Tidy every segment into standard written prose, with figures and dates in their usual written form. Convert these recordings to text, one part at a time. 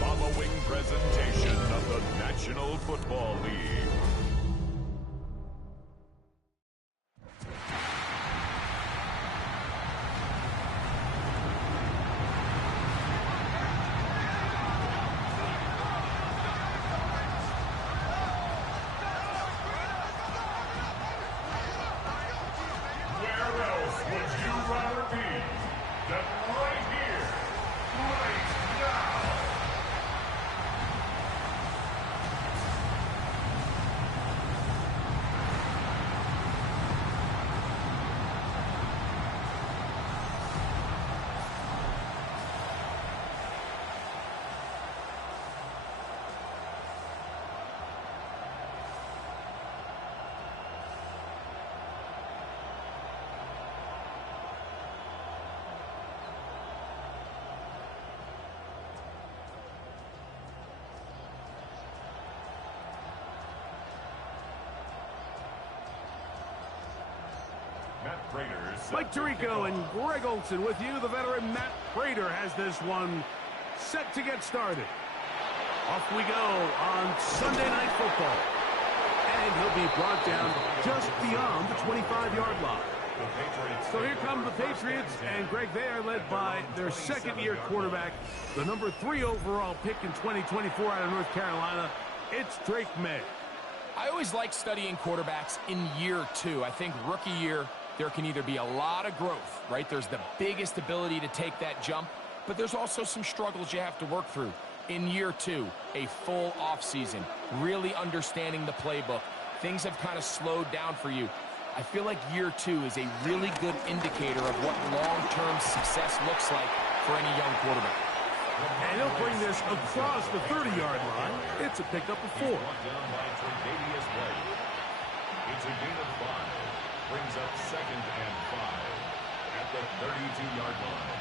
following presentation of the National Football League. Mike Tirico and Greg Olson with you. The veteran Matt Prater has this one set to get started. Off we go on Sunday Night Football. And he'll be brought down just beyond the 25-yard line. So here come the Patriots, and Greg, they are led by their second-year quarterback, the number 3 overall pick in 2024 out of North Carolina. It's Drake May. I always like studying quarterbacks in year 2. I think rookie year, there can either be a lot of growth, right? There's the biggest ability to take that jump, but there's also some struggles you have to work through. In year 2, a full offseason, really understanding the playbook. Things have kind of slowed down for you. I feel like year 2 is a really good indicator of what long-term success looks like for any young quarterback. And he'll bring this across the 30-yard line. It's a pickup of 4. It's a gain of 5. Brings up 2nd and 5 at the 32-yard line.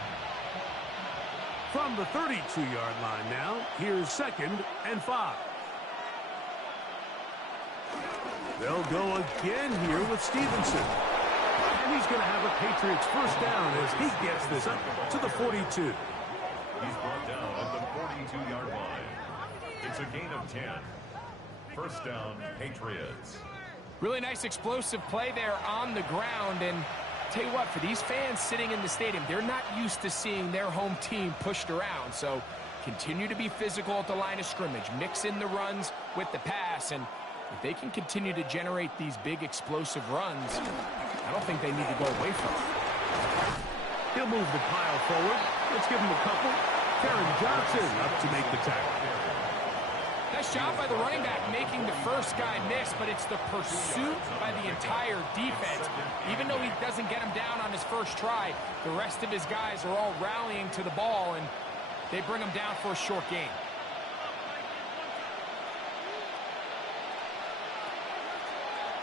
From the 32-yard line now, here's 2nd and 5. They'll go again here with Stevenson. And he's going to have a Patriots first down as he gets this up to the 42. He's brought down at the 42-yard line. It's a gain of 10. First down, Patriots. Really nice explosive play there on the ground, and tell you what, for these fans sitting in the stadium, they're not used to seeing their home team pushed around, so continue to be physical at the line of scrimmage, mix in the runs with the pass, and if they can continue to generate these big explosive runs, I don't think they need to go away from it. He'll move the pile forward. Let's give him a couple. Karen Johnson up to make the tackle. Nice job by the running back making the first guy miss, but it's the pursuit by the entire defense. Even though he doesn't get him down on his first try, the rest of his guys are all rallying to the ball, and they bring him down for a short gain.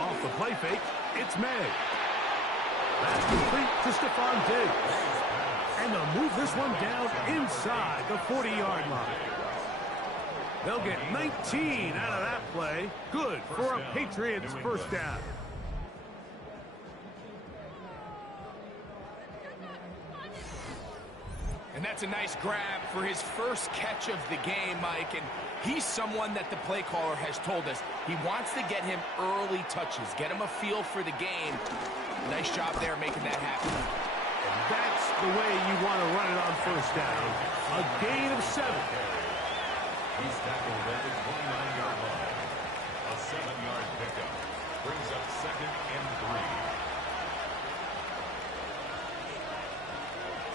Off the play fake, it's May. That's complete to Stephon Diggs. And they'll move this one down inside the 40-yard line. They'll get 19 out of that play. Good for a Patriots first down. And that's a nice grab for his first catch of the game, Mike. And he's someone that the play caller has told us he wants to get him early touches, get him a feel for the game. Nice job there making that happen. And that's the way you want to run it on first down. A gain of 7. He's tackled at the 29-yard line. A 7-yard pickup. Brings up 2nd and 3.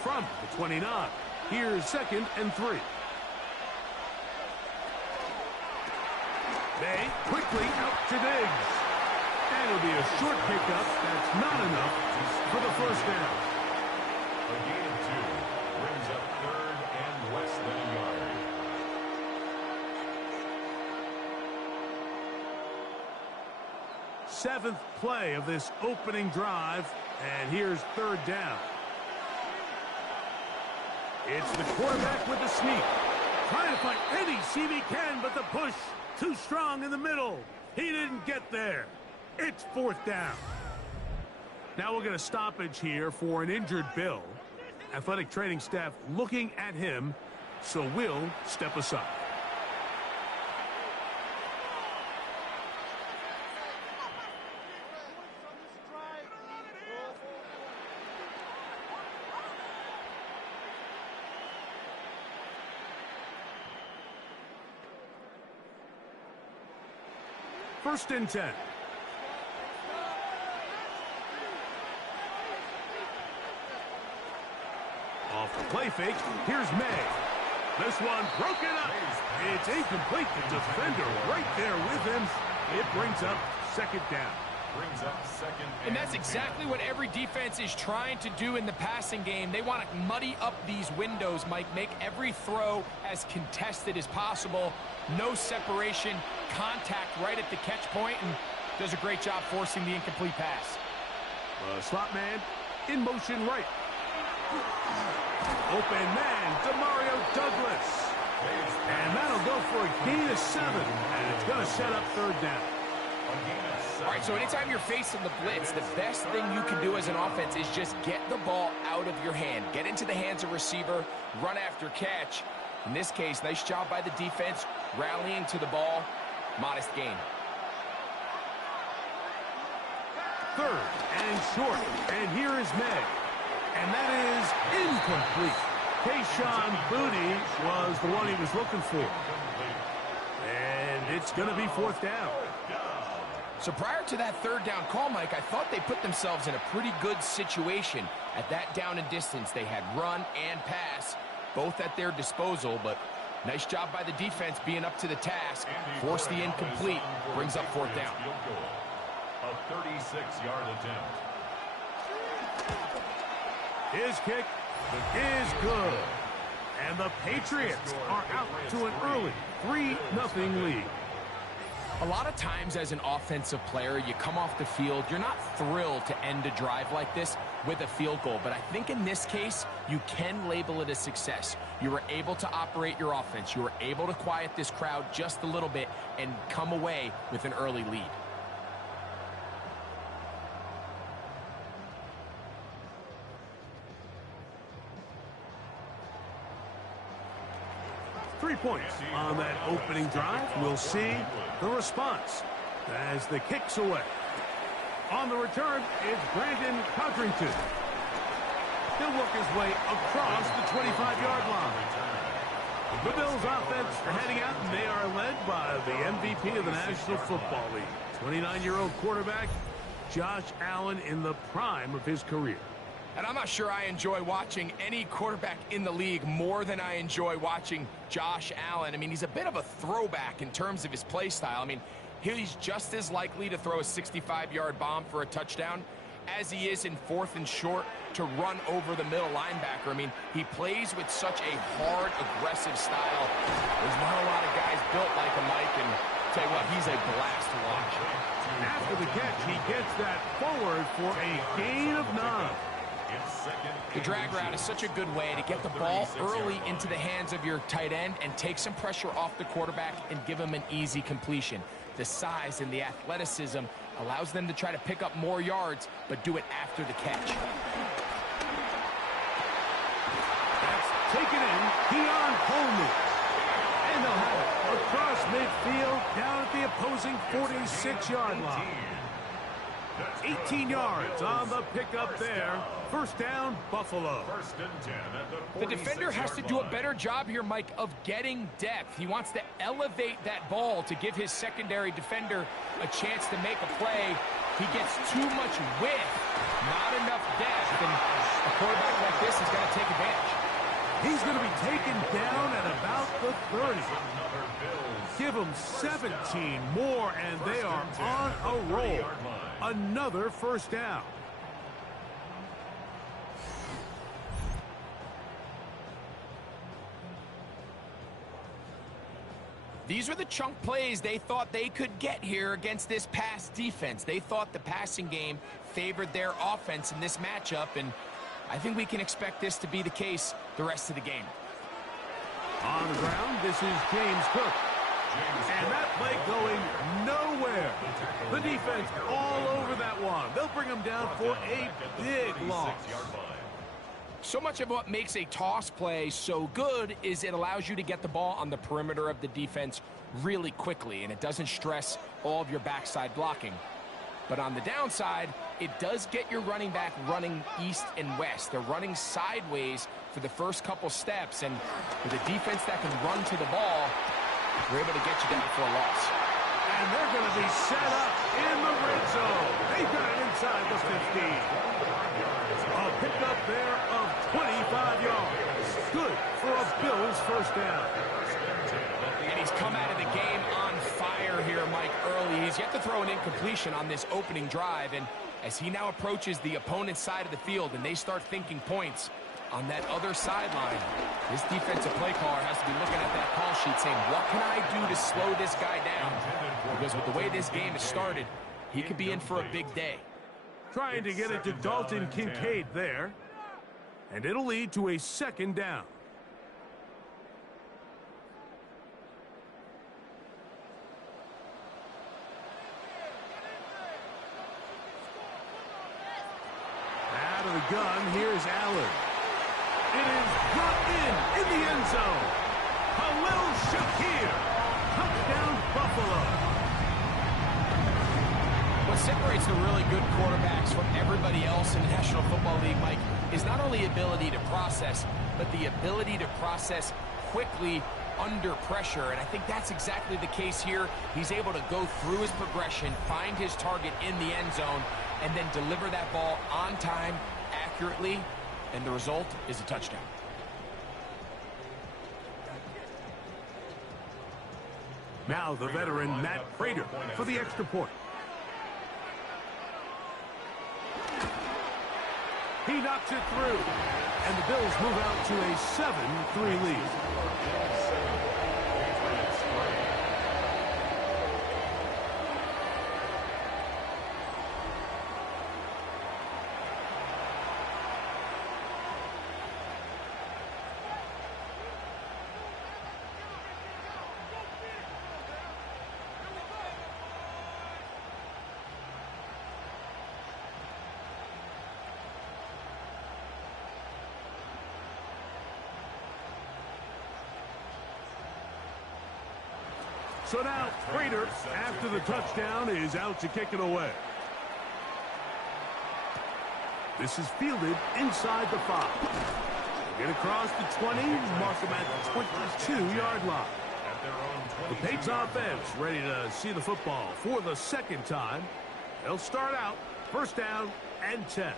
From the 29, here's 2nd and 3. May quickly out to Diggs. And it'll be a short pickup. That's not enough for the first down. A gain of 2. Brings up 3rd and less than a yard. Seventh play of this opening drive, and here's 3rd down. It's the quarterback with the sneak. Trying to find any seam he can, but the push too strong in the middle. He didn't get there. It's 4th down. Now we'll get a stoppage here for an injured Bill. Athletic training staff looking at him. so we'll step aside. First and 10. Off the play fake, here's May. This one broken up. It's incomplete. The defender right there with him. It brings up second down. And that's exactly what every defense is trying to do in the passing game. They want to muddy up these windows, Mike, make every throw as contested as possible. No separation, contact right at the catch point, and does a great job forcing the incomplete pass. Slot man in motion right. Open man, Demario Douglas. And that'll go for a gain of 7, and it's going to set up third down. All right, so anytime you're facing the blitz, the best thing you can do as an offense is just get the ball out of your hand. Get into the hands of receiver, run after catch. In this case, nice job by the defense, rallying to the ball. Modest gain. Third and short, and here is May. And that is incomplete. Kayshawn Booty was the one he was looking for. And it's going to be fourth down. So prior to that third down call, Mike, I thought they put themselves in a pretty good situation. At that down and distance, they had run and pass, both at their disposal, but nice job by the defense being up to the task. Force the incomplete, brings up fourth down. A 36-yard attempt. His kick is good. And the Patriots are out to an early 3-0 lead. A lot of times as an offensive player, you come off the field, you're not thrilled to end a drive like this with a field goal. But I think in this case, you can label it a success. You were able to operate your offense. You were able to quiet this crowd just a little bit and come away with an early lead. Three points on that opening drive. We'll see the response as the kick's away. On the return, it's Brandon Codrington. He'll work his way across the 25-yard line. The Bills offense are heading out, and they are led by the MVP of the National Football League, 29-year-old quarterback Josh Allen in the prime of his career. And I'm not sure I enjoy watching any quarterback in the league more than I enjoy watching Josh Allen. I mean, he's a bit of a throwback in terms of his play style. I mean, he's just as likely to throw a 65-yard bomb for a touchdown as he is in fourth and short to run over the middle linebacker. I mean, he plays with such a hard, aggressive style. There's not a lot of guys built like him, Mike, and tell you what, he's a blast to watch. After the catch, he gets that forward for a gain of 9. The drag route is such a good way to get the ball early into the hands of your tight end and take some pressure off the quarterback and give him an easy completion. The size and the athleticism allows them to try to pick up more yards, but do it after the catch. That's taken in. Keon Coleman. And they'll have it across midfield down at the opposing 46-yard line. 18 yards on the pickup there. First down, Buffalo. The defender has to do a better job here, Mike, of getting depth. He wants to elevate that ball to give his secondary defender a chance to make a play. He gets too much width, not enough depth, and a quarterback like this is going to take advantage. He's going to be taken down at about the 30. Give them 17 more, and they are on a roll. Another first down. These are the chunk plays they thought they could get here against this pass defense. They thought the passing game favored their offense in this matchup, and I think we can expect this to be the case the rest of the game. On the ground, this is James Cook. And that play going nowhere. The defense all over that one. They'll bring him down for a big loss. So much of what makes a toss play so good is it allows you to get the ball on the perimeter of the defense really quickly, and it doesn't stress all of your backside blocking. But on the downside, it does get your running back running east and west. They're running sideways for the first couple steps, and with a defense that can run to the ball, we're able to get you down for a loss. And they're going to be set up in the red zone. They've got it inside the 15. A pickup there of 25 yards. Good for a Bills first down. And he's come out of the game on fire here, Mike, early. He's yet to throw an incompletion on this opening drive, and as he now approaches the opponent's side of the field and they start thinking points on that other sideline, this defensive play caller has to be looking at that call sheet saying, what can I do to slow this guy down? Because with the way this game has started, he could be in for a big day. Trying to get it to Dalton Kincaid there, and it'll lead to a second down. Out of the gun, here's Allen. It is brought in the end zone. Khalil Shakir. Touchdown, Buffalo. What separates the really good quarterbacks from everybody else in the National Football League, Mike, is not only ability to process, but the ability to process quickly under pressure. And I think that's exactly the case here. He's able to go through his progression, find his target in the end zone, and then deliver that ball on time, accurately, and the result is a touchdown. Now the veteran Matt Prater for the extra point. He knocks it through, and the Bills move out to a 7-3 lead. So now, Prater, after the touchdown, is out to kick it away. This is fielded inside the 5. Get across the 20, mark them at the 22-yard line. The Patriots offense ready to see the football for the second time. They'll start out first down and 10.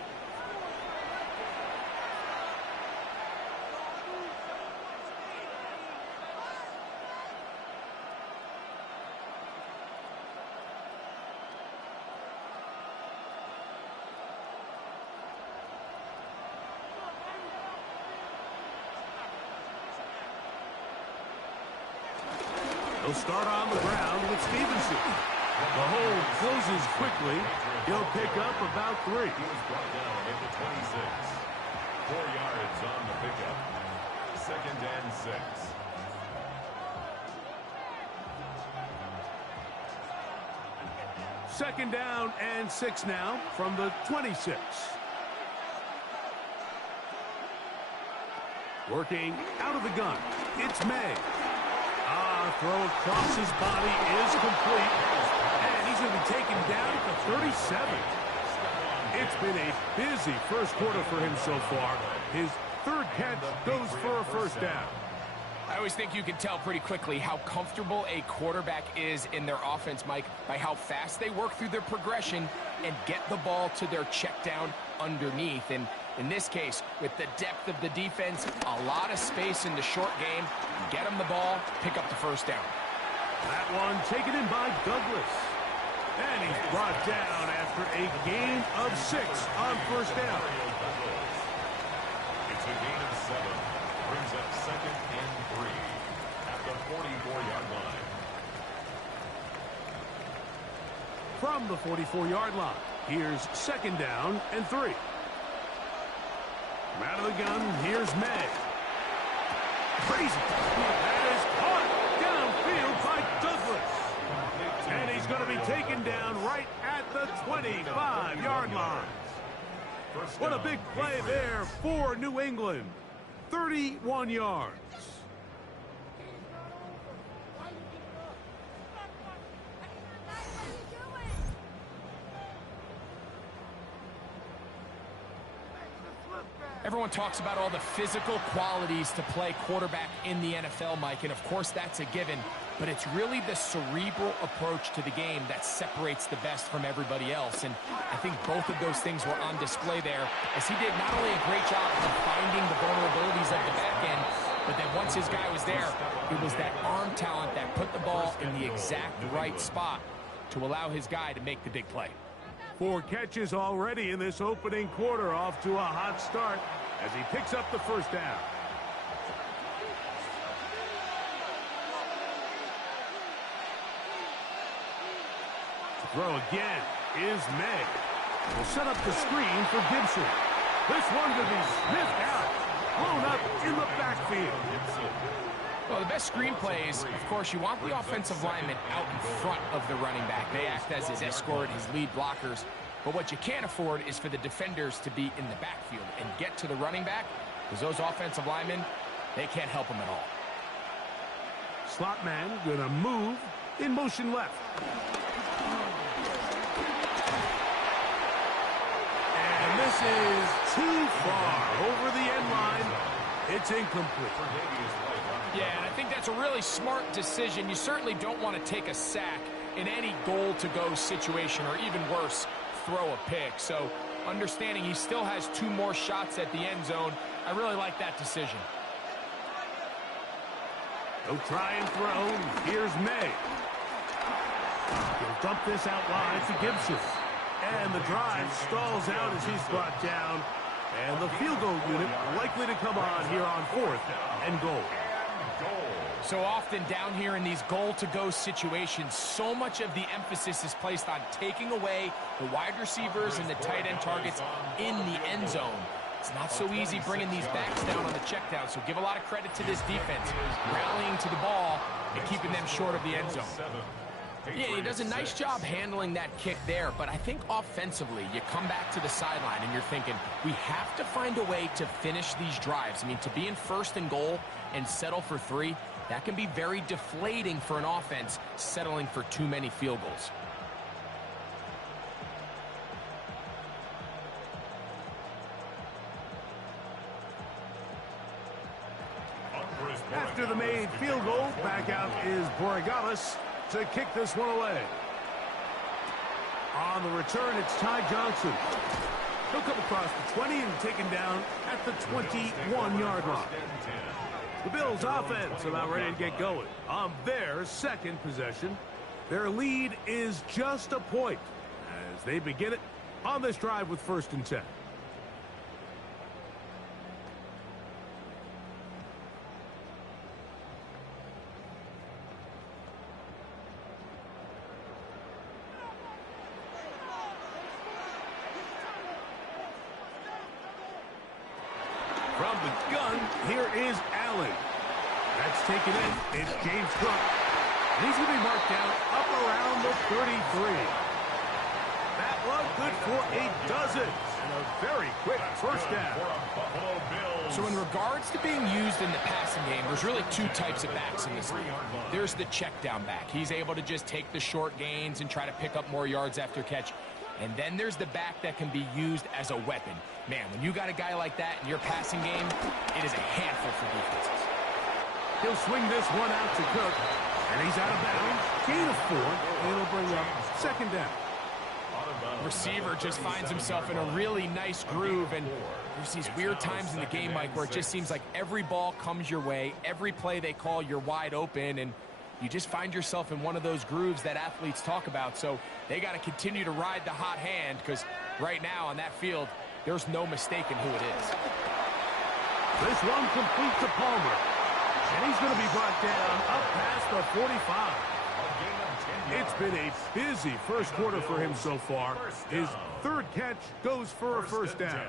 He'll start on the ground with Stevenson. The hold closes quickly. He'll pick up about 3. He was brought down at the 26. 4 yards on the pickup. Second and 6. Second down and 6 now from the 26. Working out of the gun, it's May. Throw across his body is complete, and he's going to be taken down at the 37. It's been a busy first quarter for him so far. His third catch goes for a first down. I always think you can tell pretty quickly how comfortable a quarterback is in their offense, Mike, by how fast they work through their progression and get the ball to their check down underneath. And in this case, with the depth of the defense, a lot of space in the short game, get them the ball, pick up the first down. That one taken in by Douglas. And he's brought down after a gain of 6 on first down. It's a gain of 7. Brings up second and 3 at the 44-yard line. From the 44-yard line, here's second down and 3. From out of the gun, here's May. Crazy. That is caught downfield by Douglas. And he's going to be taken down right at the 25-yard line. What a big play there for New England. 31 yards. Everyone talks about all the physical qualities to play quarterback in the NFL, Mike, and of course that's a given, but it's really the cerebral approach to the game that separates the best from everybody else, and I think both of those things were on display there, as he did not only a great job of finding the vulnerabilities of the back end, but then once his guy was there, it was that arm talent that put the ball in the exact right spot to allow his guy to make the big play. 4 catches already in this opening quarter, off to a hot start as he picks up the first down. To throw again is Meg. Will set up the screen for Gibson. This one to be sniffed out, blown up in the backfield. Well, the best screenplay is, of course, you want the offensive lineman out in front of the running back. They act as his escort, his lead blockers. But what you can't afford is for the defenders to be in the backfield and get to the running back, because those offensive linemen, they can't help him at all. Slot man gonna move in motion left. And this is too far over the end line. It's incomplete. Yeah, and I think that's a really smart decision. You certainly don't want to take a sack in any goal-to-go situation, or even worse, throw a pick. So understanding he still has 2 more shots at the end zone, I really like that decision. They'll try and throw. Here's May. He'll dump this out wide to Gibson. And the drive stalls out as he's brought down. And the field goal unit likely to come on here on 4th and goal. So often down here in these goal-to-go situations, so much of the emphasis is placed on taking away the wide receivers and the tight end targets in the end zone. It's not so easy bringing these backs down on the check down, so give a lot of credit to this defense, rallying to the ball and keeping them short of the end zone. Yeah, he does a nice job handling that kick there, but I think offensively, you come back to the sideline and you're thinking, we have to find a way to finish these drives. I mean, to be in 1st and goal and settle for 3, that can be very deflating for an offense settling for too many field goals. After the made field goal, back out is Borregalis to kick this one away. On the return, it's Ty Johnson. He'll come across the 20 and taken down at the 21-yard line. The Bills offense about ready to get going on their 2nd possession. Their lead is just a point as they begin it on this drive with 1st and 10. From the gun, here is Allen. That's taken in. It's James Cook. And he's going to be marked down up around the 33. That one good for a dozen. And a very quick first down. So in regards to being used in the passing game, there's really 2 types of backs in this league. There's the check down back. He's able to just take the short gains and try to pick up more yards after catch. And then there's the back that can be used as a weapon. Man, when you got a guy like that in your passing game, it is a handful for defenses. He'll swing this one out to Cook, and he's out of bounds. Gain of 4, and it'll bring up 2nd down. Receiver just finds himself in a really nice groove, and there's these weird times in the game, Mike, where it just seems like every ball comes your way, every play they call, you're wide open, and you just find yourself in one of those grooves that athletes talk about. So they got to continue to ride the hot hand, because right now on that field, there's no mistaking who it is. This one complete to Palmer. And he's going to be brought down up past the 45. It's been a busy first quarter for him so far. His 3rd catch goes for a first down.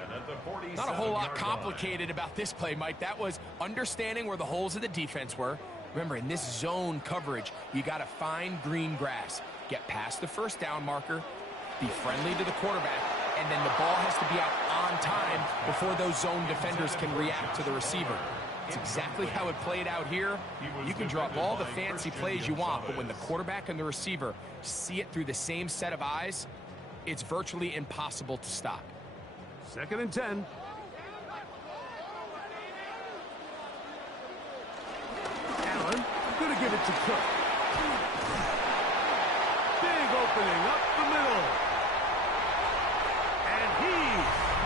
Not a whole lot complicated about this play, Mike. That was understanding where the holes of the defense were. Remember, in this zone coverage, you got to find green grass, get past the first down marker, be friendly to the quarterback, and then the ball has to be out on time before those zone defenders can react to the receiver. It's exactly how it played out here. You can draw up all the fancy plays you want, but when the quarterback and the receiver see it through the same set of eyes, it's virtually impossible to stop. 2nd and 10. Allen, going to give it to Cook. Big opening up the middle. And he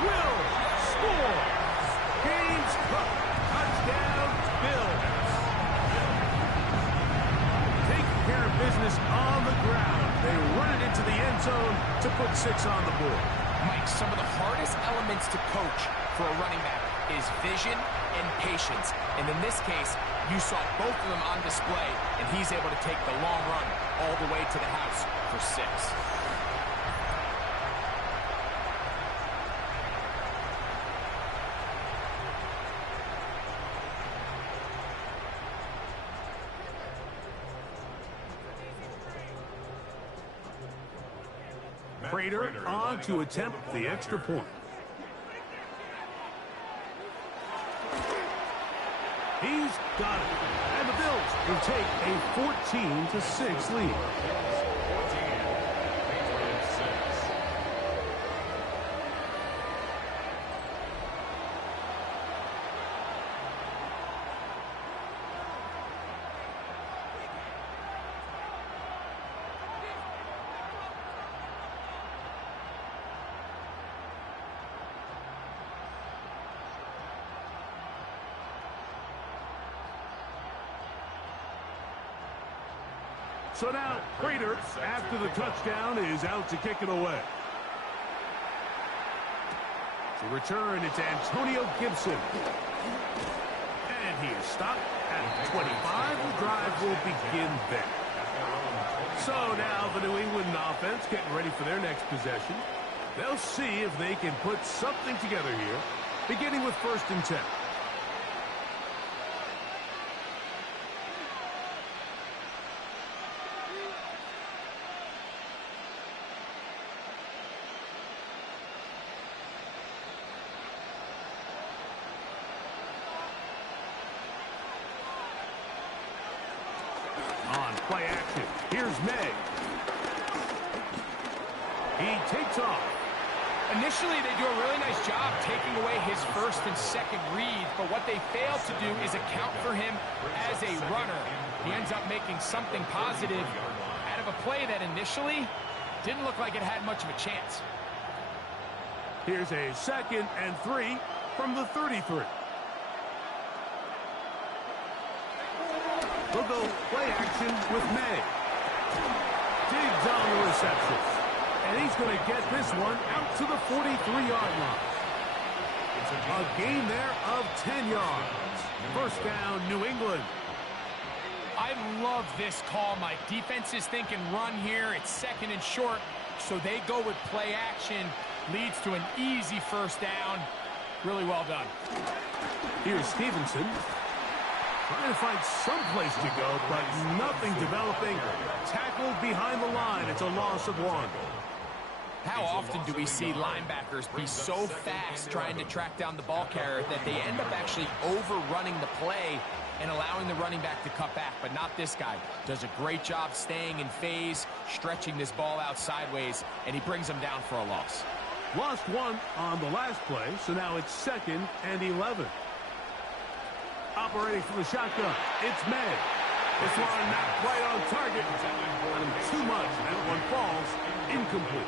will score. James Cook. Touchdown, Bills. Taking care of business on the ground. They run it into the end zone to put 6 on the board. Mike, some of the hardest elements to coach for a running back is vision and patience. And in this case, you saw both of them on display, and he's able to take the long run all the way to the house for 6. Prater on to attempt the extra point. He's got it. And the Bills will take a 14-6 lead. So now, Prater, after the touchdown, is out to kick it away. To return, it's Antonio Gibson. And he is stopped at 25. The drive will begin there. So now the New England offense getting ready for their next possession. They'll see if they can put something together here, beginning with 1st and 10. On play action, here's May. He takes off. Initially, they do a really nice job taking away his 1st and 2nd read, but what they fail to do is account for him as a runner. He ends up making something positive out of a play that initially didn't look like it had much of a chance. Here's a 2nd and 3 from the 33. We'll go play action with May. Digs on the reception. And he's going to get this one out to the 43-yard line. A gain there of 10 yards. 1st down, New England. I love this call, Mike. Defense is thinking run here. It's 2nd and short, so they go with play action. Leads to an easy 1st down. Really well done. Here's Stevenson. Trying to find some place to go, but nothing developing. Tackled behind the line. It's a loss of 1. How often do we see linebackers be so fast trying to track down the ball carrier that they end up actually overrunning the play and allowing the running back to cut back? But not this guy. Does a great job staying in phase, stretching this ball out sideways, and he brings them down for a loss. Lost 1 on the last play, so now it's 2nd and 11. Operating from the shotgun, it's May. This one not quite on target. Not him too much. That one falls incomplete.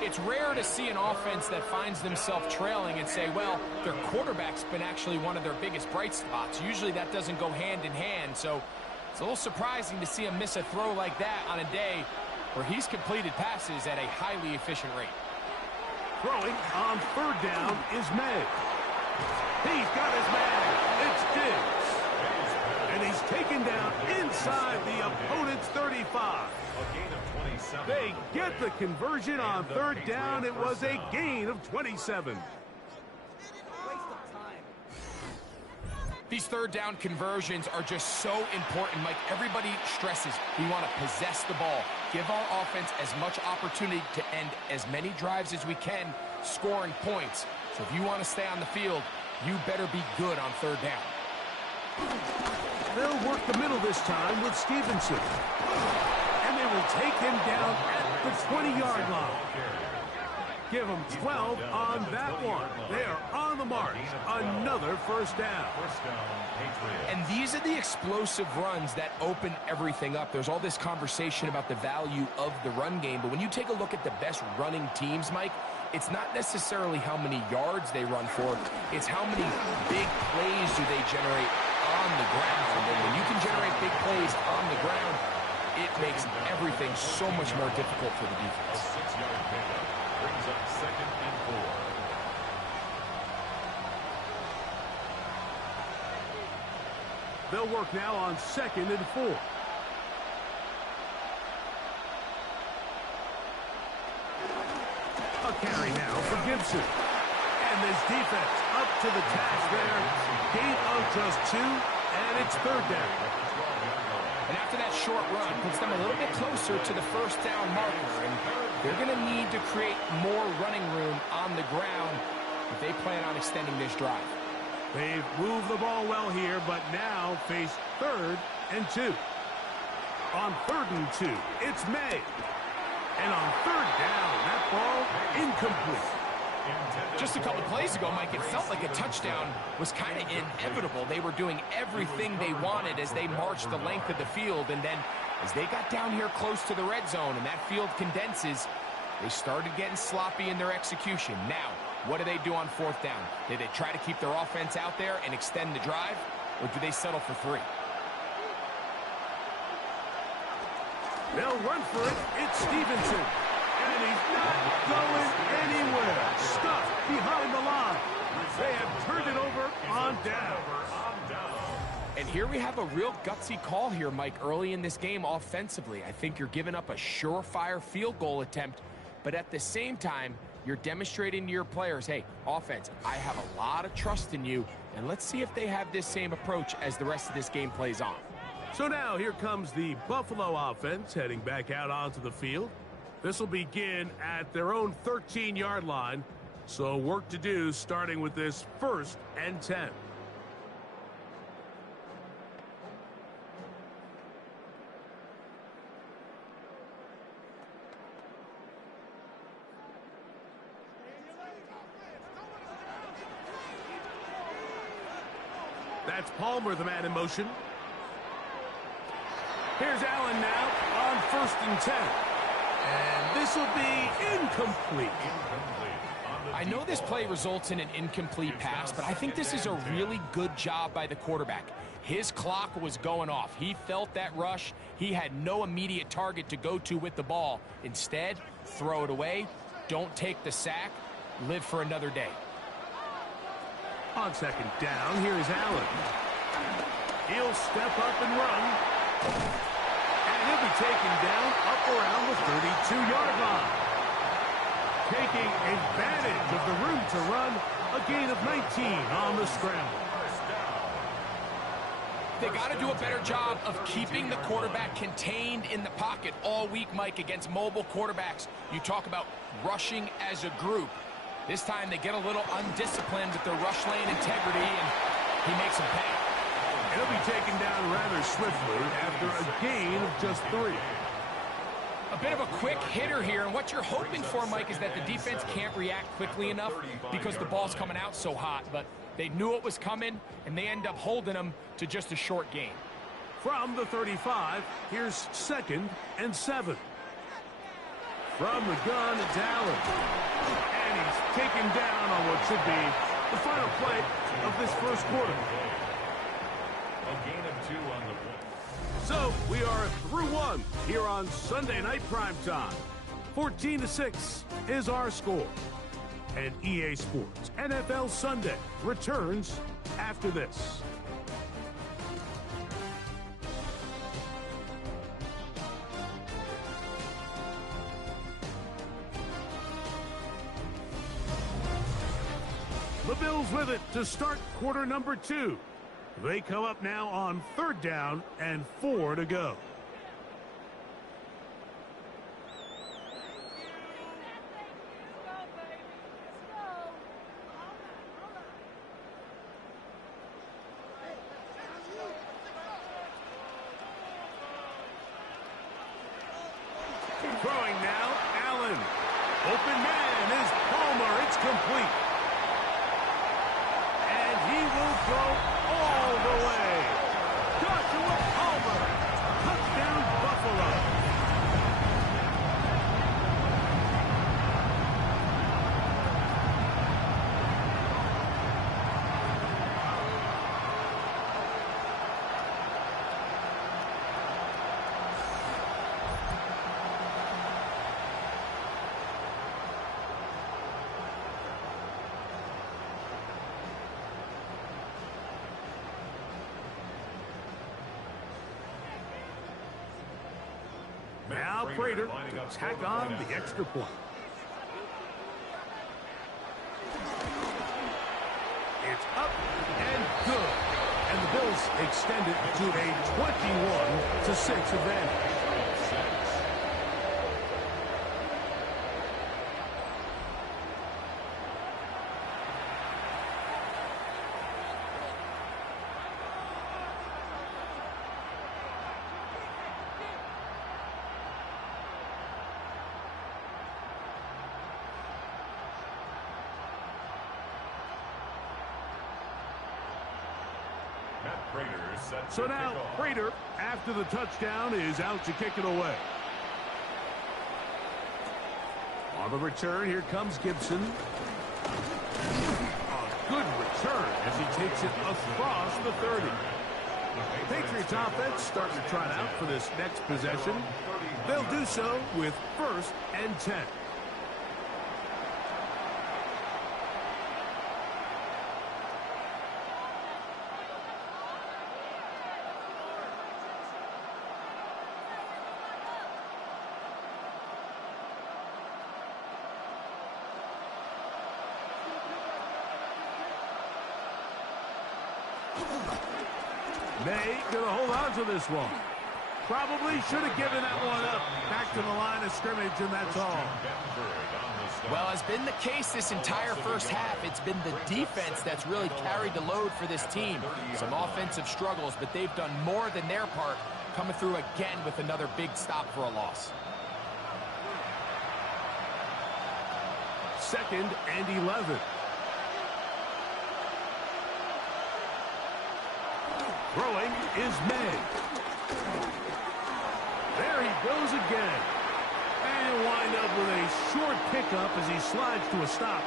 It's rare to see an offense that finds themselves trailing and say, well, their quarterback's been actually one of their biggest bright spots. Usually that doesn't go hand in hand, so it's a little surprising to see him miss a throw like that on a day where he's completed passes at a highly efficient rate. Throwing on 3rd down is May. He's got his man. It's Diggs. And he's taken down inside the opponent's 35. They get the conversion on 3rd down. It was a gain of 27. These third down conversions are just so important, Mike. Everybody stresses we want to possess the ball, give our offense as much opportunity to end as many drives as we can, scoring points. So if you want to stay on the field, you better be good on third down. They'll work the middle this time with Stevenson. And they will take him down at the 20-yard line. Give them 12 on that one. They are on the march. Another first down. And these are the explosive runs that open everything up. There's all this conversation about the value of the run game, but when you take a look at the best running teams, Mike, it's not necessarily how many yards they run for. It's how many big plays do they generate on the ground. And when you can generate big plays on the ground, it makes everything so much more difficult for the defense. A 6-yard pickup brings up 2nd and 4. They'll work now on 2nd and 4. A carry now for Gibson. And this defense up to the task there. Gain of just 2, and it's third down. And after that short run, puts them a little bit closer to the first down marker. And they're going to need to create more running room on the ground if they plan on extending this drive. They've moved the ball well here, but now face 3rd and 2. On 3rd and 2, it's May. And on 3rd down, that ball incomplete. Just a couple plays ago, Mike, it felt like a touchdown was kind of inevitable. They were doing everything they wanted as they marched the length of the field. And then as they got down here close to the red zone and that field condenses, they started getting sloppy in their execution. Now, what do they do on 4th down? Do they try to keep their offense out there and extend the drive, or do they settle for 3? They'll run for it. It's Stevenson. And he's not going anywhere. Stuck behind the line. They have turned it over on down. And here we have a real gutsy call here, Mike, early in this game offensively. I think you're giving up a surefire field goal attempt, but at the same time, you're demonstrating to your players, hey, offense, I have a lot of trust in you, and let's see if they have this same approach as the rest of this game plays on. So now here comes the Buffalo offense heading back out onto the field. This will begin at their own 13-yard line, so work to do starting with this 1st and 10. That's Palmer, the man in motion. Here's Allen now on 1st and 10. And this will be incomplete. I know this play results in an incomplete pass, but I think this is a really good job by the quarterback. His clock was going off. He felt that rush. He had no immediate target to go to with the ball. Instead, throw it away. Don't take the sack. Live for another day. On 2nd down, here is Allen. He'll step up and run. And he'll be taken down up around the 32-yard line. Taking advantage of the room to run, a gain of 19 on the scramble. They got to do a better job of keeping the quarterback contained in the pocket all week, Mike, against mobile quarterbacks. You talk about rushing as a group. This time they get a little undisciplined with their rush lane integrity, and he makes them pay. He'll be taken down rather swiftly after a gain of just 3. A bit of a quick hitter here, and what you're hoping for, Mike, is that the defense can't react quickly enough because the ball's coming out so hot, but they knew it was coming, and they end up holding them to just a short gain. From the 35, here's 2nd and 7. From the gun, it's Allen. And he's taken down on what should be the final play of this first quarter. A gain of 2 on the play. So we are through 1 here on Sunday Night Primetime. 14-6 is our score. And EA Sports NFL Sunday returns after this. The Bills with it to start quarter number 2. They come up now on 3rd down and 4 to go. Throwing now, Allen. Open man is Palmer. It's complete. And he will go all the way. Joshua Palmer. Touchdown, Buffalo. Now Prater to tack on the extra point. It's up and good. And the Bills extend it to a 21-6 advantage. So now Prater, after the touchdown, is out to kick it away. On the return, here comes Gibson. A good return as he takes it across the 30. Patriots offense starting to trot out for this next possession. They'll do so with 1st and 10. May gonna hold on to this one. Probably should have given that one up. Back to the line of scrimmage, and that's all. Well, has been the case this entire first half. It's been the defense that's really carried the load for this team. Some offensive struggles, but they've done more than their part, coming through again with another big stop for a loss. 2nd and 11. Throwing is May. There he goes again. And wind up with a short pickup as he slides to a stop.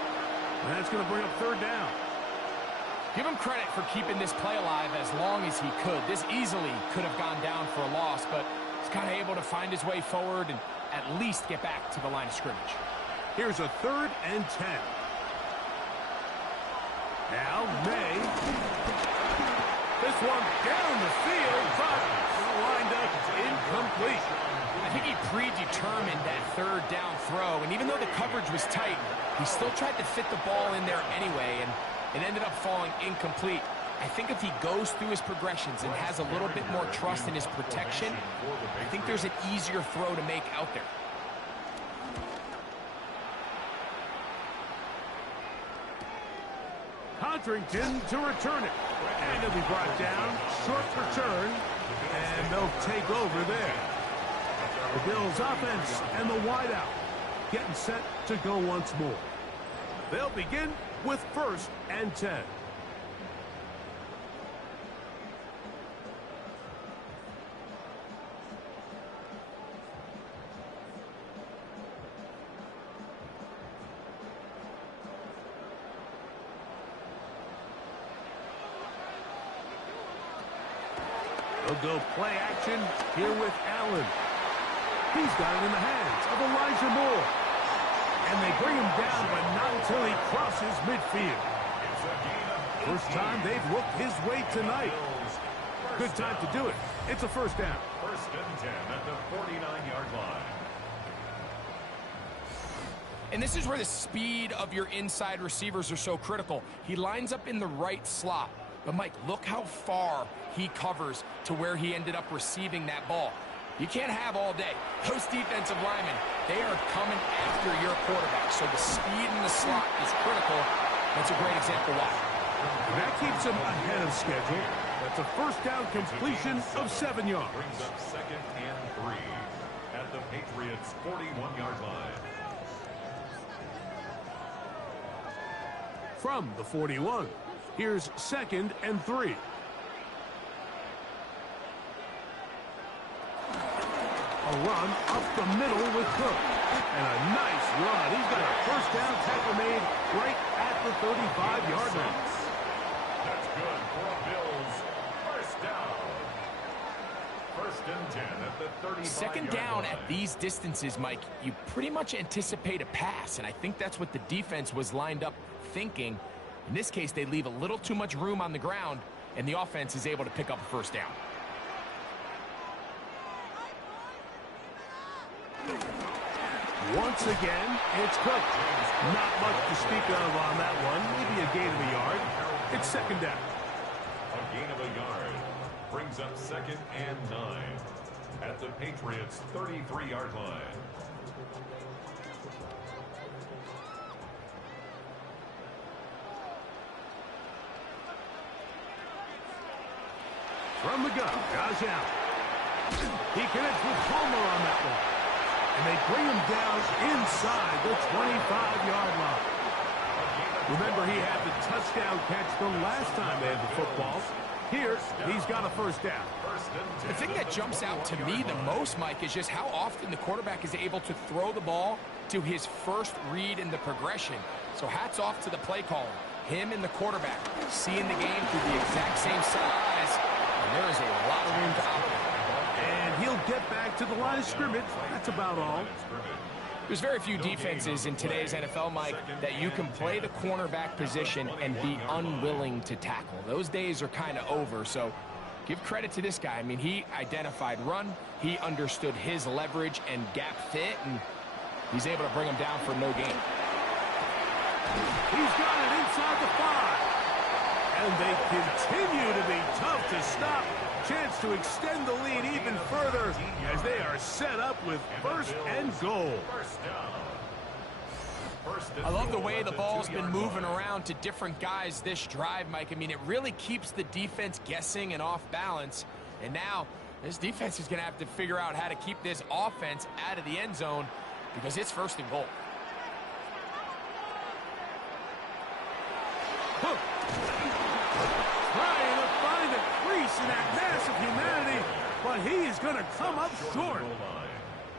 And that's going to bring up 3rd down. Give him credit for keeping this play alive as long as he could. This easily could have gone down for a loss, but he's kind of able to find his way forward and at least get back to the line of scrimmage. Here's a 3rd and 10. Now May. This one down the field, but wind up incomplete. I think he predetermined that 3rd down throw, and even though the coverage was tight, he still tried to fit the ball in there anyway, and it ended up falling incomplete. I think if he goes through his progressions and has a little bit more trust in his protection, I think there's an easier throw to make out there. Contrington to return it. And it'll be brought down. Short return. And they'll take over there. The Bills offense and the wideout getting set to go once more. They'll begin with 1st and 10. They'll go play action here with Allen. He's got it in the hands of Elijah Moore. And they bring him down, but not until he crosses midfield. First time they've looked his way tonight. Good time to do it. It's a 1st down. 1st and 10 at the 49-yard line. And this is where the speed of your inside receivers are so critical. He lines up in the right slot. But, Mike, look how far he covers to where he ended up receiving that ball. You can't have all day. Those defensive linemen, they are coming after your quarterback. So the speed in the slot is critical. That's a great example why. And that keeps him ahead of schedule. That's a first down completion of 7 yards. Brings up 2nd and 3 at the Patriots' 41-yard line. From the 41, here's 2nd and 3. A run up the middle with Cook. And a nice run. He's got a first down tackle made right at the 35-yard line. That's good for a Bills first down. 1st and 10 at the 35-yard line. Second down at these distances, Mike, you pretty much anticipate a pass, and I think that's what the defense was lined up thinking. In this case, they leave a little too much room on the ground, and the offense is able to pick up a first down. Once again, it's Cook. Not much to speak of on that one. Maybe a gain of a yard. It's 2nd down. A gain of a yard brings up 2nd and 9 at the Patriots' 33-yard line. From the gun, Josh Allen. He connects with Palmer on that one. And they bring him down inside the 25-yard line. Remember, he had the touchdown catch the last time they had the football. Here, he's got a first down. The thing that jumps out to me the most, Mike, is just how often the quarterback is able to throw the ball to his first read in the progression. So hats off to the play caller. Him and the quarterback seeing the game through the exact same set of eyes. And there is a lot of room to operate. And he'll get back to the line of scrimmage. That's about all. There's very few defenses in today's NFL, Mike, that you can play the cornerback position and be unwilling to tackle. Those days are kind of over, so give credit to this guy. I mean, he identified run, he understood his leverage and gap fit, and he's able to bring him down for no gain. He's got it inside the 5. And they continue to be tough to stop. Chance to extend the lead even further as they are set up with 1st and goal. I love the way the ball's been moving around to different guys this drive, Mike. I mean, it really keeps the defense guessing and off balance. And now this defense is going to have to figure out how to keep this offense out of the end zone because it's 1st and goal. Hook. Trying to find a crease in that mass of humanity, but he is going to come up short.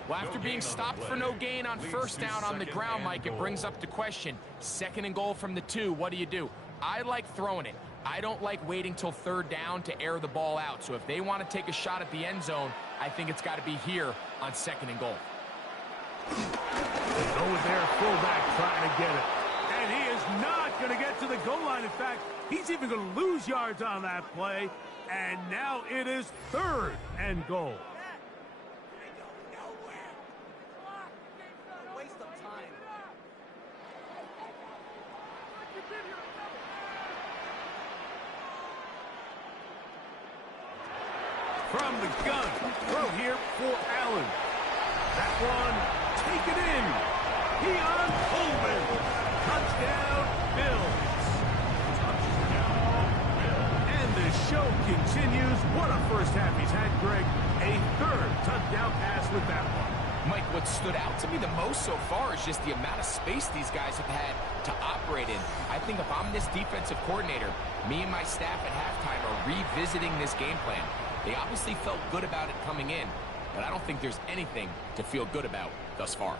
Well, after being stopped for no gain on first down on the ground, Mike, it brings up the question. 2nd and goal from the 2, what do? I like throwing it. I don't like waiting till 3rd down to air the ball out. So if they want to take a shot at the end zone, I think it's got to be here on 2nd and goal. Go with their fullback trying to get it. And he is not going to get to the goal line. In fact, he's even going to lose yards on that play. And now it is 3rd and goal. From the gun, throw here for Allen. That one taken in. Keon Coleman. Touchdown, Bills. And the show continues. What a first half he's had, Greg. A 3rd touchdown pass with that one. Mike, what stood out to me the most so far is just the amount of space these guys have had to operate in. I think if I'm this defensive coordinator, me and my staff at halftime are revisiting this game plan. They obviously felt good about it coming in, but I don't think there's anything to feel good about thus far.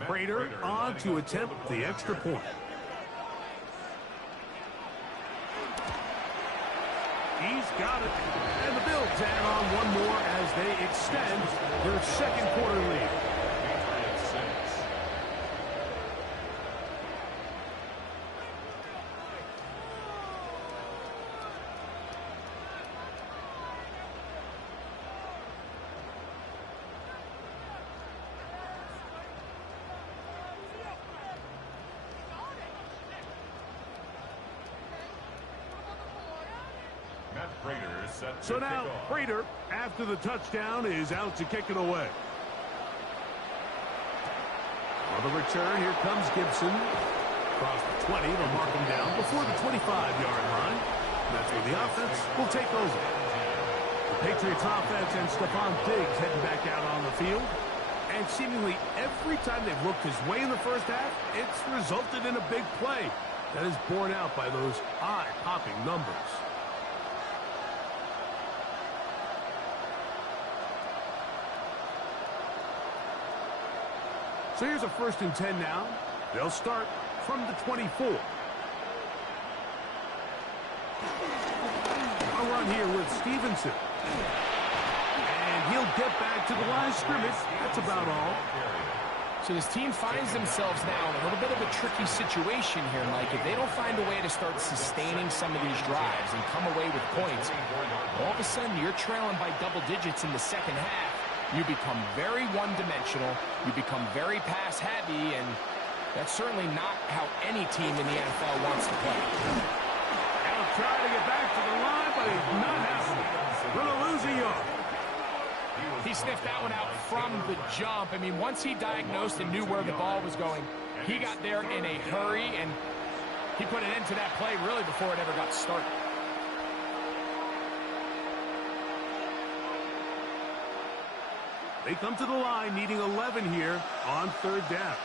Prater on to attempt the extra point. He's got it. And the Bills add on one more as they extend their 2nd quarter lead. Prater set to So now, kick off. Prater, after the touchdown, is out to kick it away. On the return, here comes Gibson. Across the 20, they'll mark him down before the 25-yard line. That's where the offense will take over. The Patriots offense and Stephon Diggs heading back out on the field. And seemingly every time they've looked his way in the first half, it's resulted in a big play. That is borne out by those eye-popping numbers. So here's a 1st and 10 now. They'll start from the 24. A run here with Stevenson. And he'll get back to the line of scrimmage. That's about all. So this team finds themselves now in a little bit of a tricky situation here, Mike. If they don't find a way to start sustaining some of these drives and come away with points, all of a sudden you're trailing by double digits in the second half. You become very one-dimensional. You become very pass-heavy, and that's certainly not how any team in the NFL wants to play. They'll try to get back to the line, but he's not happening. Going to lose a yard. He sniffed that one out from the jump. I mean, once he diagnosed and knew where the ball was going, he got there in a hurry, and he put an end to that play really before it ever got started. They come to the line needing 11 here on 3rd down.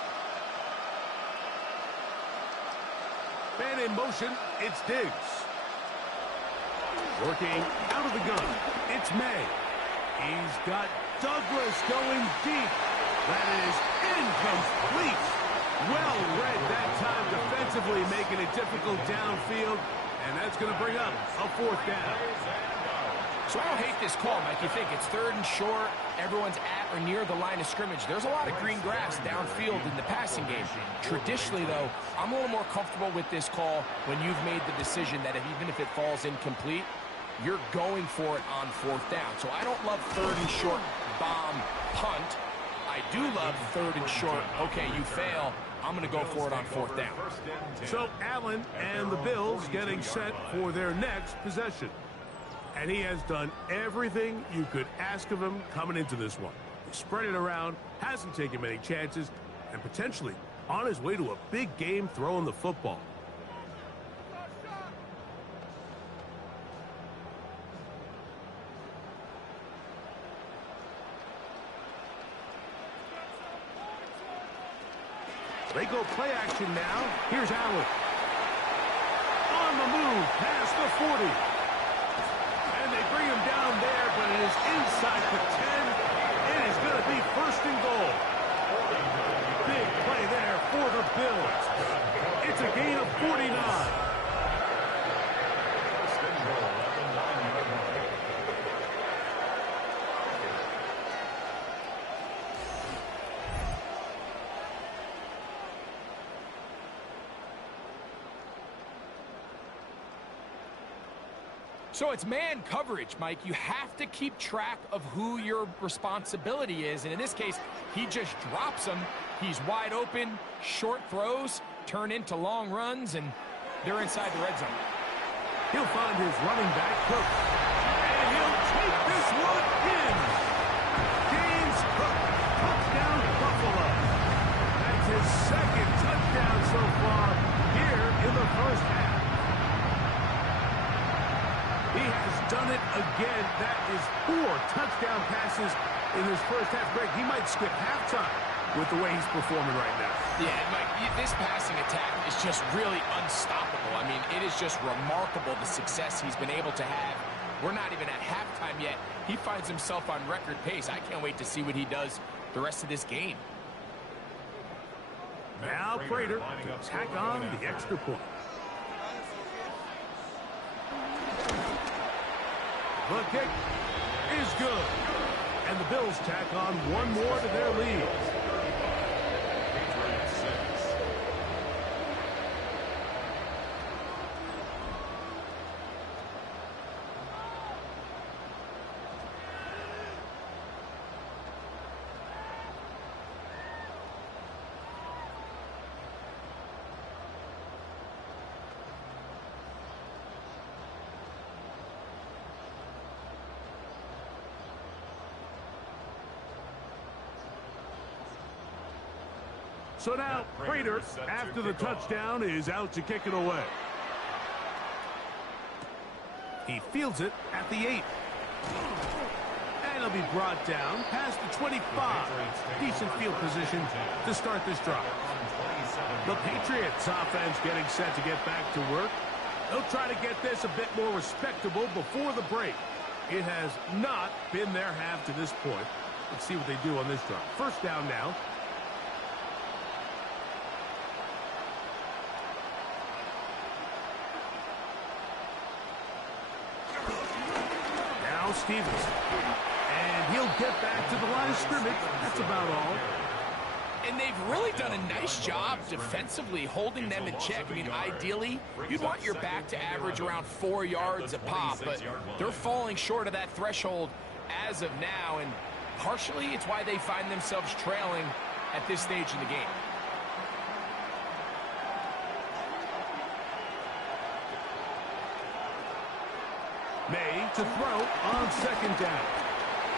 Man in motion, it's Diggs. Working out of the gun, it's May. He's got Douglas going deep. That is incomplete. Well read that time defensively, making it difficult downfield. And that's going to bring up a 4th down. So I don't hate this call, Mike. You think it's 3rd and short, everyone's at or near the line of scrimmage. There's a lot of green grass downfield in the passing game. Traditionally, though, I'm a little more comfortable with this call when you've made the decision that even if it falls incomplete, you're going for it on 4th down. So I don't love 3rd and short bomb punt. I do love 3rd and short, okay, you fail, I'm going to go for it on 4th down. So Allen and the Bills getting set for their next possession. And he has done everything you could ask of him coming into this one. He spread it around, hasn't taken many chances, and potentially on his way to a big game throwing the football. They go play action now. Here's Allen. On the move, past the 40. And they bring him down there, but it is inside the 10. It is going to be 1st and goal. Big play there for the Bills. It's a gain of 49. So it's man coverage, Mike. You have to keep track of who your responsibility is. And in this case, he just drops him. He's wide open. Short throws turn into long runs, and they're inside the red zone. He'll find his running back, Cook. And he'll take this one in. James Cook, touchdown Buffalo. That's his 2nd touchdown so far here in the first half. He has done it again. That is 4 touchdown passes in his first half. Greg, he might skip halftime with the way he's performing right now. Yeah, Mike, this passing attack is just really unstoppable. I mean, it is just remarkable the success he's been able to have. We're not even at halftime yet. He finds himself on record pace. I can't wait to see what he does the rest of this game. Now Prater to tack on the extra point. The kick is good. And the Bills tack on one more to their lead. So now Prater, after the touchdown, is out to kick it away. He fields it at the 8. And he'll be brought down past the 25. Decent field position to start this drive. The Patriots offense getting set to get back to work. They'll try to get this a bit more respectable before the break. It has not been their half to this point. Let's see what they do on this drive. First down now. Now Stevens. And he'll get back to the line of scrimmage. That's about all. And they've really done a nice job defensively holding them in check. I mean, ideally, you'd want your back to average around 4 yards a pop, but they're falling short of that threshold as of now, and partially it's why they find themselves trailing at this stage in the game. May to throw on second down.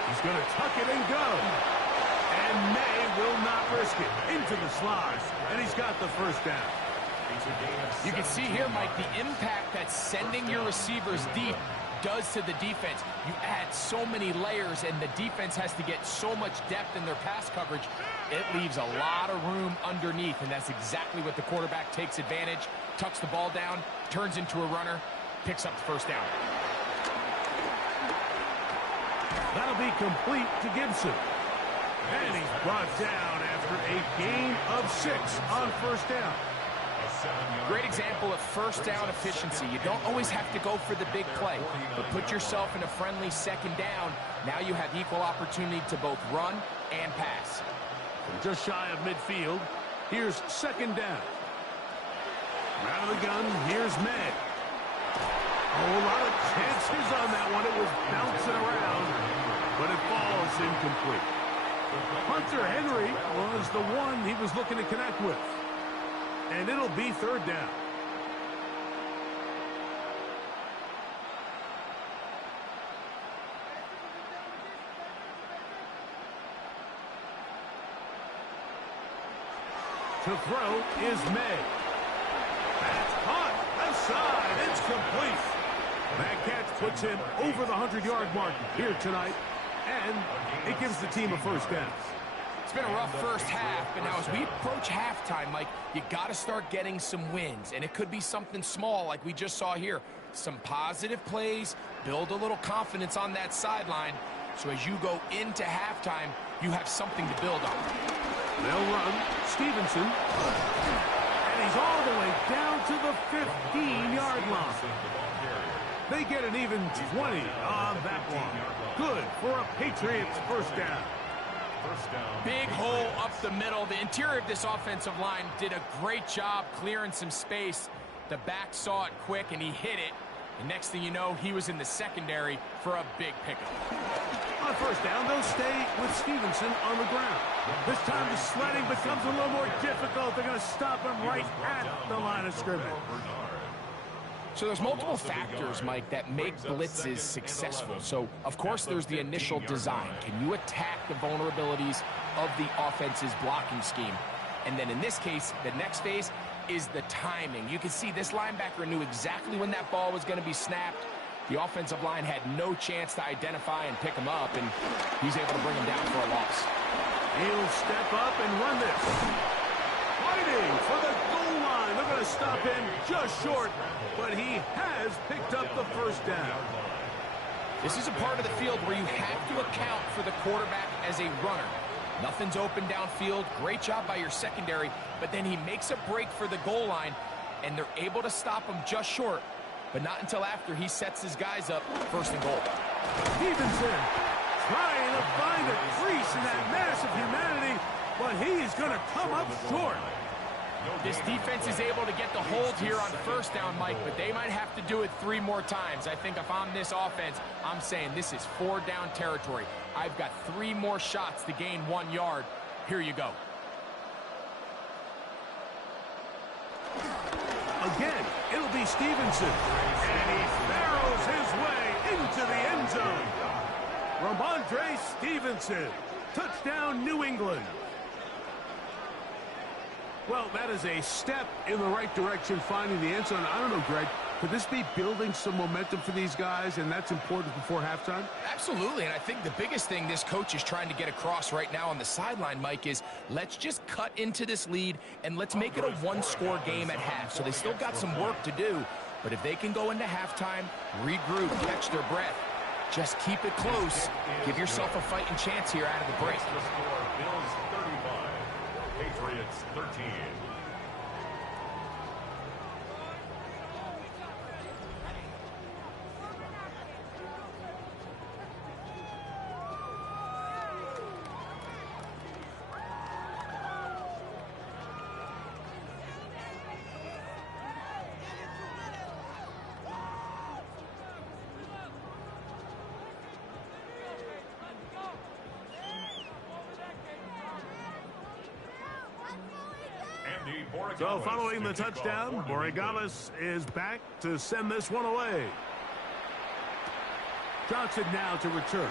He's going to tuck it and go. And May will not risk it. Into the slot. And he's got the first down. You can see here, Mike, the impact that sending your receivers deep does to the defense. You add so many layers, and the defense has to get so much depth in their pass coverage. It leaves a lot of room underneath, and that's exactly what the quarterback takes advantage. Tucks the ball down, turns into a runner, picks up the first down. That'll be complete to Gibson. And he's brought down after a gain of 6 on first down. Great example of first down efficiency. You don't always have to go for the big play, but put yourself in a friendly second down. Now you have equal opportunity to both run and pass. Just shy of midfield. Here's second down. Out of the gun, here's May. Oh, a lot of chances on that one. It was bouncing around, but it falls incomplete. Hunter Henry was the one he was looking to connect with. And it'll be third down. To throw is May. That's caught. Outside. It's complete. That catch puts him over the 100-yard mark here tonight. And it gives the team a first down. It's been a rough first half, but now as we approach halftime, Mike, you got to start getting some wins. And it could be something small like we just saw here. Some positive plays, build a little confidence on that sideline. So as you go into halftime, you have something to build on. They'll run. Stevenson. And he's all the way down to the 15-yard line. They get an even 20 on that one. Good for a Patriots first down. Big hole up the middle. The interior of this offensive line did a great job clearing some space. The back saw it quick, and he hit it. And next thing you know, he was in the secondary for a big pickup. On first down, they'll stay with Stevenson on the ground. This time the sledding becomes a little more difficult. They're going to stop him right at the line of scrimmage. So there's multiple factors, Mike, that make blitzes successful. So, of course, there's the initial design. Can you attack the vulnerabilities of the offense's blocking scheme? And then in this case, the next phase is the timing. You can see this linebacker knew exactly when that ball was going to be snapped. The offensive line had no chance to identify and pick him up, and he's able to bring him down for a loss. He'll step up and run this. Fighting for the goal line. They're going to stop him just short, but he has picked up the first down. This is a part of the field where you have to account for the quarterback as a runner. Nothing's open downfield. Great job by your secondary, but then he makes a break for the goal line, and they're able to stop him just short, but not until after he sets his guys up first and goal. Stevenson trying to find a crease in that mass of humanity, but he is going to come up short. This defense is able to get the hold here on first down, Mike, but they might have to do it 3 more times. I think if I'm this offense, I'm saying this is 4 down territory. I've got 3 more shots to gain 1 yard. Here you go. Again, it'll be Stevenson, and he barrels his way into the end zone. Ramondre Stevenson, touchdown New England. Well, that is a step in the right direction, finding the end zone. I don't know, Greg, could this be building some momentum for these guys, and that's important before halftime? Absolutely, and I think the biggest thing this coach is trying to get across right now on the sideline, Mike, is let's just cut into this lead, and let's make it a one-score game at half. So they still got some work to do, but if they can go into halftime, regroup, catch their breath, just keep it close, give yourself a fighting chance here out of the break. The score, Bills 35, Patriots 13. So following the touchdown, BookofEliGaming is back to send this one away. Johnson now to return.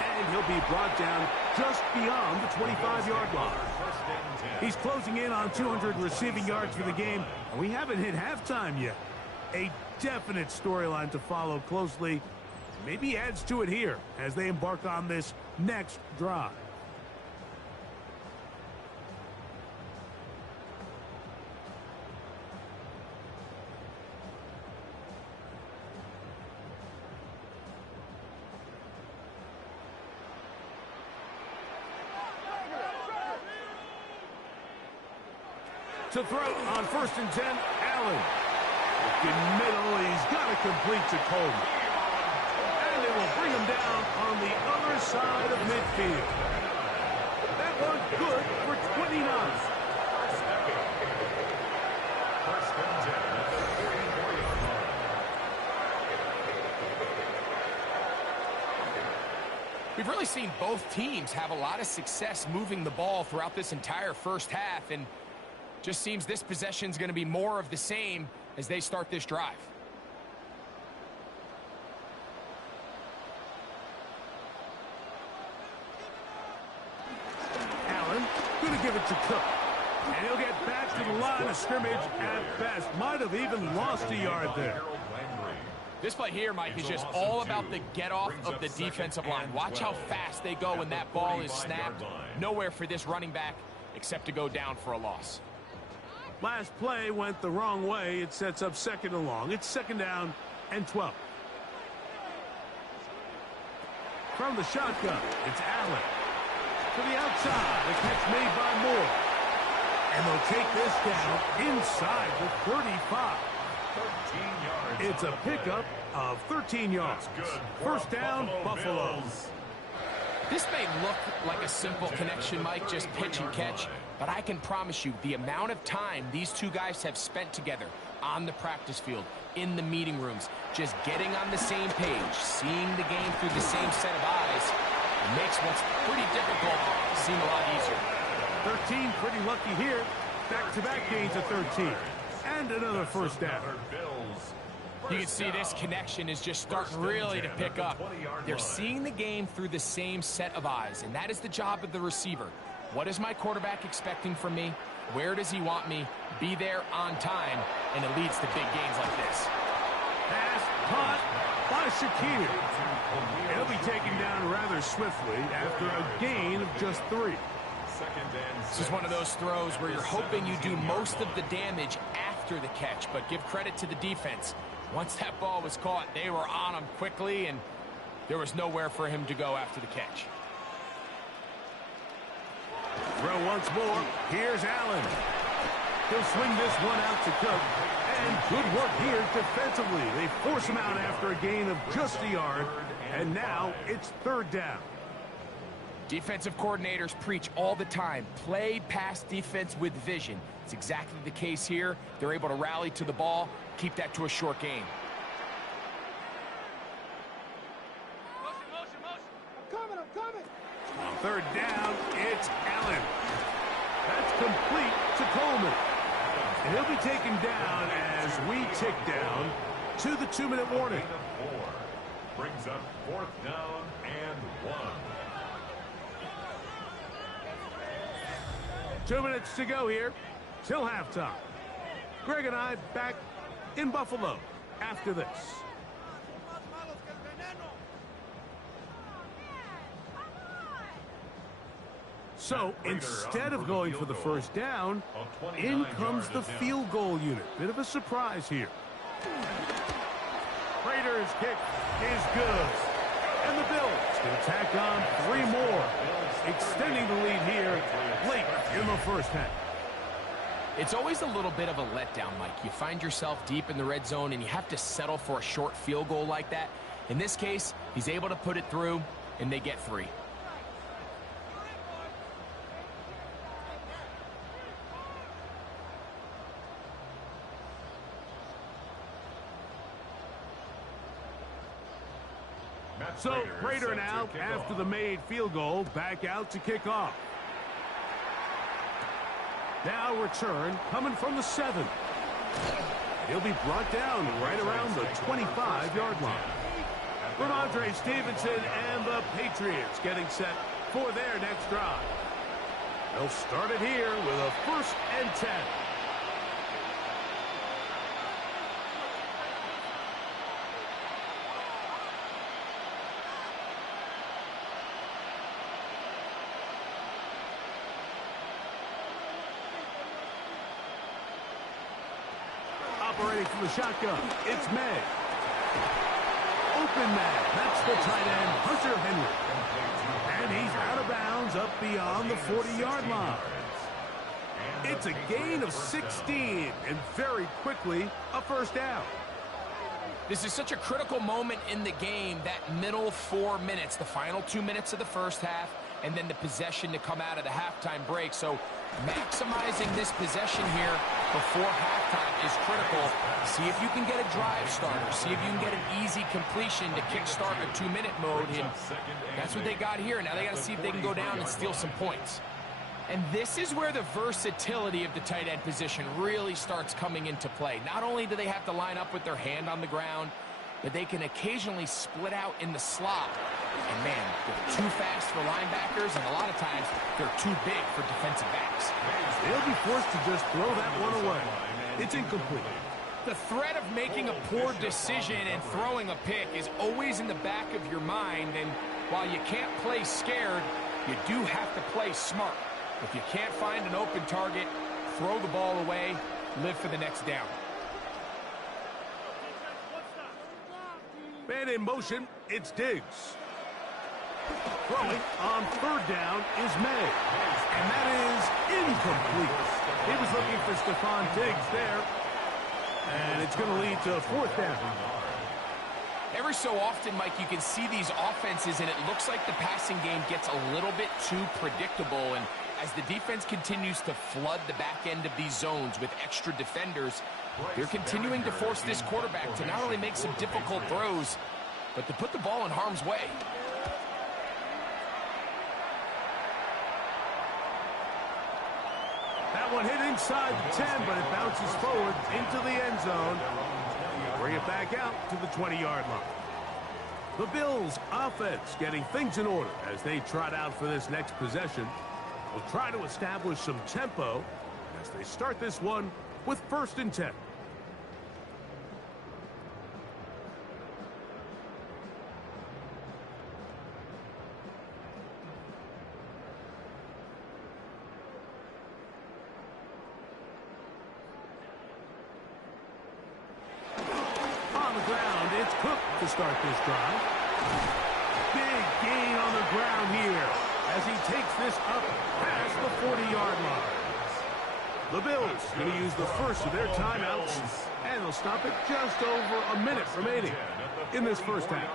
And he'll be brought down just beyond the 25-yard line. He's closing in on 200 receiving yards for the game, and we haven't hit halftime yet. A definite storyline to follow closely. Maybe adds to it here as they embark on this next drive. To throw on 1st and 10, Allen. In middle, he's got to complete to Coleman. And it will bring him down on the other side of midfield. That was good for 29. 1st and 10 at the 34-yard line. We've really seen both teams have a lot of success moving the ball throughout this entire first half, and just seems this possession is going to be more of the same as they start this drive. Allen going to give it to Cook. And he'll get back to the line of scrimmage at best. Might have even lost a yard there. This play here, Mike, is just all about the get-off of the defensive line. Watch how fast they go when that ball is snapped. Nowhere for this running back except to go down for a loss. Last play went the wrong way. It sets up 2nd and long. It's 2nd down and 12. From the shotgun, it's Allen. To the outside, a catch made by Moore. And they'll take this down inside the 35. 13 yards. It's a pickup of 13 yards. 1st down, Buffalo. This may look like a simple connection, Mike, just pitch and catch, but I can promise you the amount of time these two guys have spent together on the practice field, in the meeting rooms, just getting on the same page, seeing the game through the same set of eyes, makes what's pretty difficult seem a lot easier. 13, pretty lucky here. Back-to-back gains of 13. And another 1st down. You can see this connection is just starting really to pick up. They're seeing the game through the same set of eyes, and that is the job of the receiver. What is my quarterback expecting from me? Where does he want me? Be there on time, and it leads to big gains like this. Pass caught by Shakir. He'll be taken down rather swiftly after a gain of just 3. This is one of those throws where you're hoping you do most of the damage after the catch, but give credit to the defense. Once that ball was caught, they were on him quickly, and there was nowhere for him to go after the catch. Throw once more. Here's Allen. He'll swing this one out to Cook. And good work here defensively. They force him out after a gain of just a yard. And now it's 3rd down. Defensive coordinators preach all the time, play pass defense with vision. It's exactly the case here. They're able to rally to the ball, keep that to a short game. I'm coming. On 3rd down, it's Allen. That's complete to Coleman. And he'll be taken down as we tick down to the 2-minute warning. Brings up 4th down and 1. 2 minutes to go here till halftime. Greg and I back in Buffalo after this. So instead of going for the first down, in comes the field goal unit. Bit of a surprise here. Raiders' kick is good. And the Bills can tack on 3 more, extending the lead here late in the first half. It's always a little bit of a letdown, Mike. You find yourself deep in the red zone, and you have to settle for a short field goal like that. In this case, he's able to put it through, and they get 3. So, Prater now, after the made field goal, back out to kick off. Now return coming from the 7. He'll be brought down right around the 25-yard line. Ramondre Stevenson and the Patriots getting set for their next drive. They'll start it here with a 1st and 10. Operating from the shotgun, it's May. Open man, that's the tight end, Hunter Henry. And he's out of bounds up beyond the 40-yard line. It's a gain of 16, and very quickly, a 1st down. This is such a critical moment in the game, that middle 4 minutes, the final 2 minutes of the first half, and then the possession to come out of the halftime break. So maximizing this possession here before halftime is critical. See if you can get a drive starter. See if you can get an easy completion to kickstart a 2-minute mode. And that's what they got here. Now they got to see if they can go down and steal some points. And this is where the versatility of the tight end position really starts coming into play. Not only do they have to line up with their hand on the ground, but they can occasionally split out in the slot. And man, they're too fast for linebackers, and a lot of times they're too big for defensive backs. They'll be forced to just throw that one away. It's incomplete. The threat of making a poor decision and throwing a pick is always in the back of your mind, and while you can't play scared, you do have to play smart. If you can't find an open target, throw the ball away, live for the next down. Man in motion, it's Diggs. Throwing on 3rd down is May. And that is incomplete. He was looking for Stephon Diggs there. And it's going to lead to a 4th down. Every so often, Mike, you can see these offenses, and it looks like the passing game gets a little bit too predictable. And as the defense continues to flood the back end of these zones with extra defenders, they're continuing to force this quarterback to not only make some difficult throws, but to put the ball in harm's way. That one hit inside the 10, but it bounces forward into the end zone. Bring it back out to the 20-yard line. The Bills offense getting things in order as they trot out for this next possession. Will try to establish some tempo as they start this one with 1st and 10. On the ground, it's Cook to start this drive. Big gain on the ground here as he takes this up past the 40-yard line. The Bills going to use the first of their timeouts, and they'll stop it just over a minute remaining in this first half.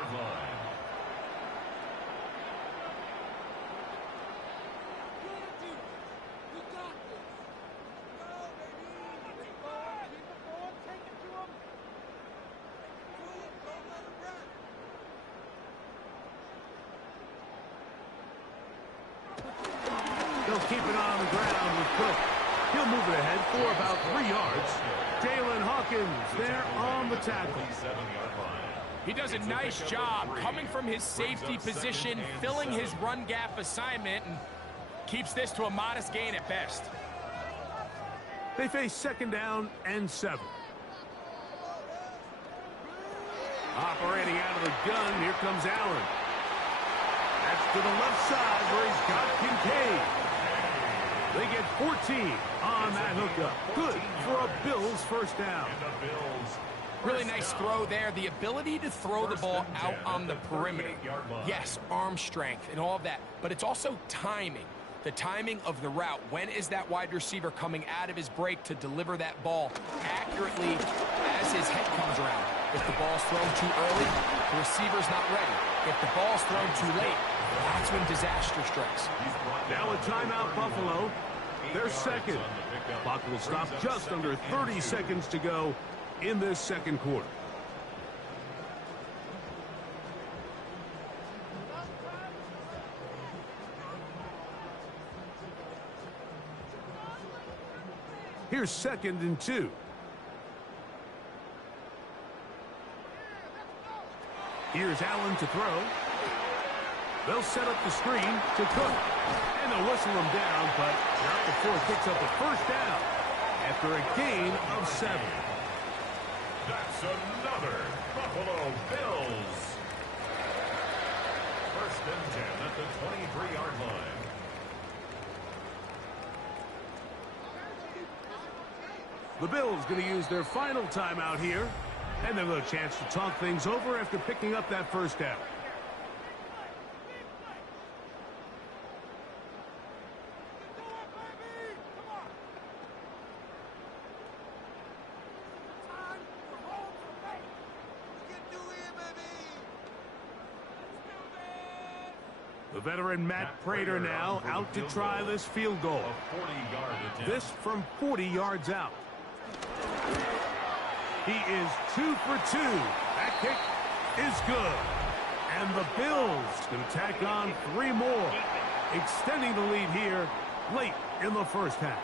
They'll keep it on the ground with Cook. He'll move it ahead for about 3 yards. Jalen Hawkins there on the tackle. He does a nice job coming from his safety position, filling his run gap assignment, and keeps this to a modest gain at best. They face 2nd down and 7. Operating out of the gun, here comes Allen. That's to the left side where he's got Kincaid. They get 14 on that hookup. Good for a Bills first down. Really nice throw there. The ability to throw the ball out on the perimeter. Yes, arm strength and all of that, but it's also timing. The timing of the route. When is that wide receiver coming out of his break to deliver that ball accurately as his head comes around? If the ball's thrown too early, the receiver's not ready. If the ball's thrown too late, that's when disaster strikes. Now a timeout, Buffalo. They're second. Clock will stop just under 30 seconds to go in this second quarter. Here's 2nd and 2. Here's Allen to throw. They'll set up the screen to Cook. And they'll whistle him down, but not before he picks up the first down after a gain of 7. That's another Buffalo Bills. 1st and 10 at the 23-yard line. The Bills going to use their final timeout here, and they'll have a chance to talk things over after picking up that first down. The veteran Matt Prater now out to try this field goal. This from 40 yards out. He is 2 for 2. That kick is good. And the Bills going to tack on 3 more, extending the lead here late in the first half.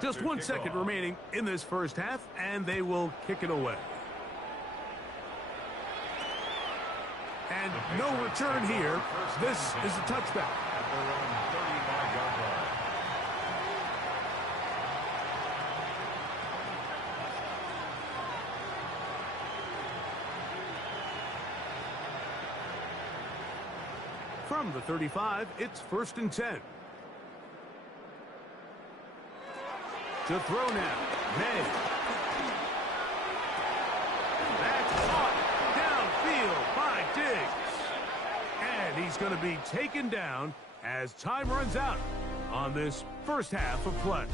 Just 1 second remaining in this first half, and they will kick it away. And no return here. This is a touchback. At their own 35-yard line. From the 35, it's 1st and 10. To throw now. May. That's caught downfield by Diggs. And he's going to be taken down as time runs out on this first half of play.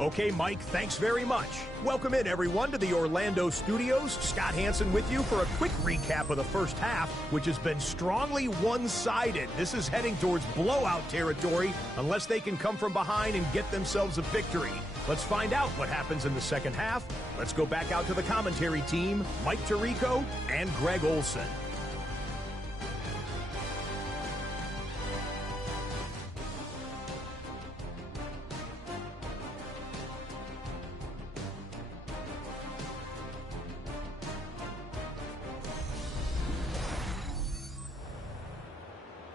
Okay, Mike, thanks very much. Welcome in, everyone, to the Orlando studios. Scott Hansen with you for a quick recap of the first half, which has been strongly one-sided. This is heading towards blowout territory unless they can come from behind and get themselves a victory. Let's find out what happens in the second half. Let's go back out to the commentary team, Mike Tirico and Greg Olson.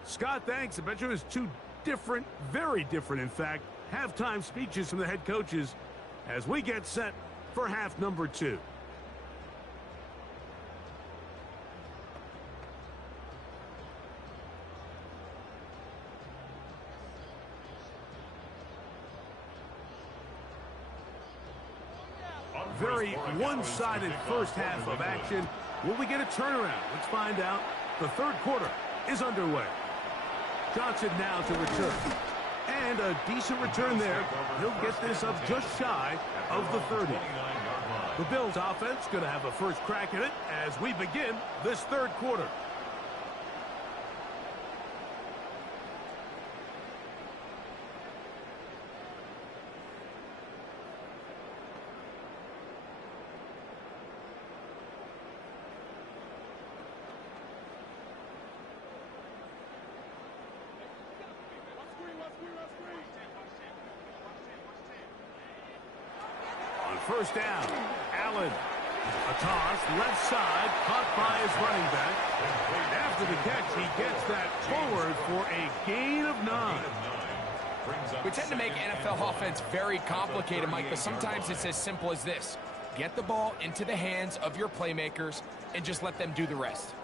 Scott, thanks. I bet you it was 2 different, very different, in fact, halftime speeches from the head coaches as we get set for half number 2. Very one-sided first half of action. Will we get a turnaround? Let's find out. The third quarter is underway. Johnson now to return. And a decent return there. He'll get this up just shy of the 30. The Bills offense going to have a first crack at it as we begin this third quarter. first down. Allen. A toss, left side, caught by his running back. After the catch, he gets that forward for a gain of 9. We tend to make NFL offense very complicated, Mike, but sometimes it's as simple as this. Get the ball into the hands of your playmakers and just let them do the rest.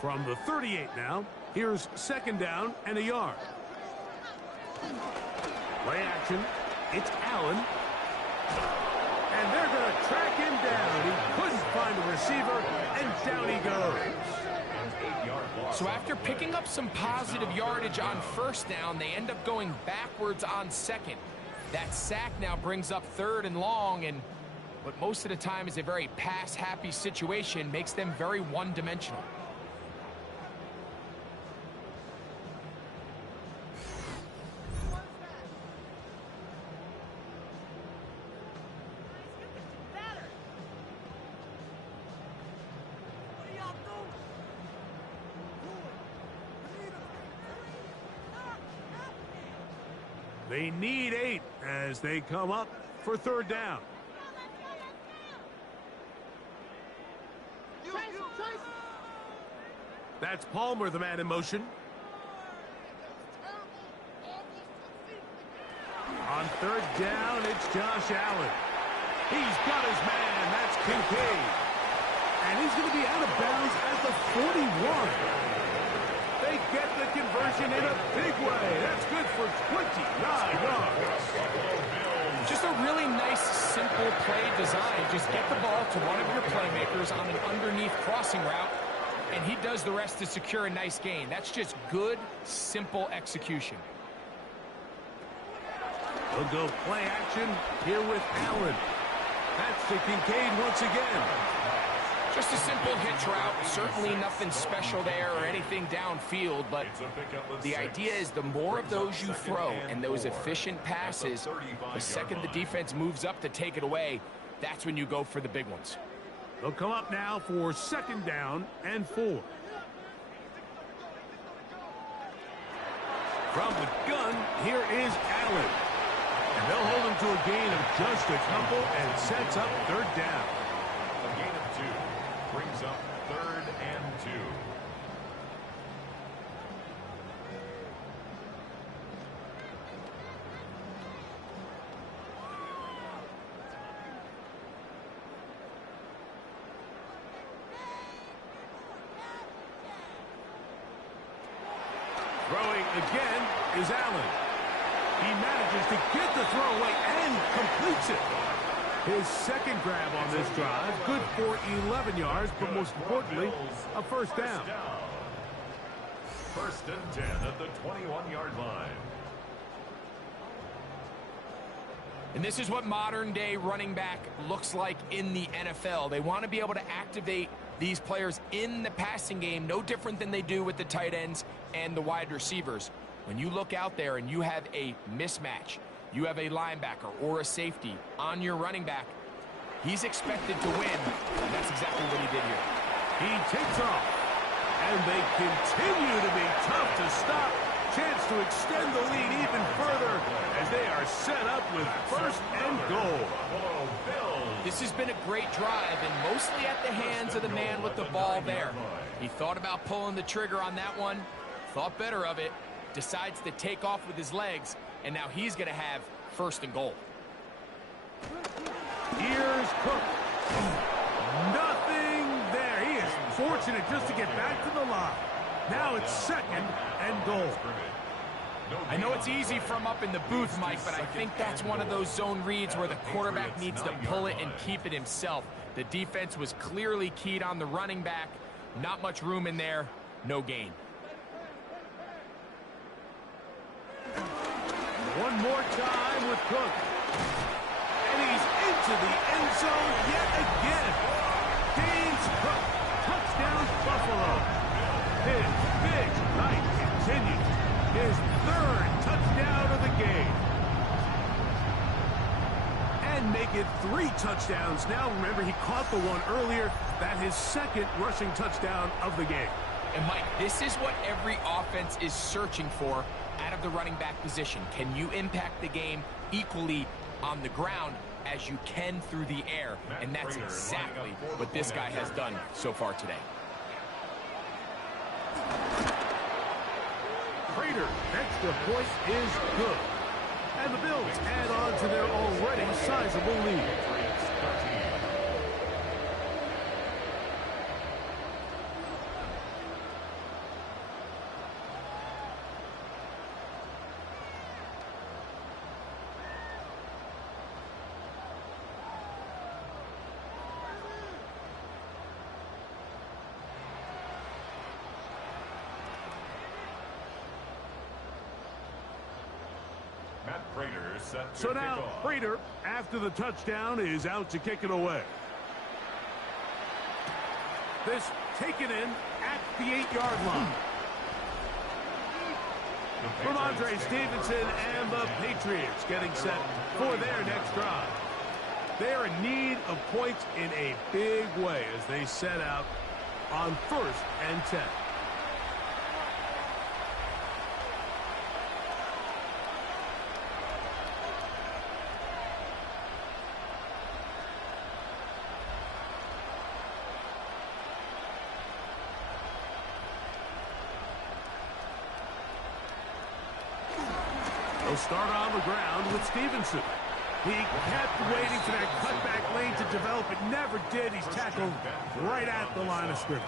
From the 38 now, here's second down and a yard. Play action. It's Allen. And they're going to track him down. He couldn't find a receiver, and down he goes. So after picking up some positive yardage on first down, they end up going backwards on second. That sack now brings up third and long, and what most of the time is a very pass-happy situation makes them very one-dimensional. They need 8 as they come up for third down. That's Palmer, the man in motion. On third down, it's Josh Allen. He's got his man. That's Kincaid. And he's going to be out of bounds at the 41. They get the conversion in a big way. That's good for 29 yards. Just a really nice, simple play design. Just get the ball to one of your playmakers on an underneath crossing route, and he does the rest to secure a nice gain. That's just good, simple execution. They'll go play action here with Allen. That's to Kincaid once again. Just a simple hitch route. Certainly nothing special there or anything downfield, but the idea is the more of those you throw and those efficient passes, the second the defense moves up to take it away, that's when you go for the big ones. They'll come up now for second down and 4. From the gun, here is Allen. And they'll hold him to a gain of just a couple and sets up third down. A gain of 2 brings up third and 2. Throwing again is Allen. He manages to get the throw away and completes it. His second grab on this drive, good for 11 yards, but most importantly, a first down. First and 10 at the 21-yard line. And this is what modern-day running back looks like in the NFL. They want to be able to activate these players in the passing game, no different than they do with the tight ends and the wide receivers. When you look out there and you have a mismatch, you have a linebacker or a safety on your running back, he's expected to win, and that's exactly what he did here. He takes off, and they continue to be tough to stop. Chance to extend the lead even further as they are set up with first and goal. This has been a great drive, and mostly at the hands of the man with the ball there. He thought about pulling the trigger on that one, thought better of it, decides to take off with his legs, and now he's going to have first and goal. Here's Cook. Nothing there. He is fortunate just to get back to the line. Now it's second and goal. I know it's easy from up in the booth, Mike, but I think that's one of those zone reads where the quarterback needs to pull it and keep it himself. The defense was clearly keyed on the running back. Not much room in there. No gain. One more time with Cook. And he's into the end zone yet again. James Cook, touchdown Buffalo. His big night continues. His third touchdown of the game. And make it 3 touchdowns now. Remember, he caught the one earlier. That his second rushing touchdown of the game. And, Mike, this is what every offense is searching for out of the running back position. Can you impact the game equally on the ground as you can through the air, and that's exactly what this guy has done so far today. Prater, extra point is good. And the Bills add on to their already sizable lead. So now, Prater, after the touchdown, is out to kick it away. This taken in at the 8-yard line. From Andre Stevenson and the Patriots getting set for their next drive. They're in need of points in a big way as they set out on 1st and 10. They'll start on the ground with Stevenson. He kept waiting for that cutback lane to develop. It never did. He's tackled right at the line of scrimmage.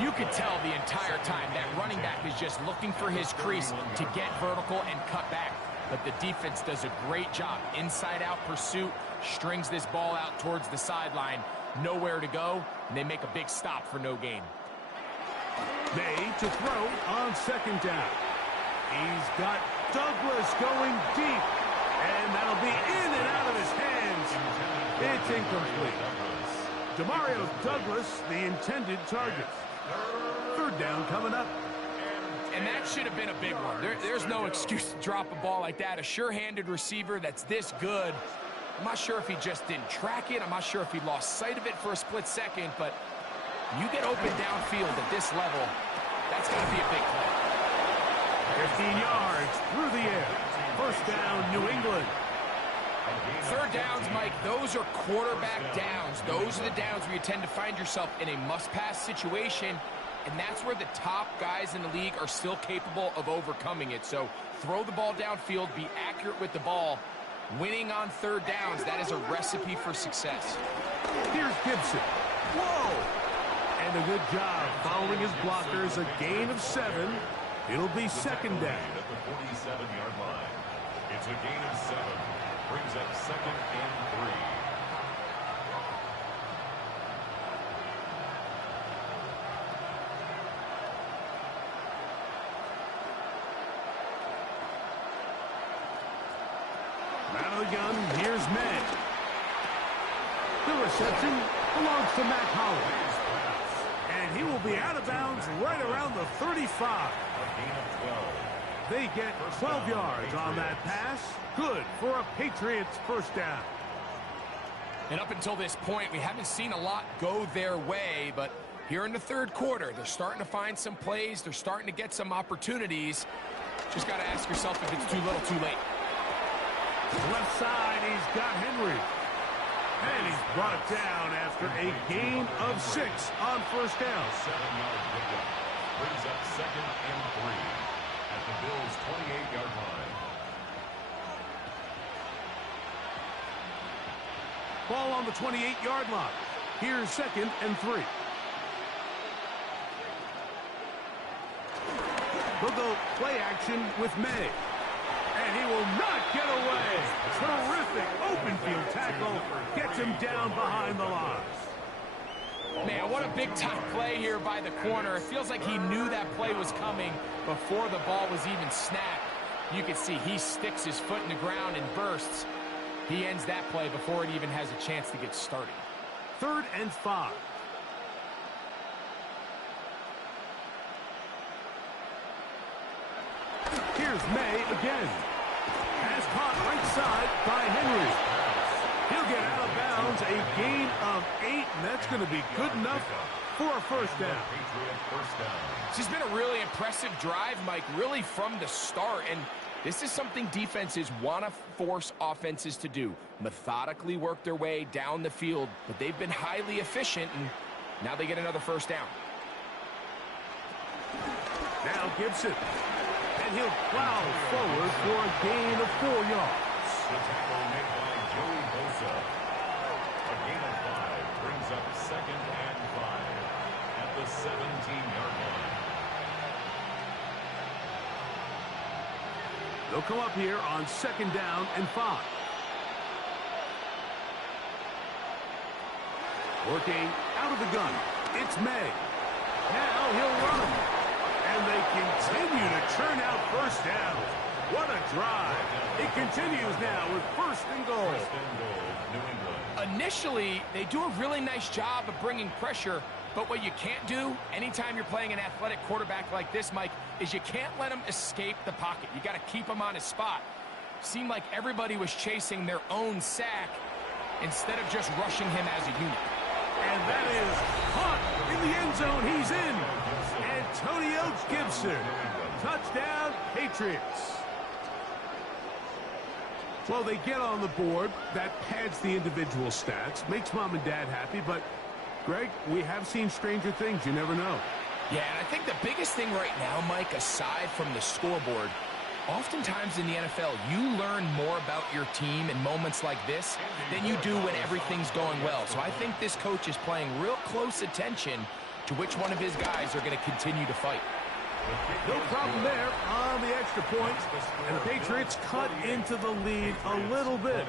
You could tell the entire time that running back is just looking for his crease to get vertical and cut back. But the defense does a great job. Inside-out pursuit, strings this ball out towards the sideline. Nowhere to go, and they make a big stop for no gain. May to throw on 2nd down. He's got Douglas going deep, and that'll be in and out of his hands. It's incomplete. Demario Douglas, the intended target. 3rd down coming up. And that should have been a big one. There's no excuse to drop a ball like that. A sure-handed receiver that's this good. I'm not sure if he just didn't track it. I'm not sure if he lost sight of it for a split second, but you get open downfield at this level, that's got to be a big play. 15 yards through the air. 1st down, New England. 3rd downs, Mike, those are quarterback downs. Those are the downs where you tend to find yourself in a must-pass situation, and that's where the top guys in the league are still capable of overcoming it. So throw the ball downfield, be accurate with the ball. Winning on 3rd downs, that is a recipe for success. Here's Gibson. Whoa! And a good job following his blockers, a gain of 7. It'll be 2nd down. At the 47-yard line. It's a gain of 7. Brings up 2nd and 3. Out of the gun, here's May. The reception belongs to Matt Hollins. And he will be out of bounds right around the 35. They get 12 yards on that pass. Good for a Patriots 1st down. And up until this point, we haven't seen a lot go their way, but here in the 3rd quarter, they're starting to find some plays. They're starting to get some opportunities. Just got to ask yourself if it's too little, too late. Left side, he's got Henry. And he's brought down after a gain of 6 on 1st down. 7-yard pickup. Brings up 2nd and 3 at the Bills' 28-yard line. Ball on the 28-yard line. Here's 2nd and 3. They'll go play action with May. And he will not get away. Terrific open field tackle. Gets him down behind the line. Man, what a big-time play here by the corner. It feels like he knew that play was coming before the ball was even snapped. You can see he sticks his foot in the ground and bursts. He ends that play before it even has a chance to get started. 3rd and 5. Here's May again. Pass caught right side by Henry. He'll get out of bounds, a gain of 8, and that's going to be good enough for a 1st down. This has been a really impressive drive, Mike, really from the start. And This is something defenses want to force offenses to do. Methodically work their way down the field, but they've been highly efficient, and now they get another first down. Now Gibson. And he'll plow forward for a gain of 4 yards. The tackle made by Joey Bosa. A gain of 5 brings up 2nd and 5 at the 17-yard line. They'll come up here on 2nd down and 5. Working out of the gun. It's May. Now he'll run. And they continue to churn out first down. What a drive. It continues now with 1st and goal. 1st and goal, New England. Initially, they do a really nice job of bringing pressure, but what you can't do anytime you're playing an athletic quarterback like this, Mike, is you can't let him escape the pocket. You got to keep him on his spot. Seemed like everybody was chasing their own sack instead of just rushing him as a unit. And that is caught in the end zone. He's in. Antonio Gibson. Touchdown, Patriots. Well, they get on the board. That pads the individual stats, makes mom and dad happy, but Greg, we have seen stranger things. You never know. Yeah, and I think the biggest thing right now, Mike, aside from the scoreboard, oftentimes in the NFL, you learn more about your team in moments like this than you do when everything's going well. So I think this coach is paying real close attention to which one of his guys are going to continue to fight. No problem there on the extra point. And the Patriots cut into the lead a little bit.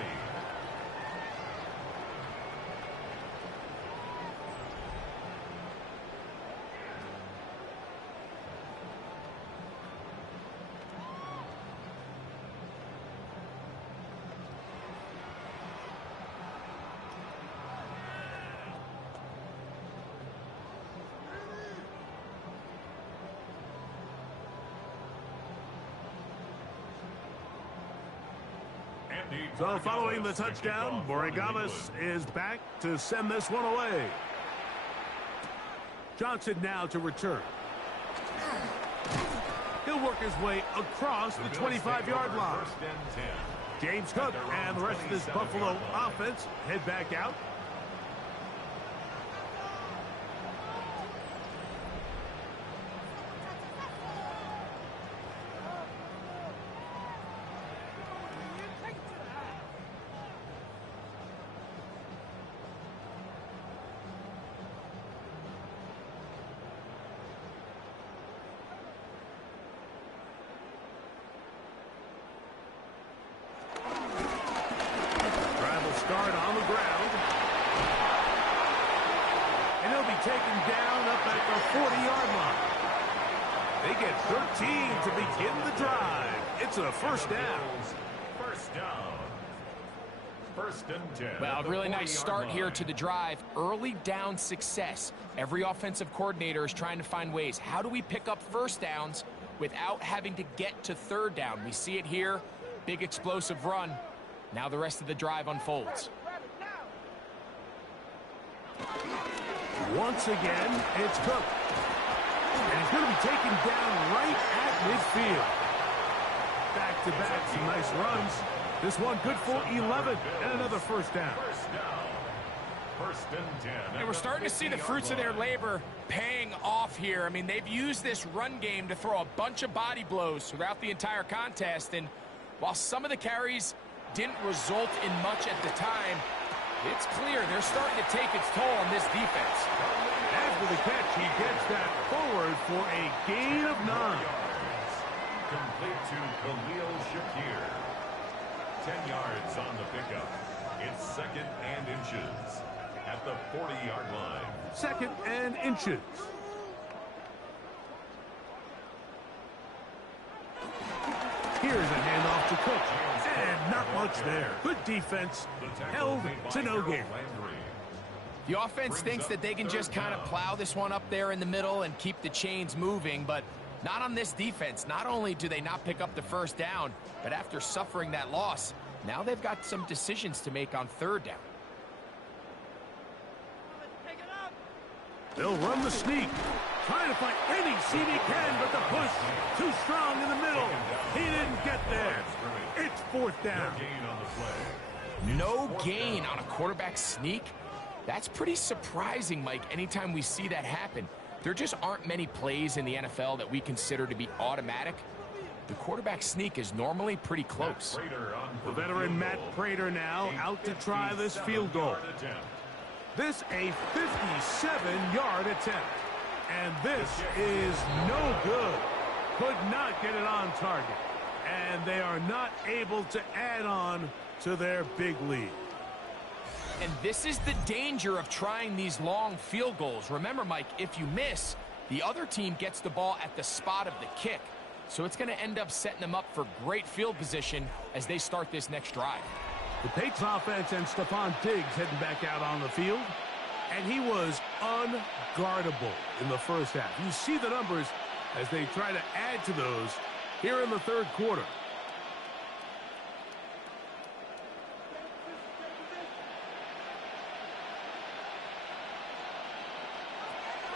So following the touchdown, BookofEliGaming is back to send this one away. Johnson now to return. He'll work his way across the 25-yard line. James Cook and the rest of this Buffalo offense head back out. Start on the ground. And he'll be taken down up at the 40-yard line. They get 13 to begin the drive. It's a first down. First down. 1st and 10. Well, a really nice start here to the drive. Early down success. Every offensive coordinator is trying to find ways. How do we pick up first downs without having to get to 3rd down? We see it here. Big explosive run. Now the rest of the drive unfolds. Once again, it's Cook. And he's going to be taken down right at midfield. Back-to-back, some nice runs. This one good for 11 and another first down. 1st and 10. And we're starting to see the fruits of their labor paying off here. I mean, they've used this run game to throw a bunch of body blows throughout the entire contest. And while some of the carries didn't result in much at the time, it's clear they're starting to take its toll on this defense. After the catch, he gets that forward for a gain of 9. Complete to Khalil Shakir. 10 yards on the pickup. It's 2nd and inches at the 40-yard line. 2nd and inches. Here's a handoff to Cook. And not much there. Good defense. Held to no gain. The offense thinks that they can just kind of plow this one up there in the middle and keep the chains moving, but not on this defense. Not only do they not pick up the first down, but after suffering that loss, now they've got some decisions to make on 3rd down. They'll run the sneak. Trying to find any seam he can, but the push too strong in the middle. He didn't get there. It's fourth down. No gain on a quarterback sneak? That's pretty surprising, Mike, anytime we see that happen. There just aren't many plays in the NFL that we consider to be automatic. The quarterback sneak is normally pretty close. The veteran Matt Prater now out to try this field goal. This a 57-yard attempt. And this is no good. Could not get it on target. And they are not able to add on to their big lead. And this is the danger of trying these long field goals. Remember, Mike, if you miss, the other team gets the ball at the spot of the kick. So it's going to end up setting them up for great field position as they start this next drive. The Patriots offense and Stephon Diggs heading back out on the field. And he was unguardable in the first half. You see the numbers as they try to add to those here in the third quarter.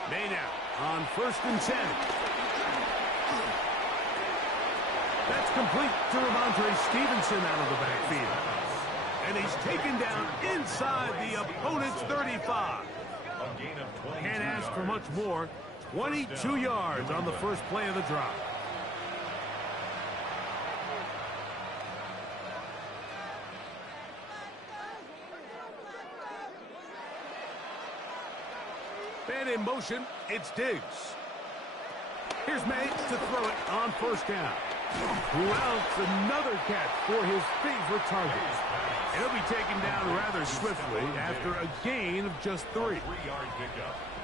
May now on 1st and 10. That's complete to Ramondre Stevenson out of the backfield. And he's taken down inside the opponent's 35. Can't ask for much more. 22 yards on the first play of the drive. And in motion, it's Diggs. Here's May to throw it on first down. Who else? Another catch for his favorite target. And he'll be taken down rather swiftly after a gain of just 3.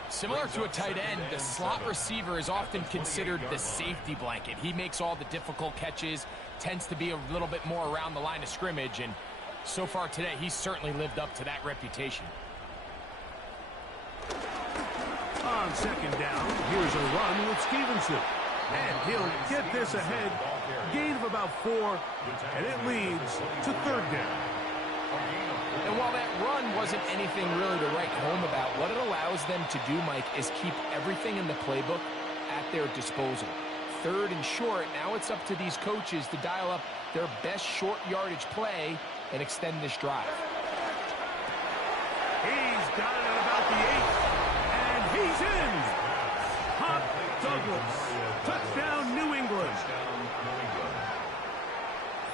Similar to a tight end, the slot receiver is often considered the safety blanket. He makes all the difficult catches, tends to be a little bit more around the line of scrimmage, and so far today, he's certainly lived up to that reputation. On second down, here's a run with Stevenson. And he'll get this ahead. Gain of about 4, and it leads to third down. And while that run wasn't anything really to write home about, what it allows them to do, Mike, is keep everything in the playbook at their disposal. Third and short, now it's up to these coaches to dial up their best short yardage play and extend this drive. He's got it at about the 8, and he's in. Hop Douglas. Touchdown, New England.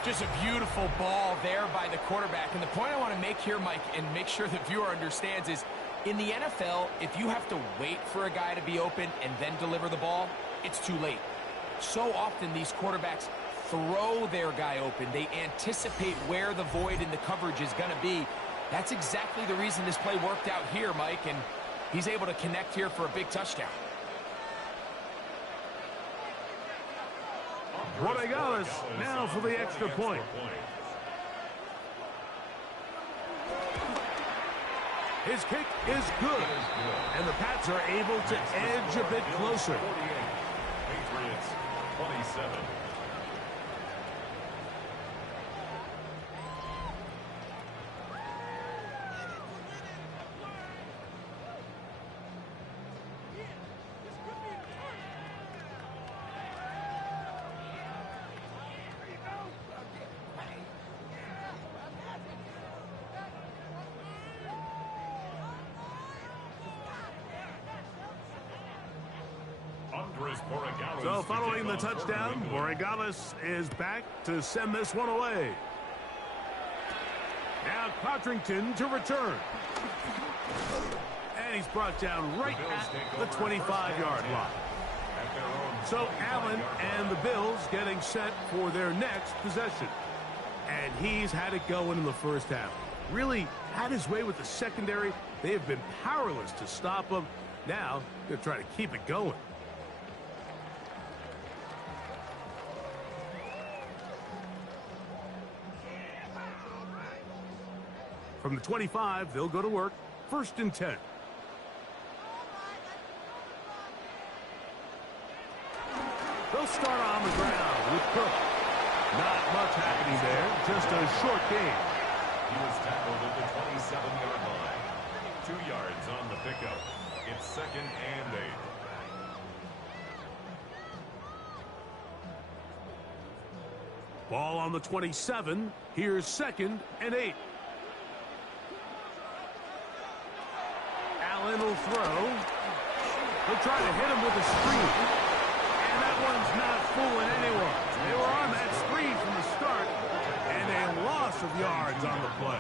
Just a beautiful ball there by the quarterback. And the point I want to make here, Mike, and make sure the viewer understands is, in the NFL, if you have to wait for a guy to be open and then deliver the ball, it's too late. So often these quarterbacks throw their guy open. They anticipate where the void in the coverage is going to be. That's exactly the reason this play worked out here, Mike, and he's able to connect here for a big touchdown. BookofEliGaming now for the extra point. His kick is good, and the Pats are able to edge a bit closer. Patriots 27. So following the touchdown, BookofEliGaming is back to send this one away. Now Cotrington to return. And he's brought down right at the 25-yard line. So Allen and the Bills getting set for their next possession. And he's had it going in the first half. Really had his way with the secondary. They have been powerless to stop him. Now they're trying to keep it going. From the 25, they'll go to work. 1st and 10. They'll start on the ground with Cook. Not much happening there. Just a short gain. He was tackled at the 27-yard line. 2 yards on the pickup. It's 2nd and 8. Ball on the 27. Here's 2nd and 8. Allen will throw. He'll try to hit him with a screen. And that one's not fooling anyone. They were on that screen from the start, and a loss of yards on the play.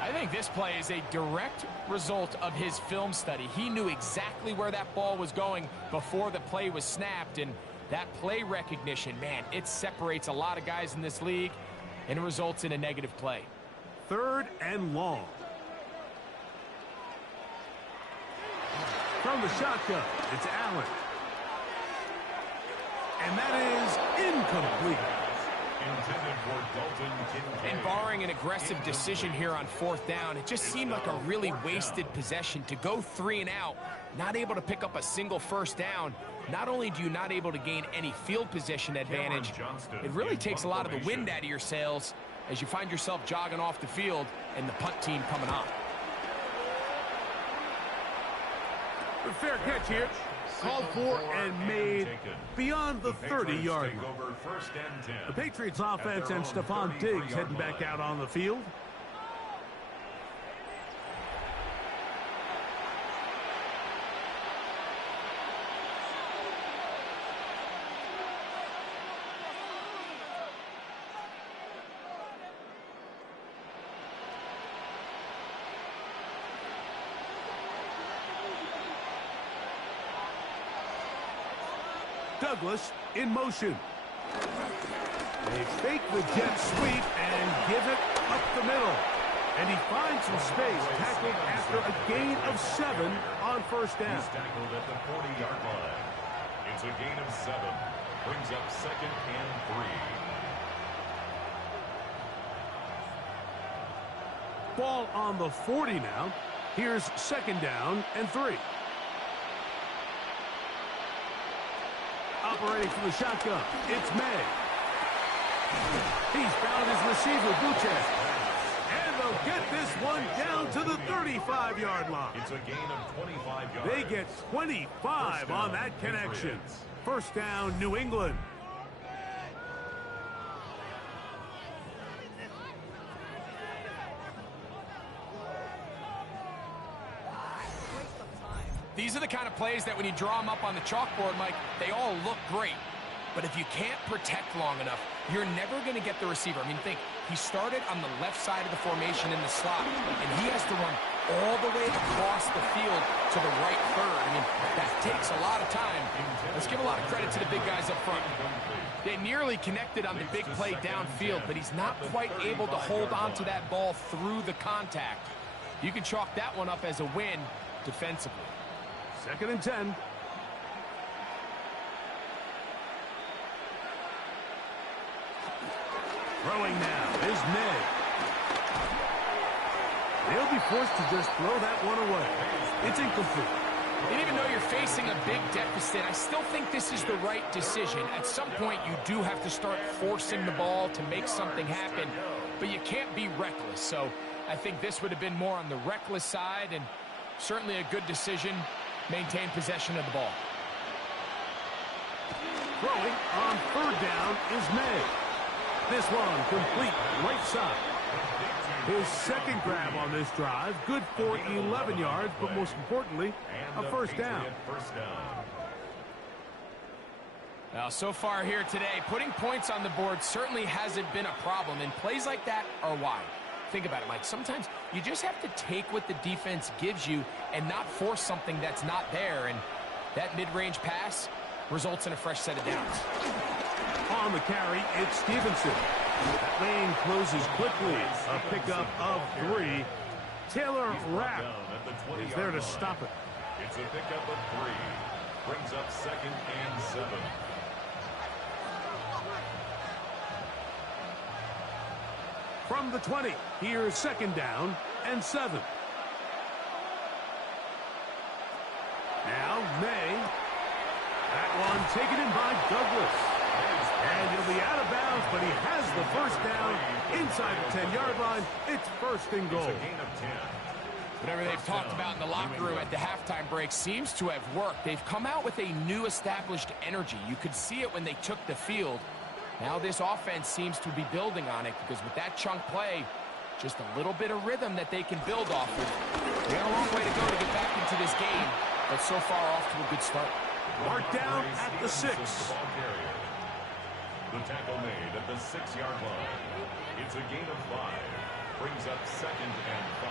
I think this play is a direct result of his film study. He knew exactly where that ball was going before the play was snapped, and that play recognition, man, it separates a lot of guys in this league, and it results in a negative play. 3rd and long. From the shotgun, it's Allen. And that is incomplete. Intended for Dalton Kincaid. And barring an aggressive decision here on 4th down, it just seemed like a really wasted possession to go 3 and out, not able to pick up a single 1st down. Not only do you not able to gain any field position advantage, it really takes a lot of the wind out of your sails as you find yourself jogging off the field and the punt team coming on. Fair catch here. Called for and made beyond the 30-yard line. The Patriots offense and Stephon Diggs heading back out on the field. Douglas in motion. They fake the jet sweep and give it up the middle. And he finds some space, tackled after a gain of 7 on 1st down. He's tackled at the 40-yard line. It's a gain of 7. Brings up 2nd and 3. Ball on the 40 now. Here's 2nd down and 3. Operating from the shotgun, it's May. He's found his receiver, Buche. And they'll get this one down to the 35-yard line. It's a gain of 25 yards. They get 25 on that connection. 1st down, New England. These are the kind of plays that when you draw them up on the chalkboard, Mike, they all look great. But if you can't protect long enough, you're never going to get the receiver. I mean, think, he started on the left side of the formation in the slot, and he has to run all the way across the field to the right third. I mean, that takes a lot of time. Let's give a lot of credit to the big guys up front. They nearly connected on the big play downfield, but he's not quite able to hold on to that ball through the contact. You can chalk that one up as a win defensively. 2nd and 10. Throwing now is Ned. They'll be forced to just throw that one away. It's incomplete. And even though you're facing a big deficit, I still think this is the right decision. At some point, you do have to start forcing the ball to make something happen, but you can't be reckless. So I think this would have been more on the reckless side, and certainly a good decision. Maintain possession of the ball. Throwing on 3rd down is May. This one complete right side. His 2nd grab on this drive, good for 11 yards, but most importantly, a 1st down. Now, so far here today, putting points on the board certainly hasn't been a problem, and plays like that are why. Think about it, Mike. Sometimes you just have to take what the defense gives you and not force something that's not there. And that mid-range pass results in a fresh set of downs. On the carry, it's Stevenson. That lane closes quickly. A pickup of 3. Taylor Rapp is there to stop it. It's a pickup of 3. Brings up 2nd and 7. From the 20, here's 2nd down and 7. Now May. That one taken in by Douglas. And he'll be out of bounds, but he has the 1st down inside the 10-yard line. It's 1st and goal. It's a gain of 10. Whatever they've talked about in the locker room at the halftime break seems to have worked. They've come out with a new established energy. You could see it when they took the field. Now this offense seems to be building on it because with that chunk play, just a little bit of rhythm that they can build off of. They got a long way to go to get back into this game, but so far off to a good start. Mark down at the 6. The tackle made at the 6-yard line. It's a gain of 5. Brings up 2nd and 5.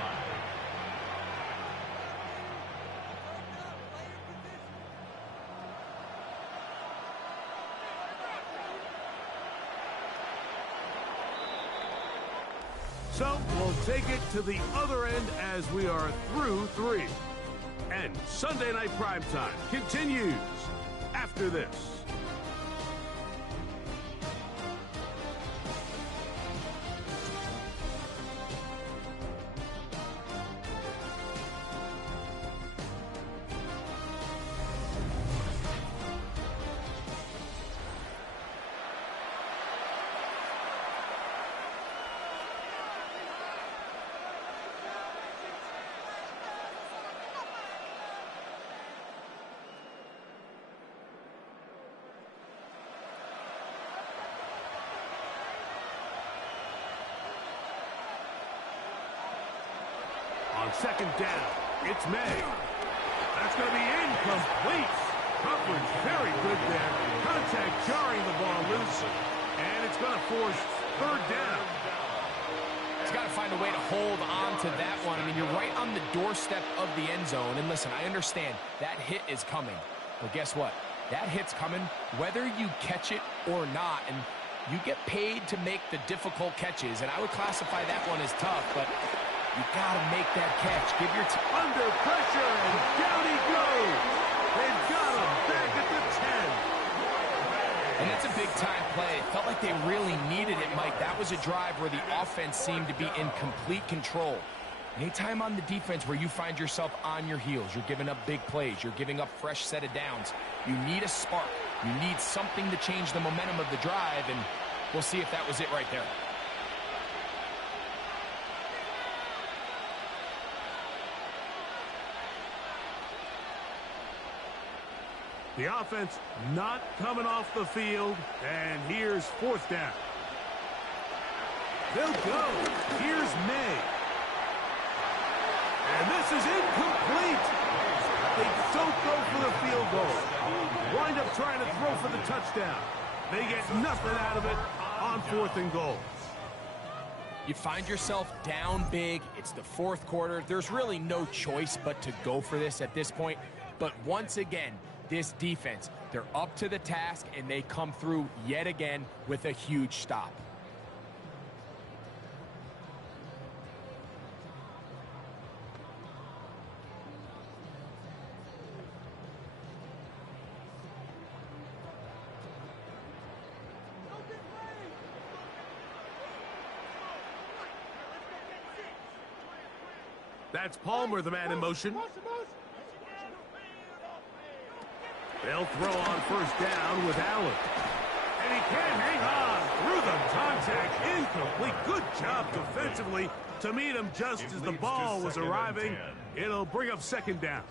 So we'll take it to the other end as we are through 3. And Sunday Night Primetime continues after this. On 2nd down, it's May. That's going to be incomplete. Coverage very good there. Contact jarring the ball loose. And it's going to force 3rd down. He's got to find a way to hold on to that one. I mean, you're right on the doorstep of the end zone. And listen, I understand that hit is coming. But guess what? That hit's coming whether you catch it or not. And you get paid to make the difficult catches. And I would classify that one as tough, but you got to make that catch. Give your under pressure, and down he goes. They've got him back at the 10. And that's a big-time play. It felt like they really needed it, Mike. That was a drive where the offense seemed to be in complete control. Anytime on the defense where you find yourself on your heels, you're giving up big plays, you're giving up fresh set of downs, you need a spark. You need something to change the momentum of the drive, and we'll see if that was it right there. The offense not coming off the field, and here's 4th down. They'll go. Here's May. And this is incomplete. They don't go for the field goal. Wind up trying to throw for the touchdown. They get nothing out of it on 4th and goal. You find yourself down big. It's the 4th quarter. There's really no choice but to go for this at this point. But once again, this defense, they're up to the task, and they come through yet again with a huge stop. That's Palmer, the man in motion. They'll throw on 1st down with Allen. And he can hang on through the contact. Incomplete. Good job defensively to meet him just as the ball was arriving. It'll bring up 2nd down.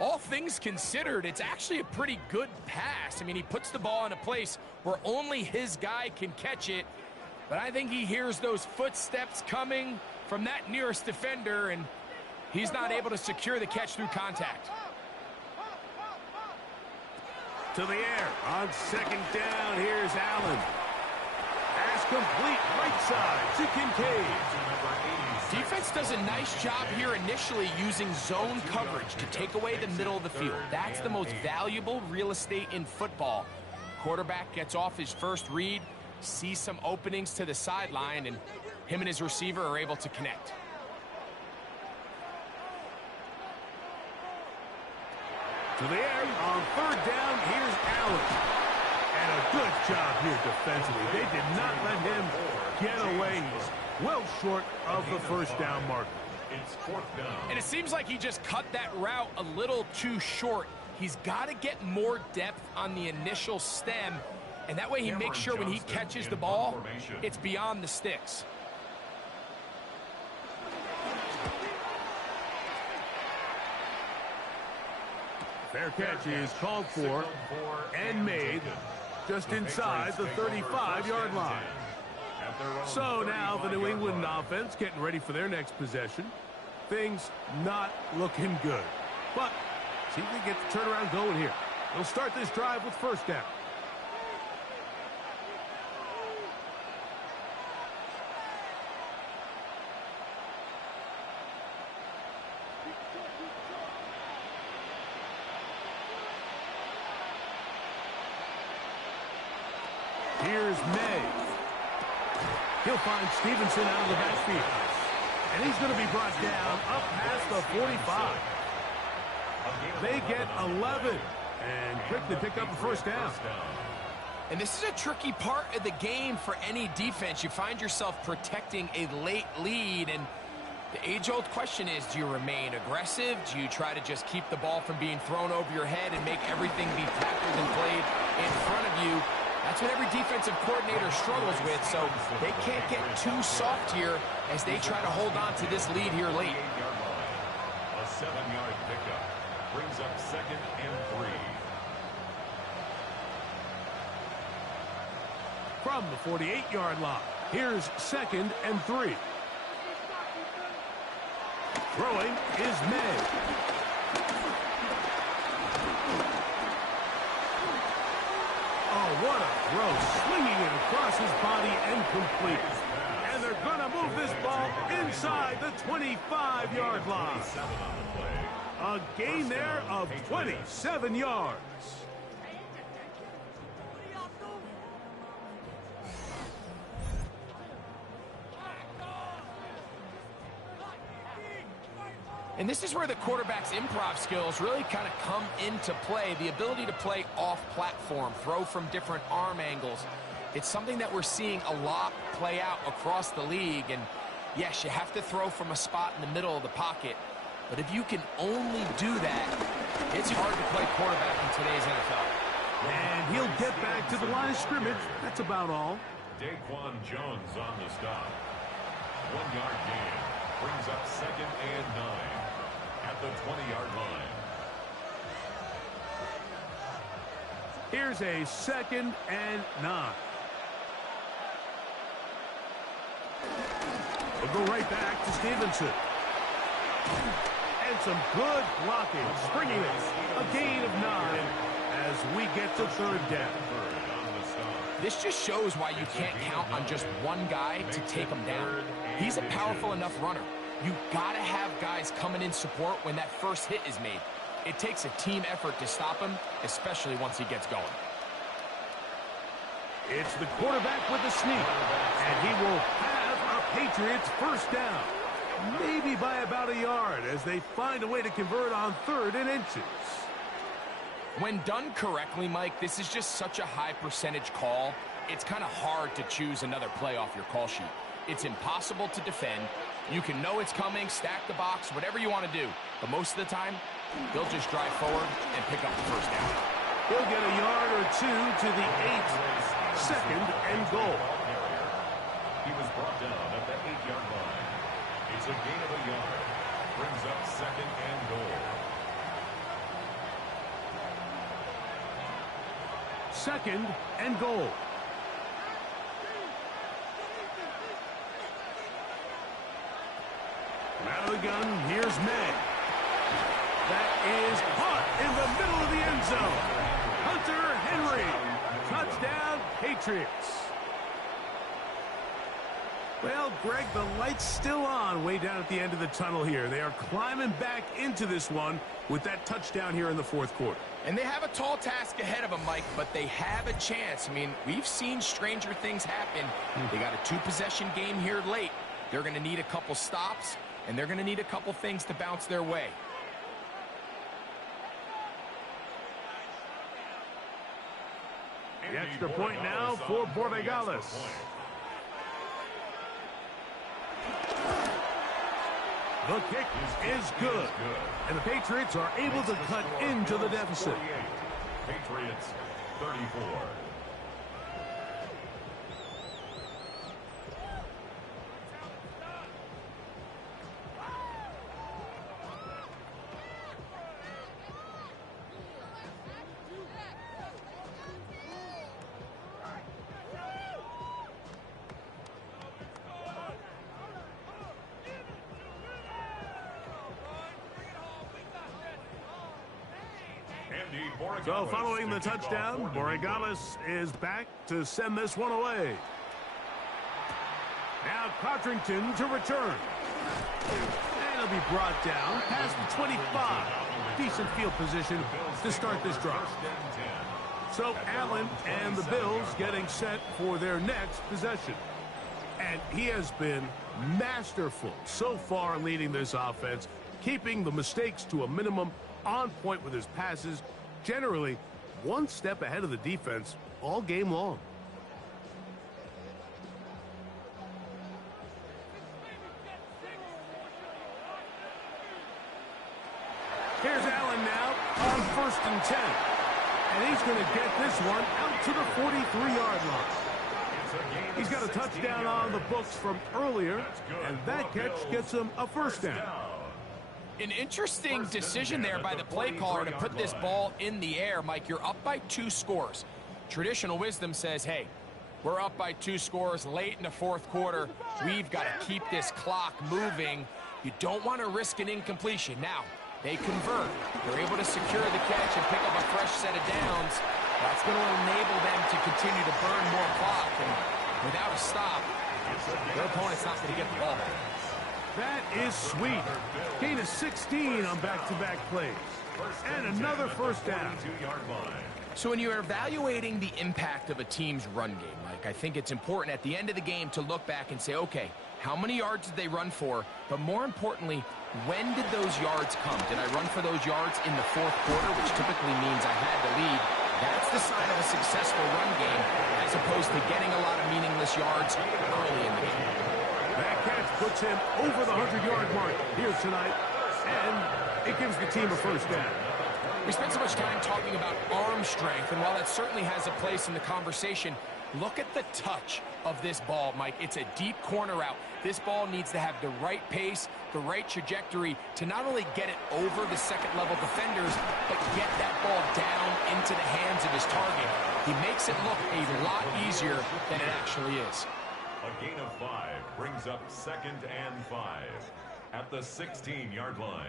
All things considered, it's actually a pretty good pass. I mean, he puts the ball in a place where only his guy can catch it. But I think he hears those footsteps coming from that nearest defender, and he's not able to secure the catch through contact. To the air on 2nd down. Here's Allen. Pass complete right side to Kincaid. Defense does a nice job here initially using zone coverage to take away the middle of the field. That's the most valuable real estate in football. Quarterback gets off his first read, sees some openings to the sideline, and him and his receiver are able to connect. To the air on 3rd down. Here's Allen. And a good job here defensively. They did not let him get away. He's well short of the 1st down marker. It's 4th down. And it seems like he just cut that route a little too short. He's got to get more depth on the initial stem, and that way he makes sure when he catches the ball, it's beyond the sticks. Fair catch is called for and made. just inside the 35-yard line. So now the New England offense getting ready for their next possession. Things not looking good. But see if they get the turnaround going here. They'll start this drive with first down. Here's May. He'll find Stevenson out of the backfield. And he's going to be brought down up past the 45. They get 11 and quickly pick up a first down. And this is a tricky part of the game for any defense. You find yourself protecting a late lead, and the age-old question is, do you remain aggressive? Do you try to just keep the ball from being thrown over your head and make everything be tackled and played in front of you? That's what every defensive coordinator struggles with, so they can't get too soft here as they try to hold on to this lead here late. A 7-yard pickup brings up 2nd and 3. From the 48-yard line, here's 2nd and 3. Throwing is May. Oh, what a throw, swinging it across his body and complete. And they're going to move this ball inside the 25-yard line. A gain there of 27 yards. And this is where the quarterback's improv skills really kind of come into play. The ability to play off-platform, throw from different arm angles. It's something that we're seeing a lot play out across the league. And yes, you have to throw from a spot in the middle of the pocket. But if you can only do that, it's hard to play quarterback in today's NFL. And he'll get back to the line of scrimmage. That's about all. Daquan Jones on the stop. 1-yard gain brings up 2nd and 9 at the 20-yard line. Here's a 2nd and 9. We'll go right back to Stevenson. And some good blocking, springing it. A gain of 9 as we get to 3rd down. This just shows why you can't count on just one guy to take him down. He's a powerful enough runner. You've got to have guys coming in support when that first hit is made. It takes a team effort to stop him, especially once he gets going. It's the quarterback with the sneak, and he will have a Patriots first down. Maybe by about a yard as they find a way to convert on 3rd and inches. When done correctly, Mike, this is just such a high percentage call. It's kind of hard to choose another play off your call sheet. It's impossible to defend. You can know it's coming, stack the box, whatever you want to do. But most of the time, they'll just drive forward and pick up the first down. He'll get a yard or 2 to the 8. 2nd and goal. He was brought down at the 8-yard line. It's a gain of a yard. Brings up 2nd and goal. 2nd and goal. Out of the gun, here's May. That is caught in the middle of the end zone. Hunter Henry. Touchdown, Patriots. Well, Greg, the light's still on way down at the end of the tunnel here. They are climbing back into this one with that touchdown here in the 4th quarter. And they have a tall task ahead of them, Mike, but they have a chance. I mean, we've seen stranger things happen. They got a 2-possession game here late. They're going to need a couple stops, and they're going to need a couple things to bounce their way. The extra point now for Borregales. The kick is good. And the Patriots are able to cut into the deficit. Patriots 34. Andy Borregales. So following the touchdown, Borregales is back to send this one away. Now Codrington to return. And he'll be brought down past the 25. Decent field position to start this drive. So Allen and the Bills getting set for their next possession. And he has been masterful so far leading this offense, keeping the mistakes to a minimum, on point with his passes, generally one step ahead of the defense all game long. Here's Allen now on 1st and 10. And he's going to get this one out to the 43-yard line. He's got a touchdown on the books from earlier, and that catch gets him a first down. An interesting decision there by the play caller to put this ball in the air. Mike, you're up by 2 scores. Traditional wisdom says, hey, we're up by 2 scores late in the 4th quarter. We've got to keep this clock moving. You don't want to risk an incompletion. Now, they convert. They're able to secure the catch and pick up a fresh set of downs. That's going to enable them to continue to burn more clock. And without a stop, their opponent's not going to get the ball. That is sweet. Gain of 16 on back-to-back plays. And another first down. So when you're evaluating the impact of a team's run game, Mike, I think it's important at the end of the game to look back and say, okay, how many yards did they run for? But more importantly, when did those yards come? Did I run for those yards in the 4th quarter, which typically means I had the lead? That's the sign of a successful run game, as opposed to getting a lot of meaningless yards early in the game. That catch puts him over the 100-yard mark here tonight, and it gives the team a first down. We spent so much time talking about arm strength, and while that certainly has a place in the conversation, look at the touch of this ball, Mike. It's a deep corner route. This ball needs to have the right pace, the right trajectory to not only get it over the second-level defenders, but get that ball down into the hands of his target. He makes it look a lot easier than it actually is. A gain of 5 brings up 2nd and 5 at the 16-yard line.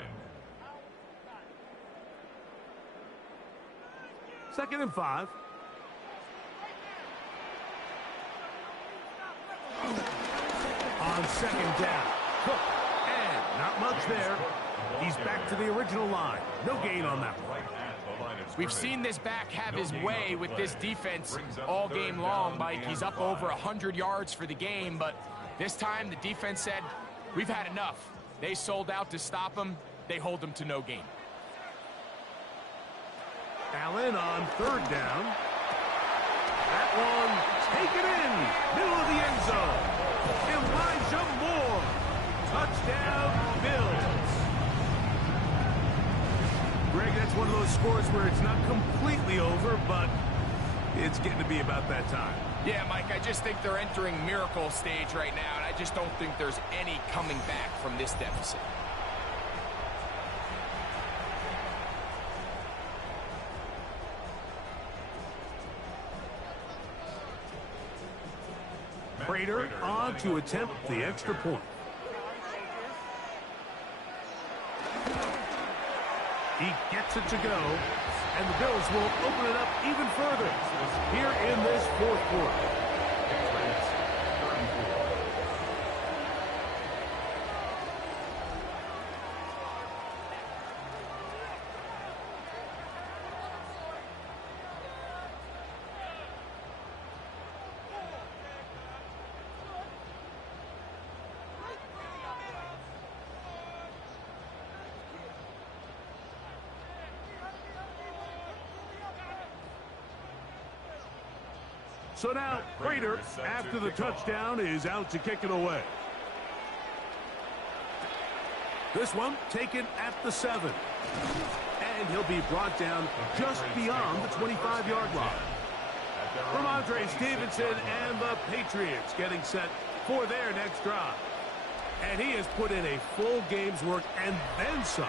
2nd and 5. On 2nd down, Cook, and not much there. He's back to the original line. No gain on that one. We've seen this back have his way with this defense all game long, Mike. He's up over 100 yards for the game, but this time the defense said, we've had enough. They sold out to stop him. They hold him to no gain. Allen on 3rd down. That one taken in, middle of the end zone. Elijah Moore, touchdown Bills. Greg, that's one of those scores where it's not completely over, but it's getting to be about that time. Yeah, Mike, I just think they're entering miracle stage right now, and I just don't think there's any coming back from this deficit. Prater on to attempt the extra point. He gets it to go, and the Bills will open it up even further here in this 4th quarter. So now, Prater, after the touchdown, is out to kick it away. This one taken at the 7. And he'll be brought down just beyond the 25-yard line. Ramondre Stevenson and the Patriots getting set for their next drive. And he has put in a full game's work and then some.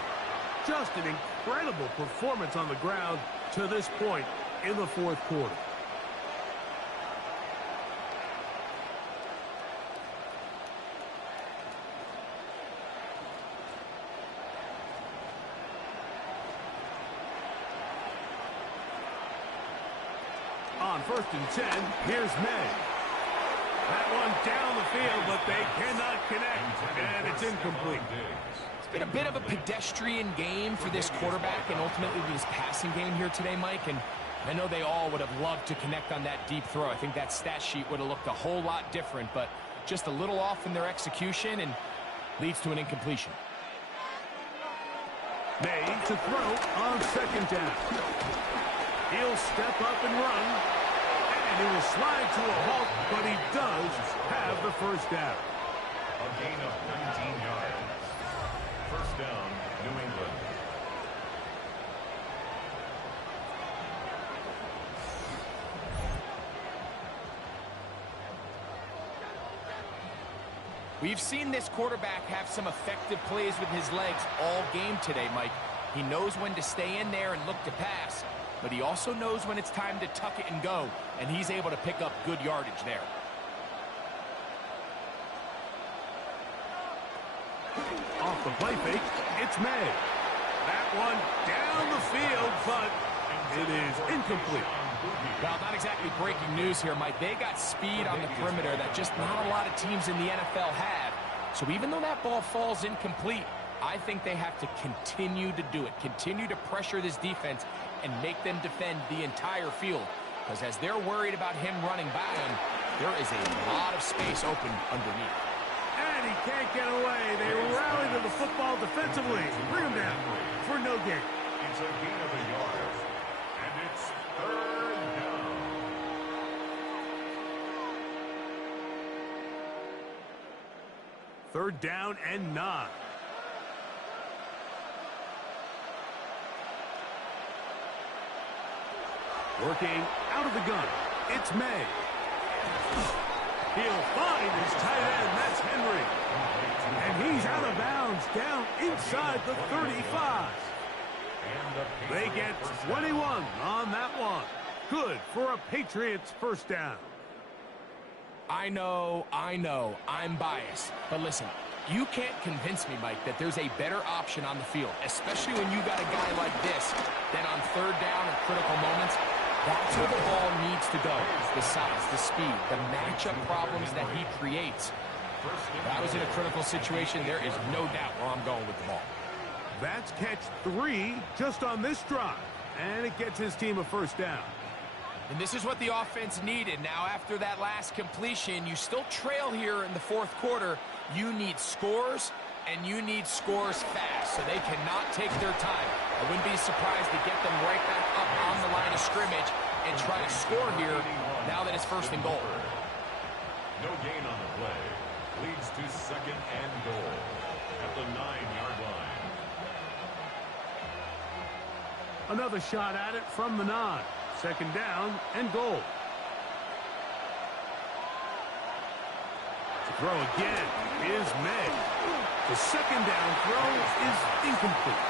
Just an incredible performance on the ground to this point in the 4th quarter. first and 10. Here's May. That one down the field, but they cannot connect, and it's incomplete. It's been a bit of a pedestrian game for this quarterback and ultimately this passing game here today, Mike. And I know they all would have loved to connect on that deep throw. I think that stat sheet would have looked a whole lot different, but just a little off in their execution and leads to an incompletion. May to throw on second down. He'll step up and run, and he will slide to a halt, but he does have the first down. A gain of 19 yards. First down, New England. We've seen this quarterback have some effective plays with his legs all game today, Mike. He knows when to stay in there and look to pass, but he also knows when it's time to tuck it and go, and he's able to pick up good yardage there. Off the play fake, it's May. That one down the field, but it is incomplete. Well, not exactly breaking news here, Mike. They got speed on the perimeter that just not a lot of teams in the NFL have. So even though that ball falls incomplete, I think they have to continue to do it, continue to pressure this defense and make them defend the entire field. Because as they're worried about him running by them, there is a lot of space open underneath. And he can't get away. They rally to the football defensively. Bring him down for no gain. It's a gain of a yard, and it's third down. Third down and 9. Working out of the gun. It's May. He'll find his tight end. That's Henry. And he's out of bounds down inside the 35. They get 21 on that one. Good for a Patriots first down. I know, I'm biased. But listen, you can't convince me, Mike, that there's a better option on the field, especially when you got a guy like this, that on third down in critical moments, that's where the ball needs to go. The size, the speed, the matchup problems that he creates. If I was in a critical situation, there is no doubt where I'm going with the ball. That's catch 3 just on this drive. And it gets his team a first down. And this is what the offense needed. Now, after that last completion, you still trail here in the fourth quarter. You need scores, and you need scores fast, so they cannot take their time. I wouldn't be surprised to get them right back up on the line of scrimmage and try to score here now that it's first and goal. No gain on the play. Leads to second and goal at the 9-yard line. Another shot at it from the 9. Second down and goal. To throw again is May. The second down throw is incomplete.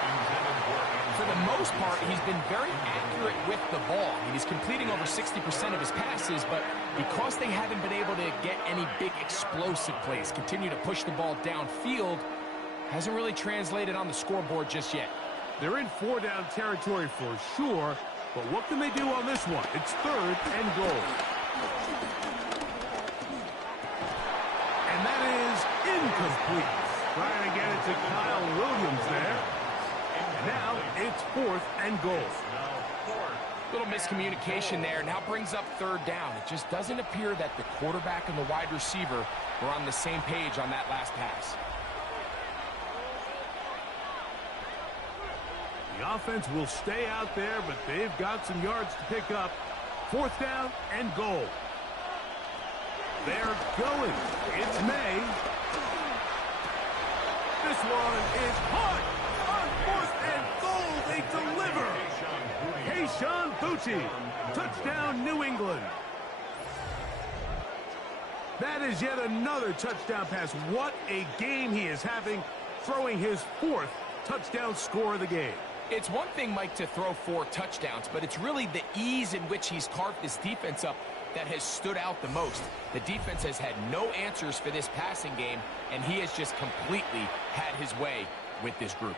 For the most part, he's been very accurate with the ball. I mean, he's completing over 60% of his passes, but because they haven't been able to get any big explosive plays, continue to push the ball downfield, hasn't really translated on the scoreboard just yet. They're in 4-down territory for sure, but what can they do on this one? It's third and goal. And that is incomplete. Trying to get it to Kyle Williams there. And now it's fourth and goal. Little miscommunication there. Now brings up third down. It just doesn't appear that the quarterback and the wide receiver were on the same page on that last pass. The offense will stay out there, but they've got some yards to pick up. Fourth down and goal. They're going. It's May. This one is hot. On fourth and goal, they deliver. Kayshon Boutte. Touchdown, New England. That is yet another touchdown pass. What a game he is having, throwing his 4th touchdown score of the game. It's one thing, Mike, to throw 4 touchdowns, but it's really the ease in which he's carved this defense up that has stood out the most. The defense has had no answers for this passing game, and he has just completely had his way with this group.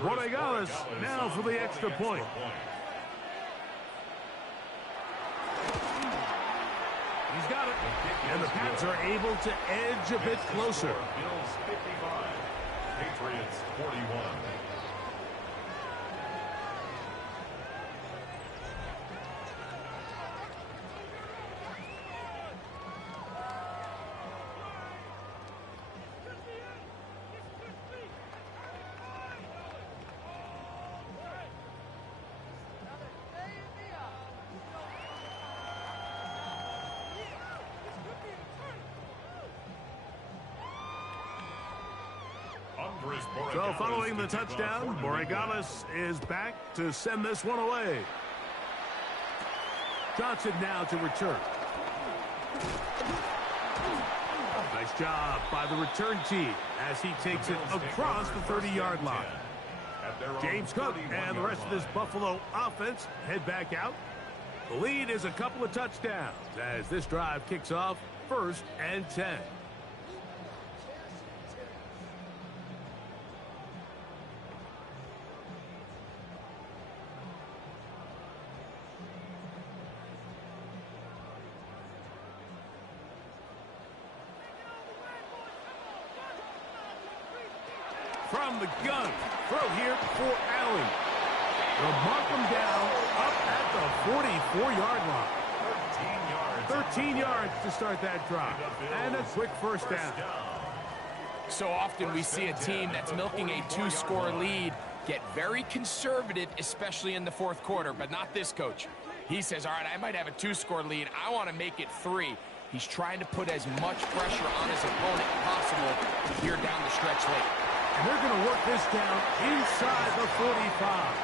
Borregales now for the extra point. He's got it. And the Pats are able to edge a bit closer. Bills 55, Patriots 41. So following the touchdown, Borregales is back to send this one away. Johnson now to return. Nice job by the return team as he takes it across the 30-yard line. James Cook and the rest of this Buffalo offense head back out. The lead is a couple of touchdowns as this drive kicks off 1st and 10. From the gun, throw here for Allen. They'll mark him down up at the 44-yard line. 13 yards to start that drive. And a quick first down. So often we see a team that's milking a 2-score lead get very conservative, especially in the 4th quarter, but not this coach. He says, all right, I might have a 2-score lead. I want to make it 3. He's trying to put as much pressure on his opponent possible here down the stretch late. And they're going to work this down inside the 45.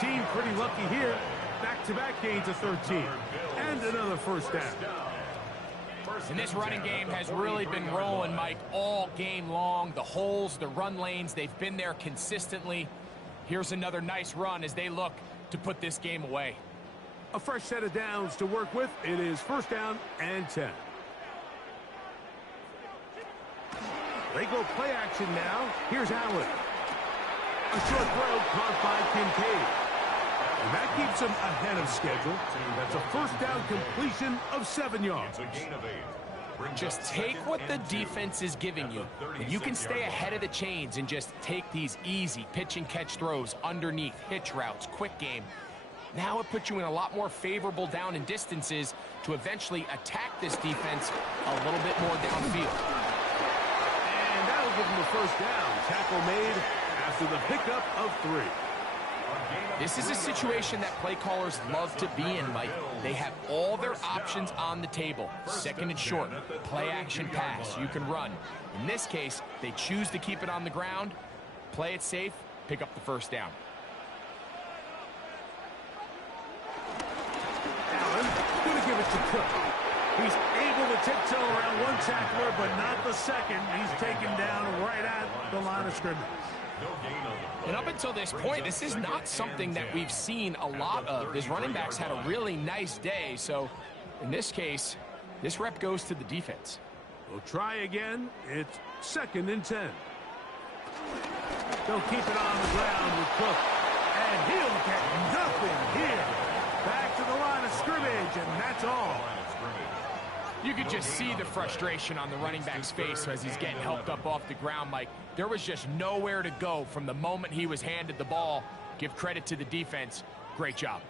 13 pretty lucky here. Back-to-back gains of 13. And another first down. And this running game has really been rolling, Mike, all game long. The holes, the run lanes, they've been there consistently. Here's another nice run as they look to put this game away. A fresh set of downs to work with. It is 1st down and 10. They go play action now. Here's Allen. A short throw caught by Kincaid. And that keeps him ahead of schedule. That's a 1st down completion of 7 yards. Just take what the defense is giving you. When you can stay ahead of the chains and just take these easy pitch and catch throws underneath, hitch routes, quick game, now it puts you in a lot more favorable down and distances to eventually attack this defense a little bit more downfield. Give him the first down. Tackle made after the pickup of 3. This is a situation that play callers love to be in, Mike. They have all their options on the table. 2nd and short, play action pass, you can run. In this case, they choose to keep it on the ground, play it safe, pick up the first down. Allen going to give it to Cook. He's able to tiptoe around one tackler, but not the second. He's taken down right at the line of scrimmage. And up until this point, this is not something that we've seen a lot of. His running backs had a really nice day, so in this case, this rep goes to the defense. We'll try again. It's 2nd and 10. They'll keep it on the ground with Cook. And he'll get nothing here. Back to the line of scrimmage, and that's all. You could just see the frustration on the running back's face as he's getting helped up off the ground, Mike. There was just nowhere to go from the moment he was handed the ball. Give credit to the defense. Great job.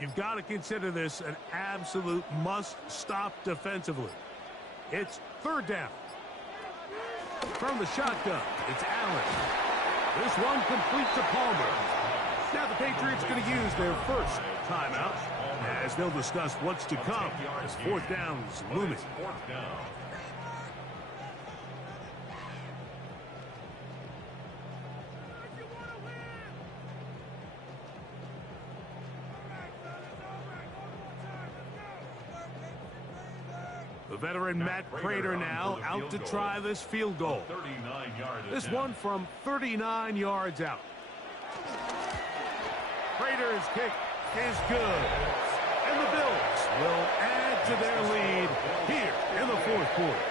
You've got to consider this an absolute must-stop defensively. It's 3rd down. From the shotgun, it's Allen. This one complete to Palmer. Now the Patriots going to use their first timeout as they'll discuss what's to come as 4th down is looming. The veteran Matt Prater now out to try this field goal. This one from 39 yards out. Prater's kick is good. And the Bills will add to their lead here in the fourth quarter.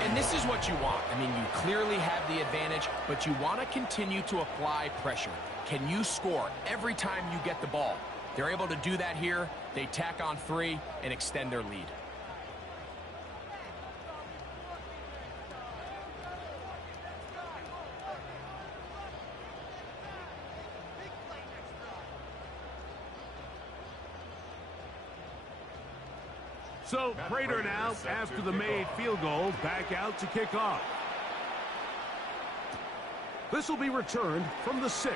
And this is what you want. I mean, you clearly have the advantage, but you want to continue to apply pressure. Can you score every time you get the ball? They're able to do that here. They tack on 3 and extend their lead. So Prater now, after the made field goal, back out to kick off. This will be returned from the 6.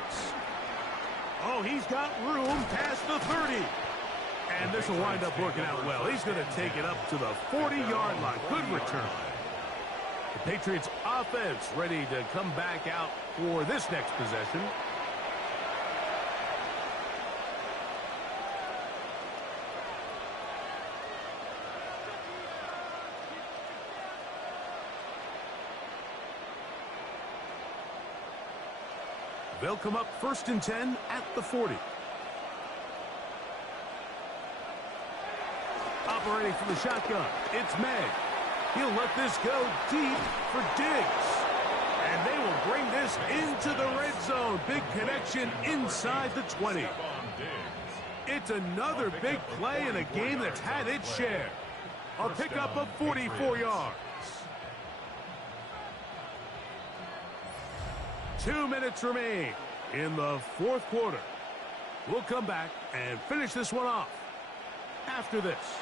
Oh, he's got room past the 30. And this will wind up working out well. He's going to take it up to the 40-yard line. Good return. The Patriots offense ready to come back out for this next possession. They'll come up 1st and 10 at the 40. Operating from the shotgun, it's May. He'll let this go deep for Diggs. And they will bring this into the red zone. Big connection inside the 20. It's another big play in a game that's had its share. A pickup of 44 yards. 2 minutes remain in the fourth quarter. We'll come back and finish this one off. After this,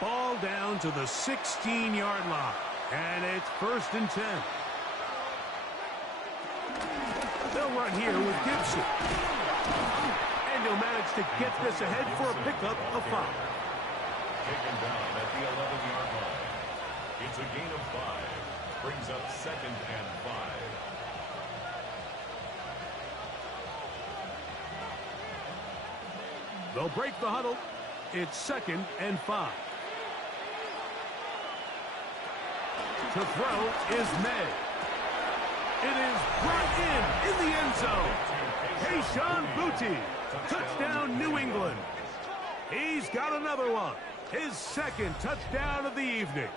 ball down to the 16-yard line, and it's 1st and 10. They'll run here with Gibson. And he'll manage to get this ahead for a pickup of 5. Taken down at the 11-yard line. It's a gain of 5. Brings up 2nd and 5. They'll break the huddle. It's 2nd and 5. To throw is May. It is brought in the end zone. Kayshon Boutte. Touchdown, New England. He's got another one. His 2nd touchdown of the evening.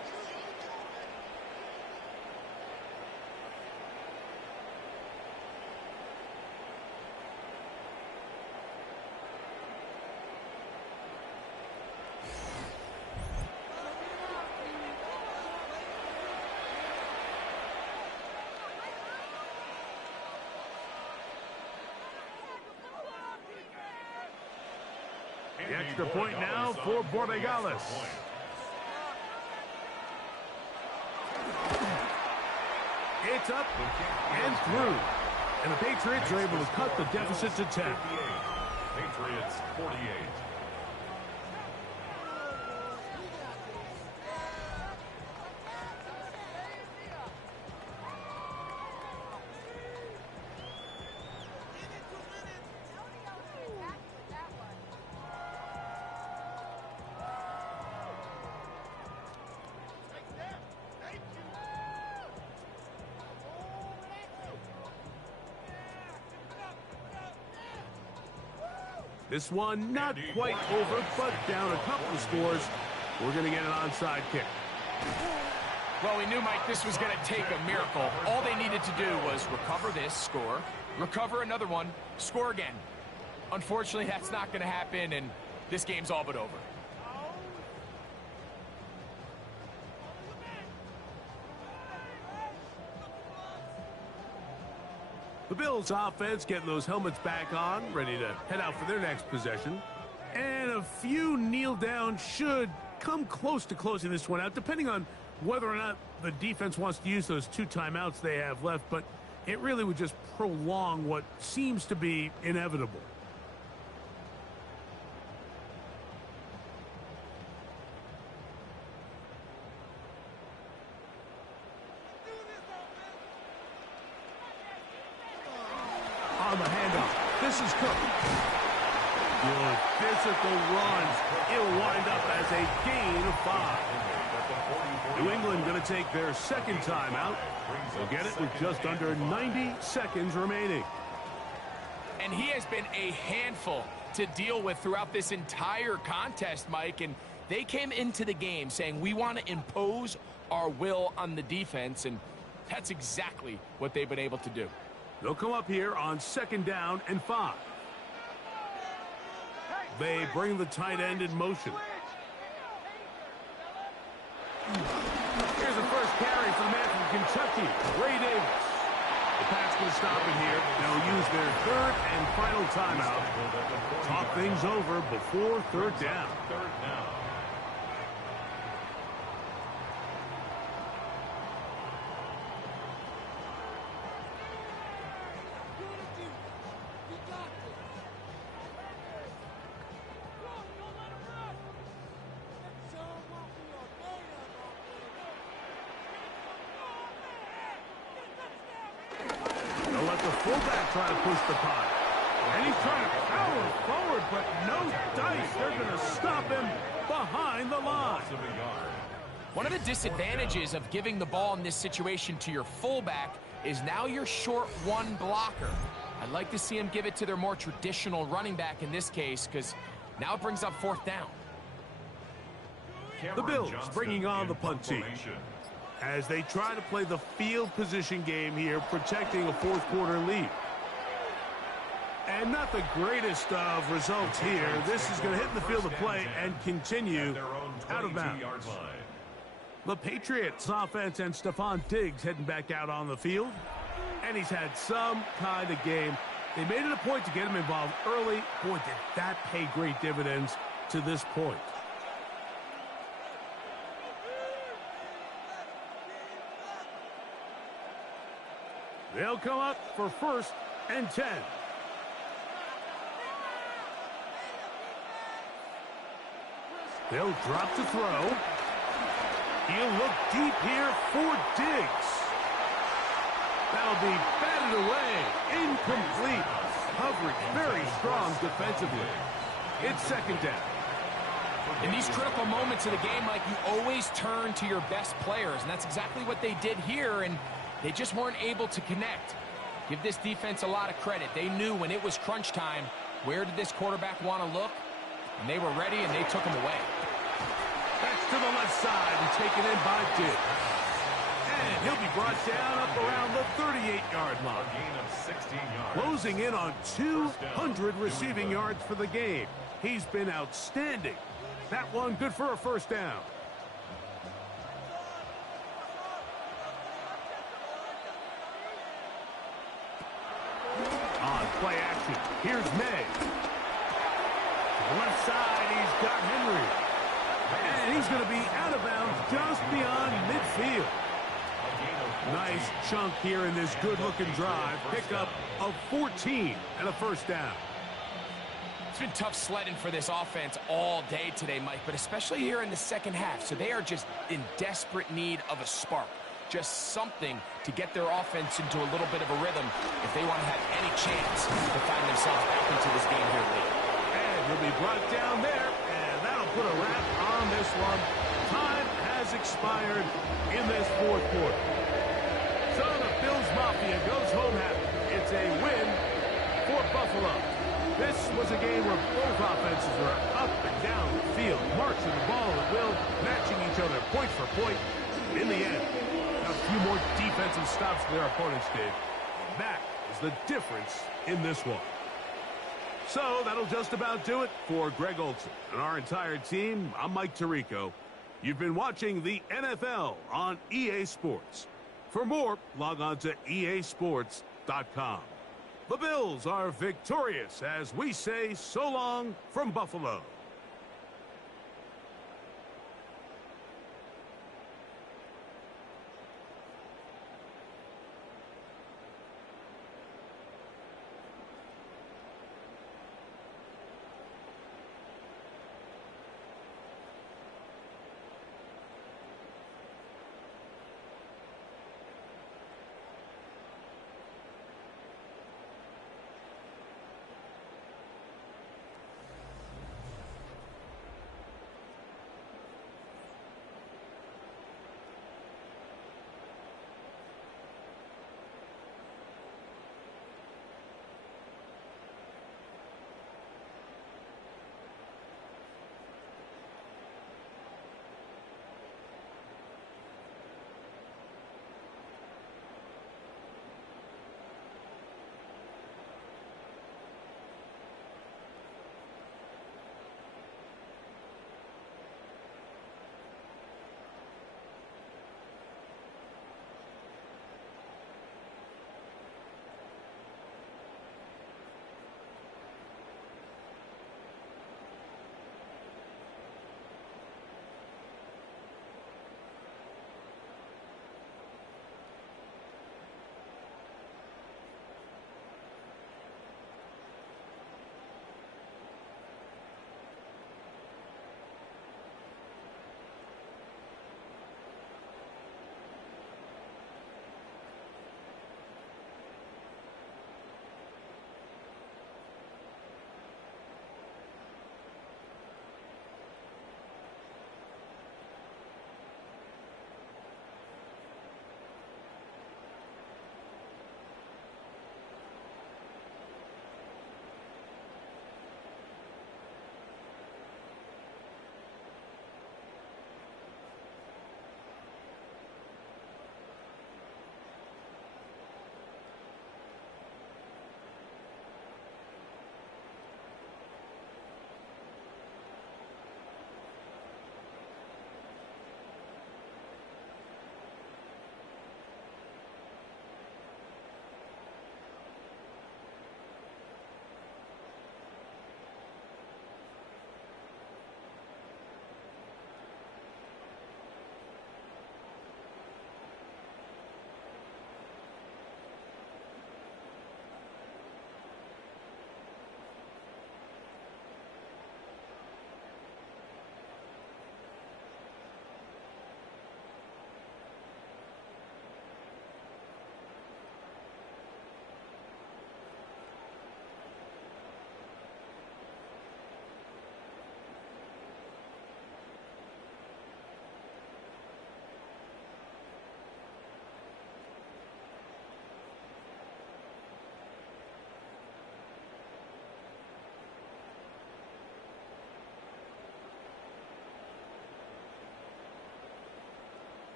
The extra point now for Borregales. It's up and through. And the Patriots are able to cut the deficit to 10. Patriots 48. This one not quite over, but down a couple of scores. We're going to get an onside kick. Well, we knew, Mike, this was going to take a miracle. All they needed to do was recover this, score, recover another one, score again. Unfortunately, that's not going to happen, and this game's all but over. The Bills offense getting those helmets back on, ready to head out for their next possession. And a few kneel down should come close to closing this one out, depending on whether or not the defense wants to use those 2 timeouts they have left. But it really would just prolong what seems to be inevitable. On the handoff, this is Cook. Good physical run. It'll wind up as a gain of 5. New England going to take their 2nd timeout. They'll get it with just under 90 seconds remaining. And he has been a handful to deal with throughout this entire contest, Mike. And they came into the game saying, we want to impose our will on the defense. And that's exactly what they've been able to do. They'll come up here on 2nd down and 5. They bring the tight end in motion. Here's the first carry for the man from Kentucky, Ray Davis. The pass going to stop it here. They'll use their 3rd and final timeout. Talk things over before 3rd down. Fullback trying to push the punt. And he's trying to power forward, but no dice. They're going to stop him behind the line. One of the disadvantages of giving the ball in this situation to your fullback is now you're short one blocker. I'd like to see him give it to their more traditional running back in this case, because now it brings up 4th down. The Bills bringing on the punt team as they try to play the field position game here, protecting a 4th quarter lead. And not the greatest of results here. This is going to hit in the field of play and continue out of bounds. The Patriots offense and Stephon Diggs heading back out on the field. And he's had some kind of game. They made it a point to get him involved early. Boy, did that pay great dividends to this point. They'll come up for 1st and 10. They'll drop to throw. He'll look deep here for Diggs. That'll be batted away. Incomplete. Coverage very strong defensively. It's 2nd down. In these critical moments of the game, Mike, you always turn to your best players, and that's exactly what they did here, and they just weren't able to connect. Give this defense a lot of credit. They knew when it was crunch time, where did this quarterback want to look? And they were ready, and they took him away. That's to the left side and taken in by Diggs. And he'll be brought down up around the 38-yard line. A gain of 16 yards. Closing in on 200 receiving yards for the game. He's been outstanding. That one good for a 1st down. On play action, here's May. Left side, he's got Henry. And he's going to be out of bounds just beyond midfield. Nice chunk here in this good-looking drive. Pickup of 14 and a 1st down. It's been tough sledding for this offense all day today, Mike, but especially here in the 2nd half. So they are just in desperate need of a spark. Just something to get their offense into a little bit of a rhythm if they want to have any chance to find themselves back into this game here late. And he'll be brought down there, and that'll put a wrap on this one. Time has expired in this 4th quarter. So the Bills Mafia goes home happy. It's a win for Buffalo. This was a game where both offenses were up and down the field, marching the ball at will, matching each other point for point. In the end, a few more defensive stops than their opponents did. That is the difference in this one. So that'll just about do it for Greg Olson and our entire team. I'm Mike Tirico. You've been watching the NFL on EA Sports. For more, log on to easports.com. The Bills are victorious as we say so long from Buffalo.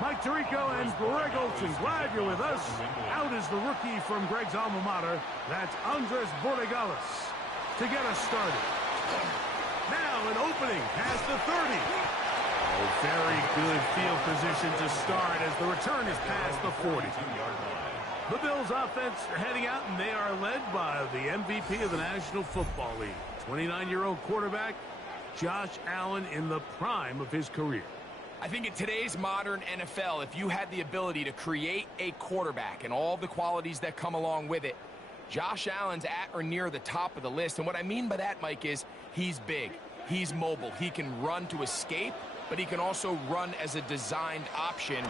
Mike Tirico and Greg Olson, glad you're with us. Out is the rookie from Greg's alma mater. That's Andres Borregales to get us started. Now an opening past the 30. Oh, very good field position to start as the return is past the 40. The Bills offense are heading out, and they are led by the MVP of the National Football League, 29-year-old quarterback Josh Allen in the prime of his career. I think in today's modern NFL, if you had the ability to create a quarterback and all the qualities that come along with it, Josh Allen's at or near the top of the list. And what I mean by that, Mike, is he's big, he's mobile, he can run to escape, but he can also run as a designed option.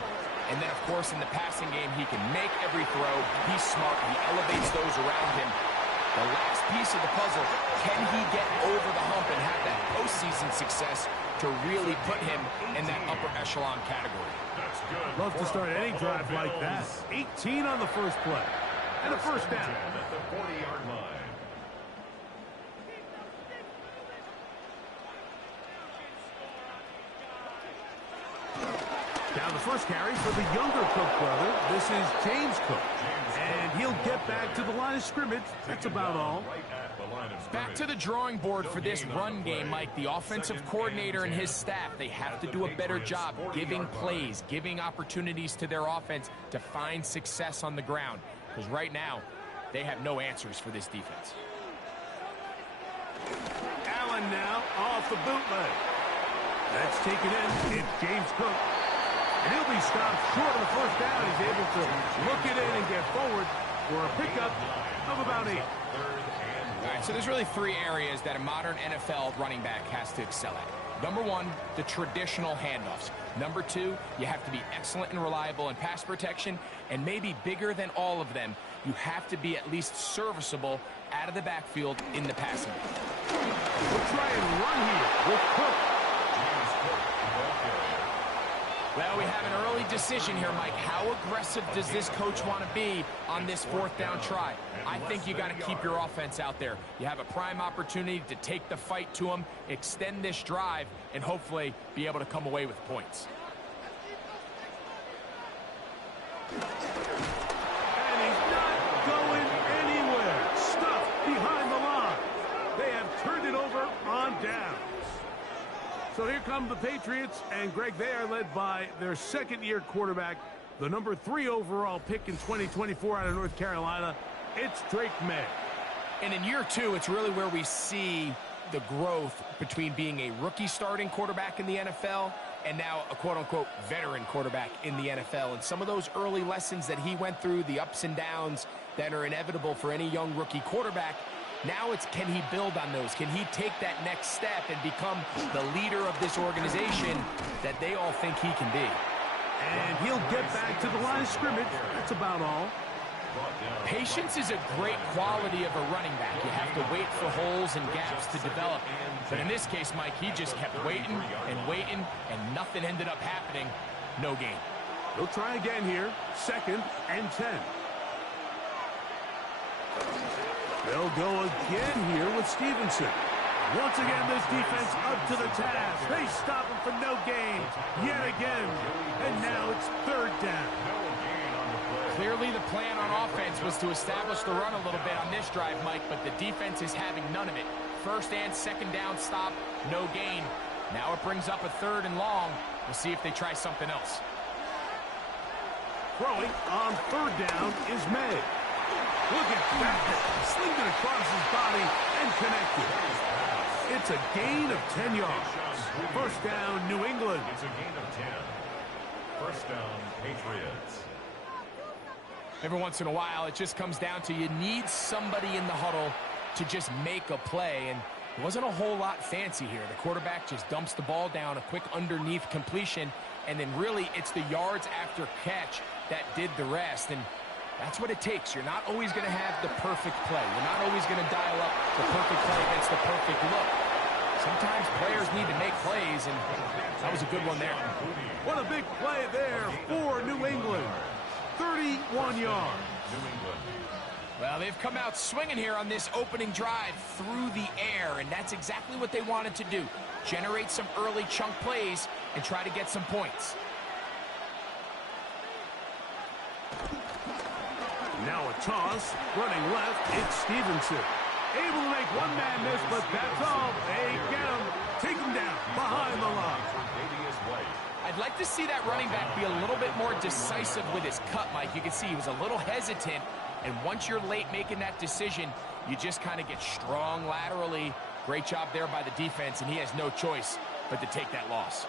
And then, of course, in the passing game, he can make every throw. He's smart. He elevates those around him. The last piece of the puzzle, can he get over the hump and have that postseason success to really put him in that upper echelon category? Love to start any drive like that. 18 on the first play. And a first down. At the 40-yard line. Now the first carry for the younger Cook brother. This is James Cook. And he'll get back to the line of scrimmage. That's about all. Back to the drawing board for this run game, Mike. The offensive coordinator and his staff, they have to do a better job giving plays, giving opportunities to their offense to find success on the ground. Because right now, they have no answers for this defense. Allen now off the bootleg. That's taken in. It's James Cook. And he'll be stopped short of the first down. He's able to look it in and get forward for a pickup of about 8. All right, so there's really 3 areas that a modern NFL running back has to excel at. Number 1, the traditional handoffs. Number 2, you have to be excellent and reliable in pass protection. And maybe bigger than all of them, you have to be at least serviceable out of the backfield in the passing game. We'll try and run here with Cook. Well, we have an early decision here, Mike. How aggressive does this coach want to be on this 4th down try? I think you got to keep your offense out there. You have a prime opportunity to take the fight to them, extend this drive, and hopefully be able to come away with points. And he's not going anywhere. Stuffed behind the line. They have turned it over on downs. So here come the Patriots, and Greg, they are led by their second-year quarterback, the number 3 overall pick in 2024 out of North Carolina. It's Drake May. And in year 2, it's really where we see the growth between being a rookie starting quarterback in the NFL and now a quote-unquote veteran quarterback in the NFL. And some of those early lessons that he went through, the ups and downs that are inevitable for any young rookie quarterback, now it's, can he build on those? Can he take that next step and become the leader of this organization that they all think he can be? And he'll get back to the line of scrimmage. That's about all. Patience is a great quality of a running back. You have to wait for holes and gaps to develop. But in this case, Mike, he just kept waiting and waiting, and nothing ended up happening. No gain. They'll try again here. 2nd and 10. They'll go again here with Stevenson. Once again, this defense up to the task. They stop him for no gain yet again. And now it's 3rd down. Clearly the plan on offense was to establish the run a little bit on this drive, Mike, but the defense is having none of it. 1st and 2nd down stop, no gain. Now it brings up a 3rd and long. We'll see if they try something else. Throwing on 3rd down is May. Look at that. Slinged it across his body and connected. It's a gain of 10 yards. 1st down, New England. It's a gain of 10. 1st down, Patriots. Every once in a while, it just comes down to you need somebody in the huddle to just make a play, and it wasn't a whole lot fancy here. The quarterback just dumps the ball down, a quick underneath completion, and then really it's the yards after catch that did the rest, and that's what it takes. You're not always going to have the perfect play. You're not always going to dial up the perfect play against the perfect look. Sometimes players need to make plays, and that was a good one there. What a big play there for New England. 31 yards. Well, they've come out swinging here on this opening drive through the air, and that's exactly what they wanted to do. Generate some early chunk plays and try to get some points. Now a toss, running left, it's Stevenson. Able to make one man miss, but that's all. They get him, take him down behind the line. I'd like to see that running back be a little bit more decisive with his cut, Mike. You can see he was a little hesitant, and once you're late making that decision, you just kind of get strong laterally. Great job there by the defense, and he has no choice but to take that loss.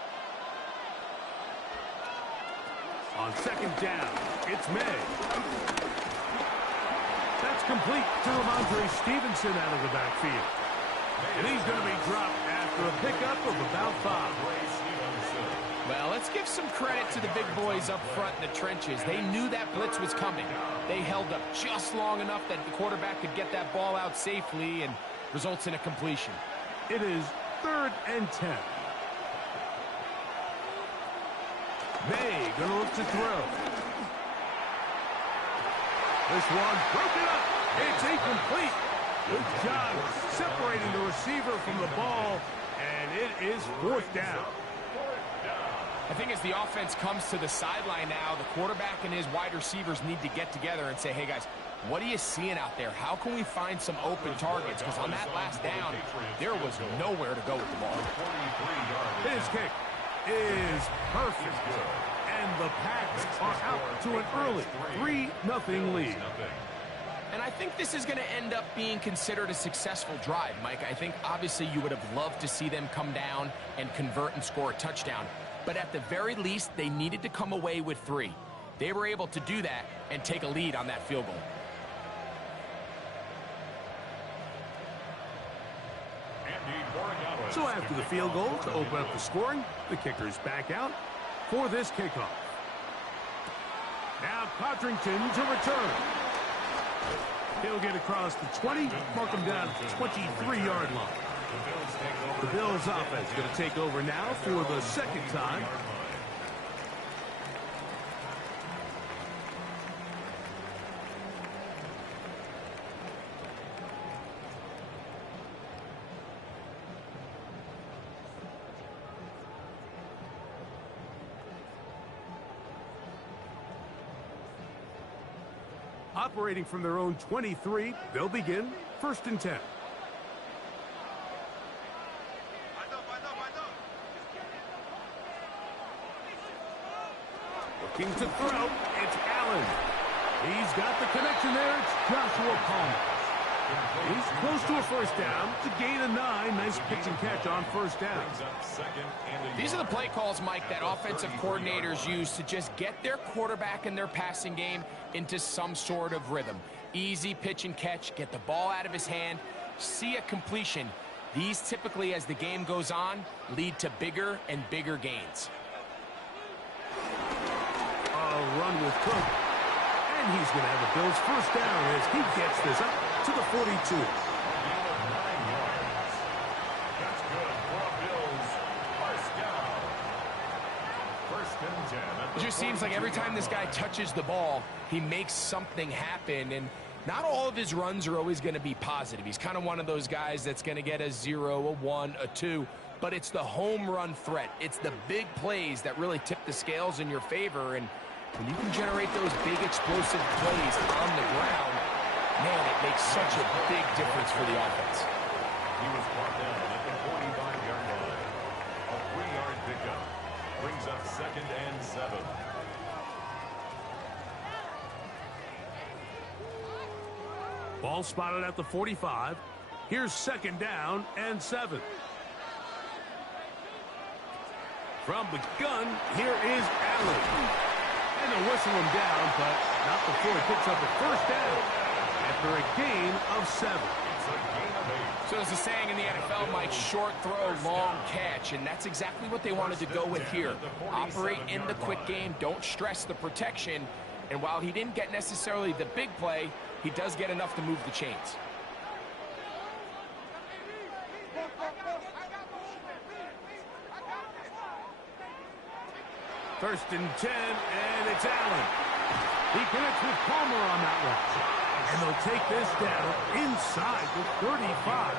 On second down, it's May. That's complete to Ramondre Stevenson out of the backfield. And he's going to be dropped after a pickup of about 5. Well, let's give some credit to the big boys up front in the trenches. They knew that blitz was coming. They held up just long enough that the quarterback could get that ball out safely and results in a completion. It is 3rd and 10. May going to look to throw. This one broken up. It's incomplete. Good job separating the receiver from the ball, and it is 4th down. I think as the offense comes to the sideline now, the quarterback and his wide receivers need to get together and say, hey, guys, what are you seeing out there? How can we find some open targets? Because on that last down, there was nowhere to go with the ball. His kick is perfect. And the Pats are out to an early 3-0 lead. And I think this is going to end up being considered a successful drive, Mike. I think obviously you would have loved to see them come down and convert and score a touchdown. But at the very least, they needed to come away with 3. They were able to do that and take a lead on that field goal. So after the field goal to open up the scoring, the kicker's back out for this kickoff. Now Codrington to return. He'll get across the 20, mark him down at the 23-yard line. The Bills offense going to take over now for the 2nd time. Operating from their own 23, they'll begin 1st and 10. Looking to throw, it's Allen. He's got the connection there. It's Joshua Palmer. He's close to a 1st down to gain a 9. Nice pitch and catch on 1st down. These are the play calls, Mike, that offensive coordinators use to just get their quarterback and their passing game into some sort of rhythm. Easy pitch and catch, get the ball out of his hand, see a completion. These typically, as the game goes on, lead to bigger and bigger gains. A run with Cook. And he's going to have the Bills 1st down as he gets this up to the 42. That's good for a Bills 1st down. 1st and 10. It just seems like every time this guy touches the ball, he makes something happen, and not all of his runs are always going to be positive. He's kind of one of those guys that's going to get a 0, a 1, a 2, but it's the home run threat. It's the big plays that really tip the scales in your favor, and when you can generate those big explosive plays on the ground, man, it makes such a big difference for the offense. He was brought down at the 45-yard line. A 3-yard pickup brings up 2nd and 7. Ball spotted at the 45. Here's 2nd down and 7. From the gun, here is Allen. And they'll whistle him down, but not before he picks up a 1st down after a gain of 7. So there's a saying in the NFL, Mike, short throw, long catch, and that's exactly what they wanted to go with here. Operate in the quick game, don't stress the protection, and while he didn't get necessarily the big play, he does get enough to move the chains. First and 10, and it's Allen. He connects with Palmer on that one. And they'll take this down inside the 35.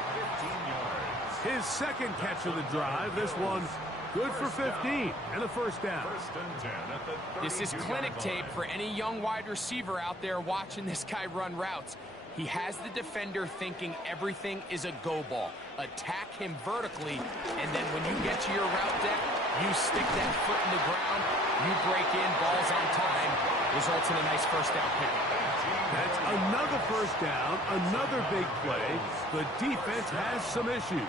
His 2nd catch of the drive. This one Good for 15 and a first down. First and 10 at the This is 32-yard clinic line. tape for any young wide receiver out there watching this guy run routes. He has the defender thinking everything is a go ball. Attack him vertically, and then when you get to your route deck, you stick that foot in the ground, you break in, balls on time, results in a nice first down pickup. That's another first down, another big play. The defense has some issues.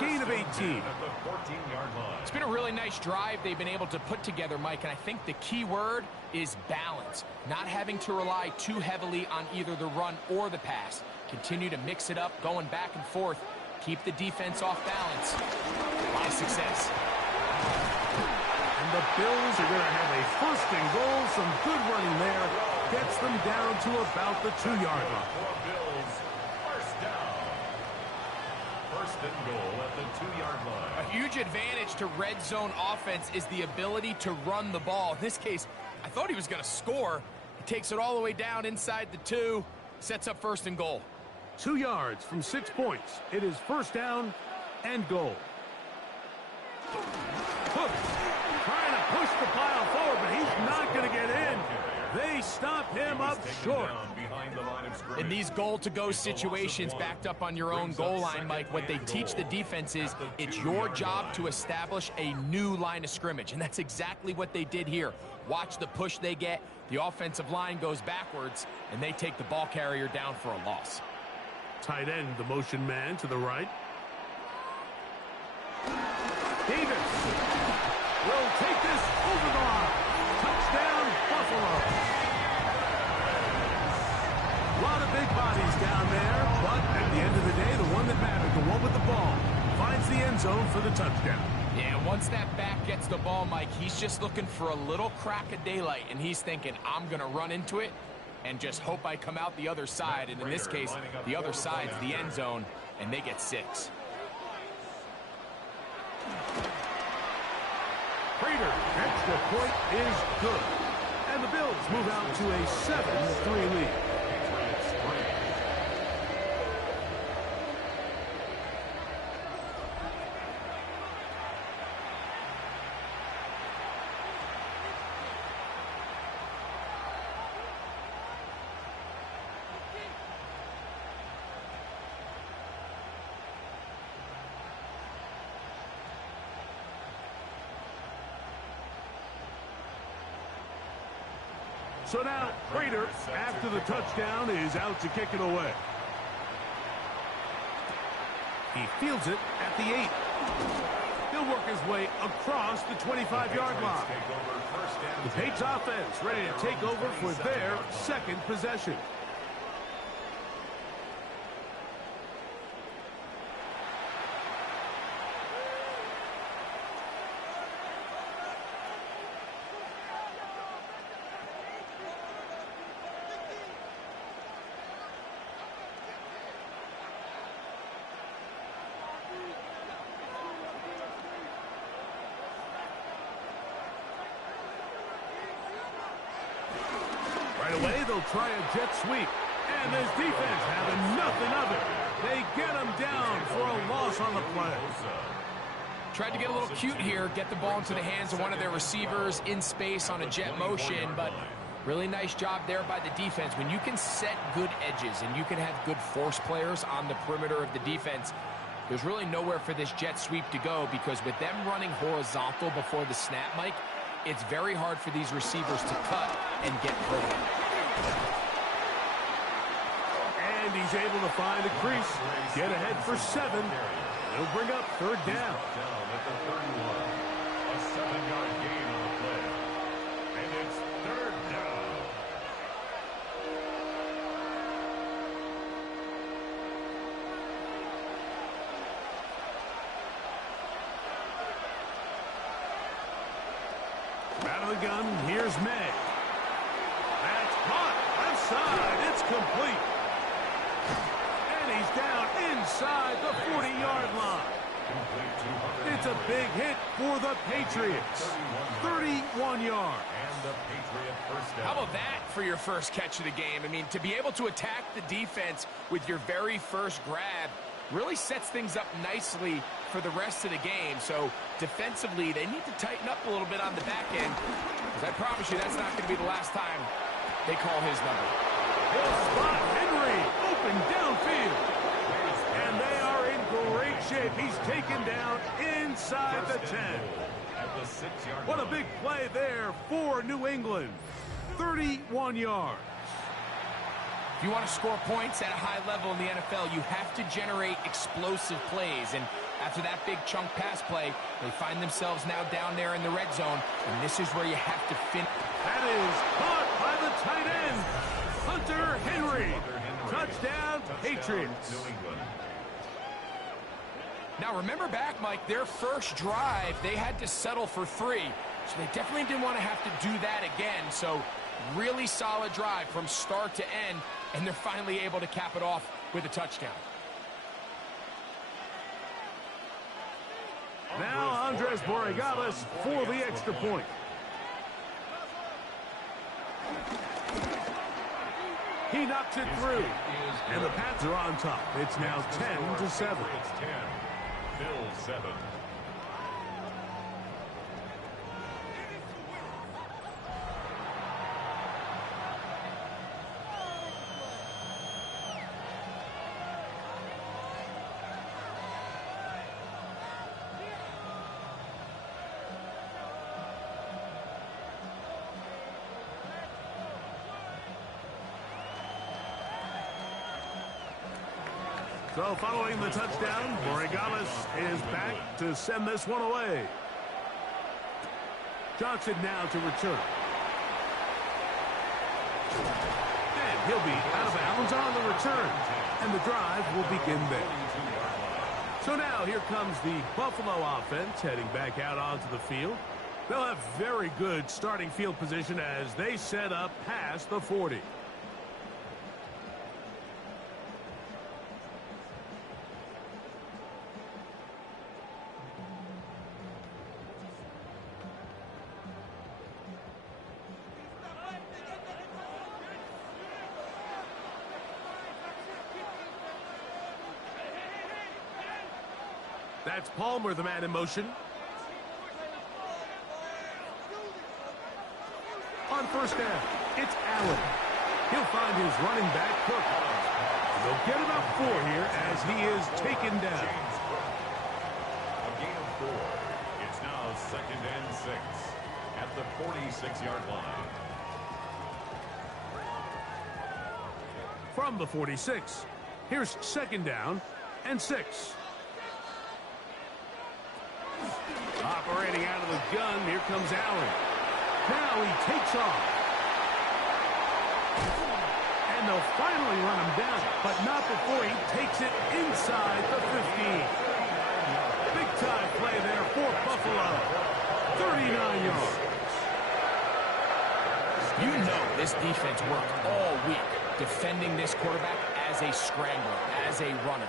Gain of 18. At the 14-yard line. It's been a really nice drive they've been able to put together, Mike, and I think the key word is balance. Not having to rely too heavily on either the run or the pass. Continue to mix it up, going back and forth. Keep the defense off balance. A lot of success. And the Bills are going to have a first and goal. Some good running there. Gets them down to about the 2-yard line. For Bills, first down. First and goal at the 2-yard line. A huge advantage to red zone offense is the ability to run the ball. In this case, I thought he was going to score. He takes it all the way down inside the 2, sets up first and goal. 2 yards from 6 points. It is first down and goal. Cook trying to push the pile forward, but he's not going to get in. They stop him up short. In these goal-to-go situations backed up on your own goal line, Mike, what they teach the defense is it's your job to establish a new line of scrimmage, and that's exactly what they did here. Watch the push they get. The offensive line goes backwards, and they take the ball carrier down for a loss. Tight end, the motion man to the right. Davis will take this over the line. Touchdown, Buffalo. A lot of big bodies down there, but at the end of the day, the one that mattered, the one with the ball, finds the end zone for the touchdown. Yeah, once that back gets the ball, Mike, he's just looking for a little crack of daylight, and he's thinking, I'm going to run into it and just hope I come out the other side. And in this case, the other side's the end zone, and they get 6. Prater, extra point is good. And the Bills move out to a 7-3 lead. So now, Prater, after the touchdown, is out to kick it away. He fields it at the 8. He'll work his way across the 25-yard line. The Patriots offense ready to take over for their second possession. Away, they'll try a jet sweep. And this defense having nothing of it. They get him down for a loss on the play. Tried to get a little cute here, get the ball into the hands of one of their receivers in space on a jet motion, but really nice job there by the defense. When you can set good edges and you can have good force players on the perimeter of the defense, there's really nowhere for this jet sweep to go, because with them running horizontal before the snap, Mike, it's very hard for these receivers to cut and get vertical. And he's able to find a crease, get ahead for 7. He'll bring up third down. Down at the 31. A 7-yard gain on the play. And it's third down. Out of the gun, here's May. That's caught. Outside, it's complete. And he's down inside the 40-yard line. It's a big hit for the Patriots. 31 yards. And the Patriot first down. How about that for your first catch of the game? I mean, to be able to attack the defense with your very first grab, really sets things up nicely for the rest of the game. So defensively, they need to tighten up a little bit on the back end, because I promise you that's not going to be the last time they call his number. He'll spot Henry open downfield. And they are in great shape. He's taken down inside the 10. What a big play there for New England. 31 yards. If you want to score points at a high level in the NFL, you have to generate explosive plays. And after that big chunk pass play, they find themselves now down there in the red zone. And this is where you have to finish. That is caught by the tight end, Hunter Henry. Touchdown, Patriots. Now remember back, Mike, their first drive, they had to settle for 3. So they definitely didn't want to have to do that again. So really solid drive from start to end, and they're finally able to cap it off with a touchdown. Now Andres Borregales for the extra point. He knocks it through, and the Pats are on top. It's now 10-7. It's 10. Bills 7. So following the touchdown, Borregales is back to send this one away. Johnson now to return. And he'll be out of bounds on the return. And the drive will begin there. So now here comes the Buffalo offense heading back out onto the field. They'll have very good starting field position as they set up past the 40. That's Palmer, the man in motion. On first down, it's Allen. He'll find his running back, Cook. They'll get about 4 here as he is taken down. A gain of 4. It's now 2nd and 6 at the 46-yard line. From the 46, here's 2nd down and 6. Operating out of the gun, here comes Allen. Now he takes off. And they'll finally run him down, but not before he takes it inside the 15. Big-time play there for Buffalo. 39 yards. You know this defense worked all week defending this quarterback as a scrambler, as a runner.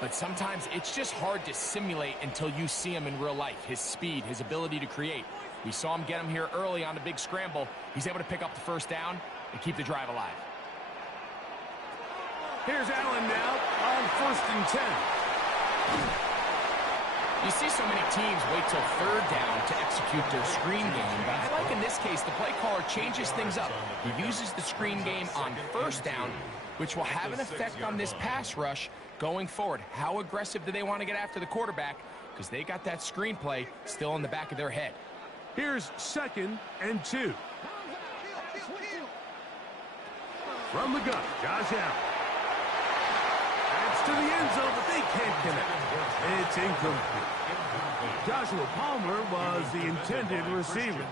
But sometimes it's just hard to simulate until you see him in real life. His speed, his ability to create. We saw him get him here early on the big scramble. He's able to pick up the first down and keep the drive alive. Here's Allen now on 1st and 10. You see so many teams wait till 3rd down to execute their screen game, but I like in this case the play caller changes things up. He uses the screen game on 1st down, which will have an effect on this pass rush going forward. How aggressive do they want to get after the quarterback? Because they got that screen play still in the back of their head. Here's 2nd and 2. From the gun, Josh Allen. That's to the end zone, but they can't connect. It's incomplete. Joshua Palmer was the intended receiver.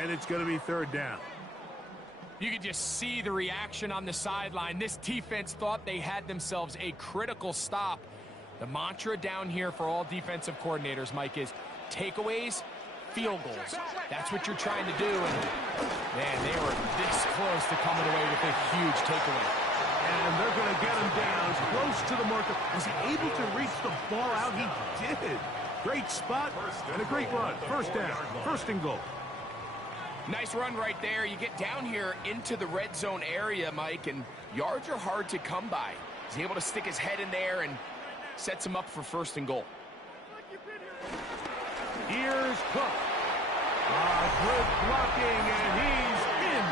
And it's going to be 3rd down. You could just see the reaction on the sideline. This defense thought they had themselves a critical stop. The mantra down here for all defensive coordinators, Mike, is takeaways, field goals. That's what you're trying to do. And, man, they were this close to coming away with a huge takeaway. And they're going to get him down close to the marker. Was he able to reach the ball out? He did. Great spot and a great run. 1st down, 1st and goal. Nice run right there. You get down here into the red zone area, Mike, and yards are hard to come by. He's able to stick his head in there and sets him up for 1st and goal. Here's Cook. Good blocking, and he's in.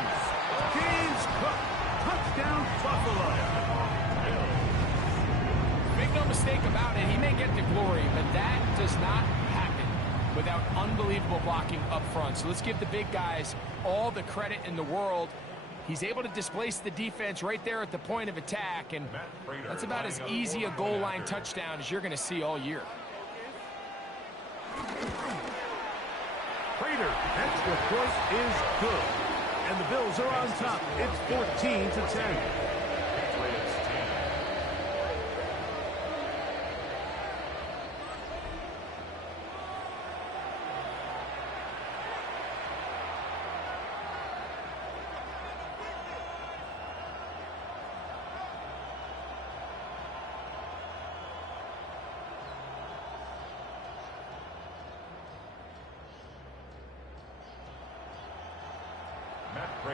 James Cook, touchdown Buffalo. Make no mistake about it, he may get the glory, but that does not happen without unbelievable blocking up front. So let's give the big guys all the credit in the world. He's able to displace the defense right there at the point of attack, and that's about as easy a goal line touchdown as you're going to see all year. Prater, extra point is good. And the Bills are on top. It's 14-10.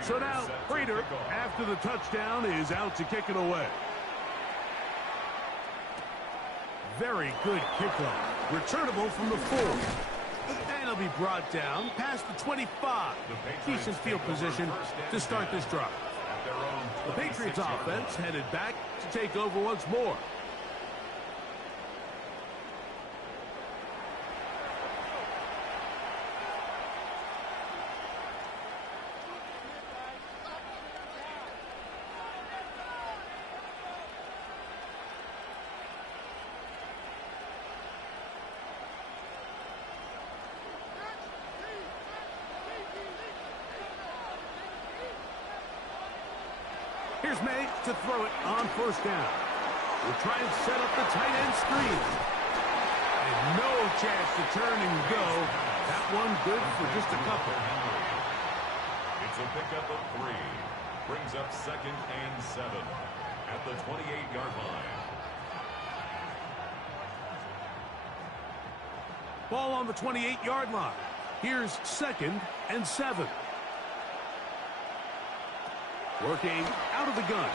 So now, Prater, after the touchdown, is out to kick it away. Very good kickoff. Returnable from the 4. And it'll be brought down past the 25. Decent field position to start this drive. The Patriots offense headed back to take over once more. Here's May to throw it on 1st down. We'll try and set up the tight end screen. And no chance to turn and go. That one good for just a couple. It's a pickup of 3. Brings up 2nd and 7 at the 28-yard line. Ball on the 28-yard line. Here's 2nd and 7. Working out of the gun.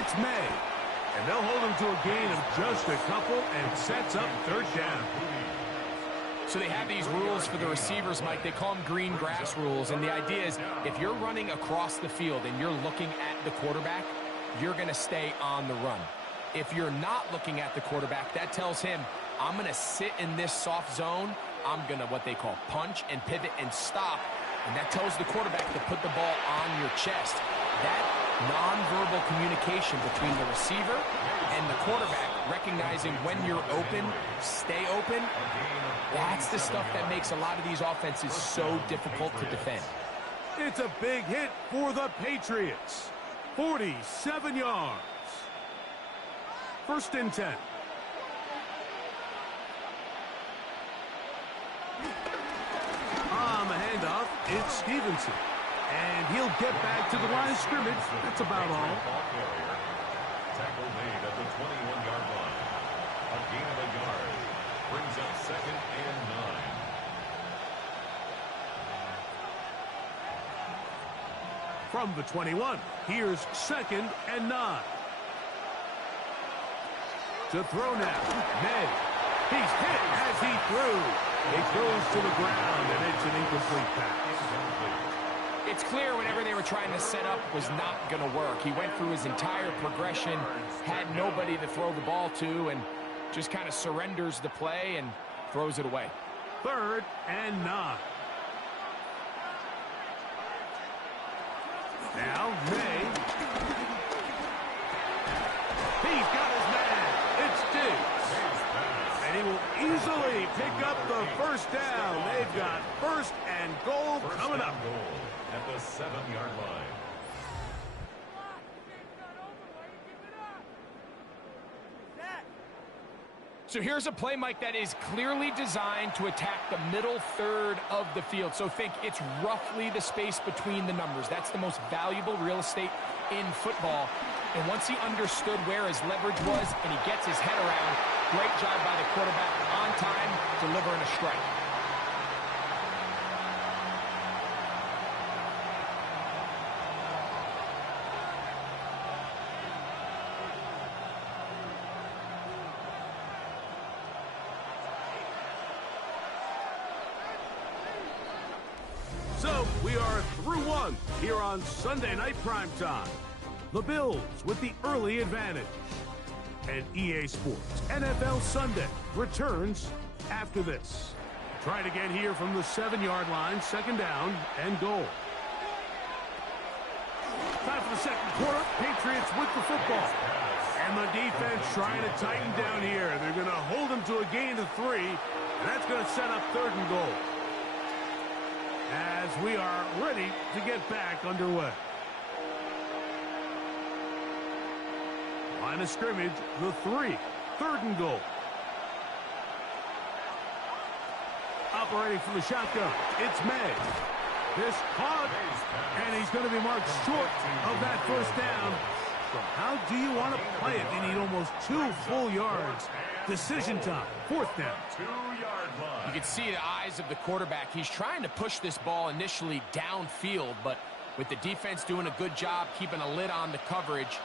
It's May. And they'll hold him to a gain of just a couple and sets up 3rd down. So they have these rules for the receivers, Mike. They call them green grass rules. And the idea is if you're running across the field and you're looking at the quarterback, you're going to stay on the run. If you're not looking at the quarterback, that tells him, I'm going to sit in this soft zone. I'm going to what they call punch and pivot and stop. And that tells the quarterback to put the ball on your chest. That nonverbal communication between the receiver and the quarterback, recognizing when you're open, stay open, that's the stuff that makes a lot of these offenses so difficult to defend. It's a big hit for the Patriots. 47 yards. 1st and 10. On the handoff, it's Stevenson. And he'll get back to the line of scrimmage. That's about all. Tackle made at the 21-yard line. A gain of a yard. Brings up 2nd and 9. From the 21, here's 2nd and 9. To throw now, May. He's hit as he threw. It goes to the ground, and it's an incomplete pass. It's clear whatever they were trying to set up was not going to work. He went through his entire progression, had nobody to throw the ball to, and just kind of surrenders the play and throws it away. 3rd and 9. Now, May. He's got his man. It's Diggs. And he will easily pick up the 1st down. They've got 1st and goal coming up. At the 7-yard line. So here's a play, Mike, that is clearly designed to attack the middle 3rd of the field. So think it's roughly the space between the numbers. That's the most valuable real estate in football. And once he understood where his leverage was and he gets his head around, great job by the quarterback on time, delivering a strike. through 1 here on Sunday Night Primetime. The Bills with the early advantage. And EA Sports NFL Sunday returns after this. Try it again here from the 7-yard line, 2nd down and goal. Time for the second quarter. Patriots with the football. And the defense trying to tighten down here. They're going to hold them to a gain of 3. And that's going to set up 3rd and goal. As we are ready to get back underway. Line of scrimmage, the 3. 3rd and goal. Operating from the shotgun, it's May. This caught, and he's going to be marked short of that 1st down. So how do you want to play it? They need almost 2 full yards. Decision time, 4th down. 2-yard line. You can see the eyes of the quarterback. He's trying to push this ball initially downfield, but with the defense doing a good job keeping a lid on the coverage,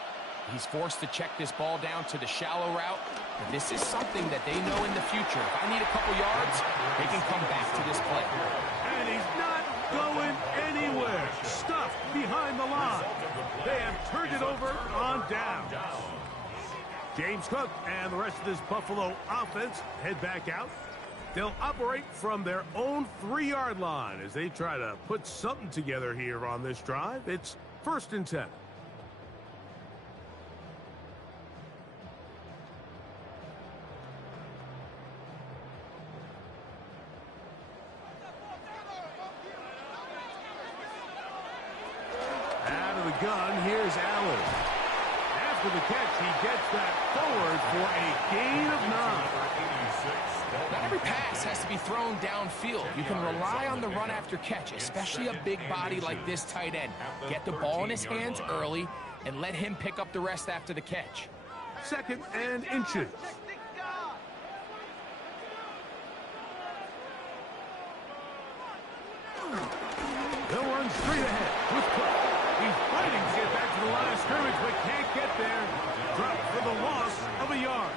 he's forced to check this ball down to the shallow route. And this is something that they know in the future. If I need a couple yards, they can come back to this play. And he's not going anywhere. Stuffed behind the line. They have turned it over on down. James Cook and the rest of this Buffalo offense head back out. They'll operate from their own 3-yard line as they try to put something together here on this drive. It's 1st and 10. Out of the gun, here's Allen. After the catch, he gets that forward for a gain of 9. Not every pass has to be thrown downfield. You can rely on the run after catch, especially a big body like this tight end. Get the ball in his hands early and let him pick up the rest after the catch. 2nd and inches. They'll run straight ahead with Cook. He's fighting to get back to the line of scrimmage, but can't get there. Dropped for the loss of a yard.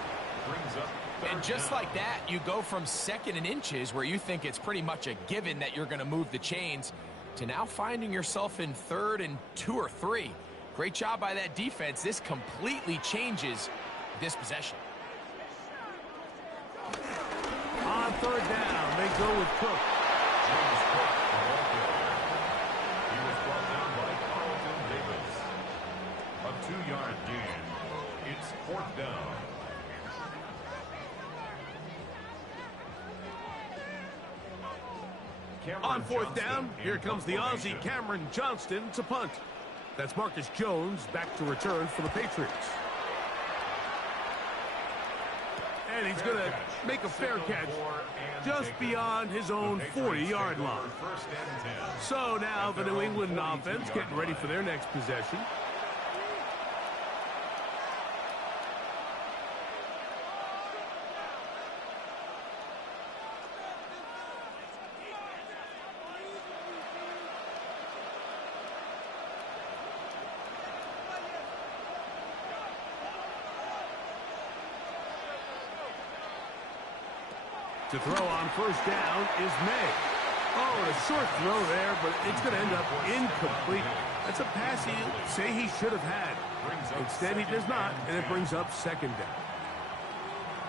And just like that, you go from 2nd and inches, where you think it's pretty much a given that you're going to move the chains, to now finding yourself in 3rd and 2 or 3. Great job by that defense. This completely changes this possession. On 3rd down, they go with Cook. He was brought down by Carlton Davis. A 2-yard gain. It's 4th down. On 4th down, here comes the Aussie Cameron Johnston to punt. That's Marcus Jones back to return for the Patriots. And he's going to make a fair catch just beyond his own 40-yard line. So now the New England offense getting ready for their next possession. To throw on 1st down is May. Oh, and a short throw there, but it's going to end up incomplete. That's a pass he'll say he should have had. Instead, he does not, and it brings up 2nd down.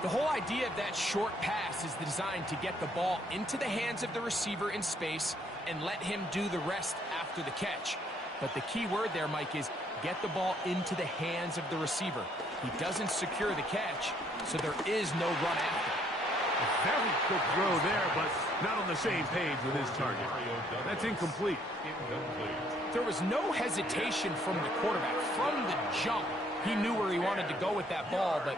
The whole idea of that short pass is designed to get the ball into the hands of the receiver in space and let him do the rest after the catch. But the key word there, Mike, is get the ball into the hands of the receiver. He doesn't secure the catch, so there is no run after. A very quick throw there, but not on the same page with his target. That's incomplete. There was no hesitation from the quarterback. From the jump, he knew where he wanted to go with that ball, but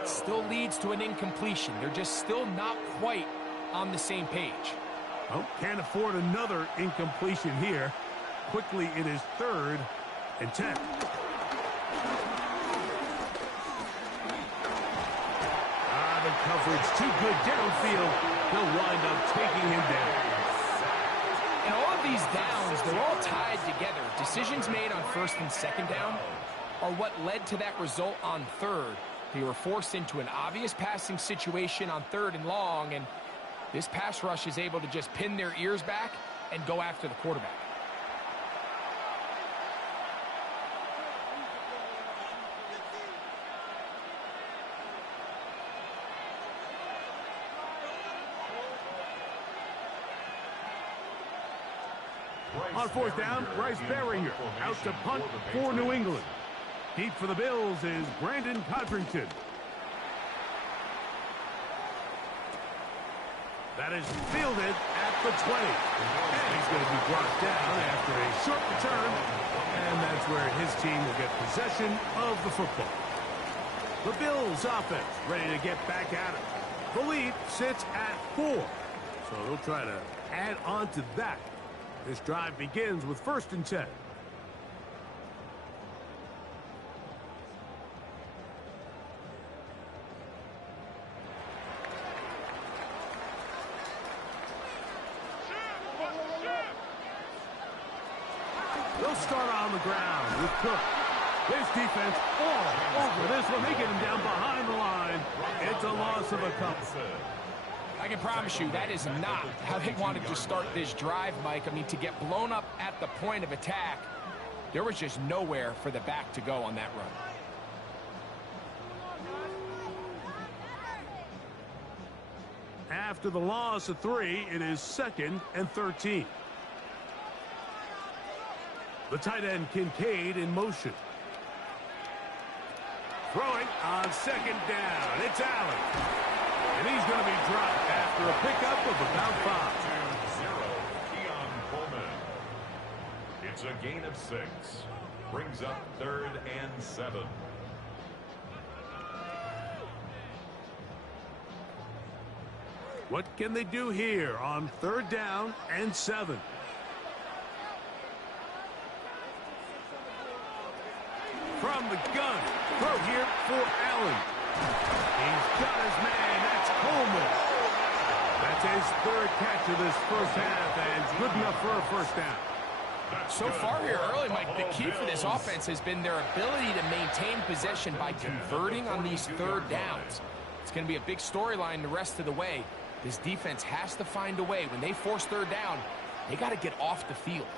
it still leads to an incompletion. They're just still not quite on the same page. Oh, can't afford another incompletion here. Quickly, it is 3rd and 10. The coverage too good downfield. They'll wind up taking him down. In all of these downs, they're all tied together. Decisions made on 1st and 2nd down are what led to that result on 3rd. They were forced into an obvious passing situation on 3rd and long, and this pass rush is able to just pin their ears back and go after the quarterback. On fourth down, Bryce Beringer out to punt for New England. Deep for the Bills is Brandon Codrington. That is fielded at the 20. And he's going to be brought down after a short return. And that's where his team will get possession of the football. The Bills offense ready to get back at it. The lead sits at 4. So they'll try to add on to that. This drive begins with 1st and 10. They'll start on the ground with Cook. This defense all over this one. They get him down behind the line. It's a loss of a couple. I can promise you that is not how they wanted to start this drive, Mike. I mean, to get blown up at the point of attack, there was just nowhere for the back to go on that run. After the loss of 3, it is 2nd and 13. The tight end Kincaid in motion. Throwing on 2nd down. It's Allen. And he's going to be dropped after a pickup of about 5. 2-0, Keon Coleman. It's a gain of 6. Brings up 3rd and 7. What can they do here on 3rd down and 7? From the gun. Throw here for Allen. He's got his man. That's Coleman. That's his 3rd catch of this first half, and good enough for a 1st down. So far here early, Mike, the key for this offense has been their ability to maintain possession by converting on these 3rd downs. It's going to be a big storyline the rest of the way. This defense has to find a way. When they force 3rd down, they got to get off the field.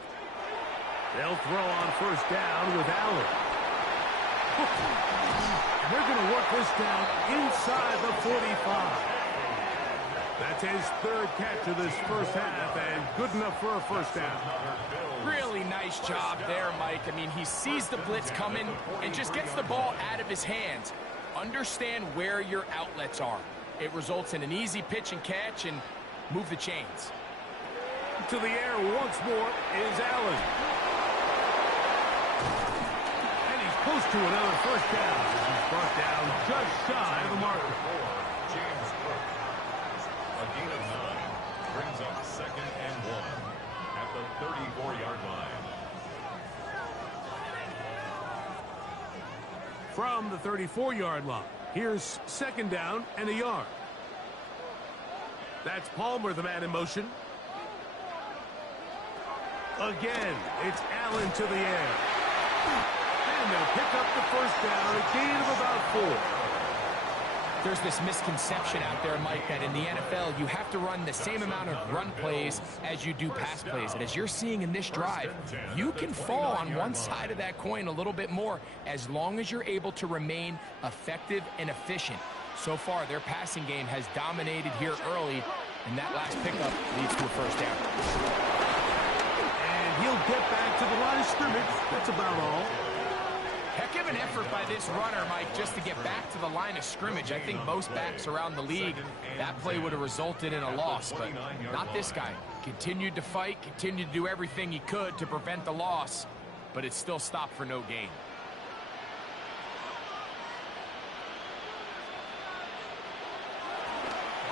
They'll throw on 1st down with Allen. And they're going to work this down inside the 45. That's his 3rd catch of this first half, and good enough for a 1st down. Really nice job there, Mike. I mean, he sees the blitz coming and just gets the ball out of his hands. Understand where your outlets are. It results in an easy pitch and catch and move the chains. To the air once more is Allen. And he's close to another 1st down as he's brought down just shy of the marker. James Cook. A gain of 9. Brings up 2nd and 1 at the 34-yard line. From the 34-yard line, here's 2nd down and a yard. That's Palmer, the man in motion. Again, it's Allen to the air. And they'll pick up the 1st down, a gain of about 4. There's this misconception out there, Mike, that in the NFL, you have to run the same amount of run plays as you do pass plays. And as you're seeing in this drive, you can fall on one side of that coin a little bit more as long as you're able to remain effective and efficient. So far, their passing game has dominated here early, and that last pickup leads to a 1st down. And he'll get back to the line of scrimmage. That's about all. Heck of an effort by this runner, Mike, just to get back to the line of scrimmage. I think most backs around the league, that play would have resulted in a loss, but not this guy. Continued to fight, continued to do everything he could to prevent the loss, but it still stopped for no gain.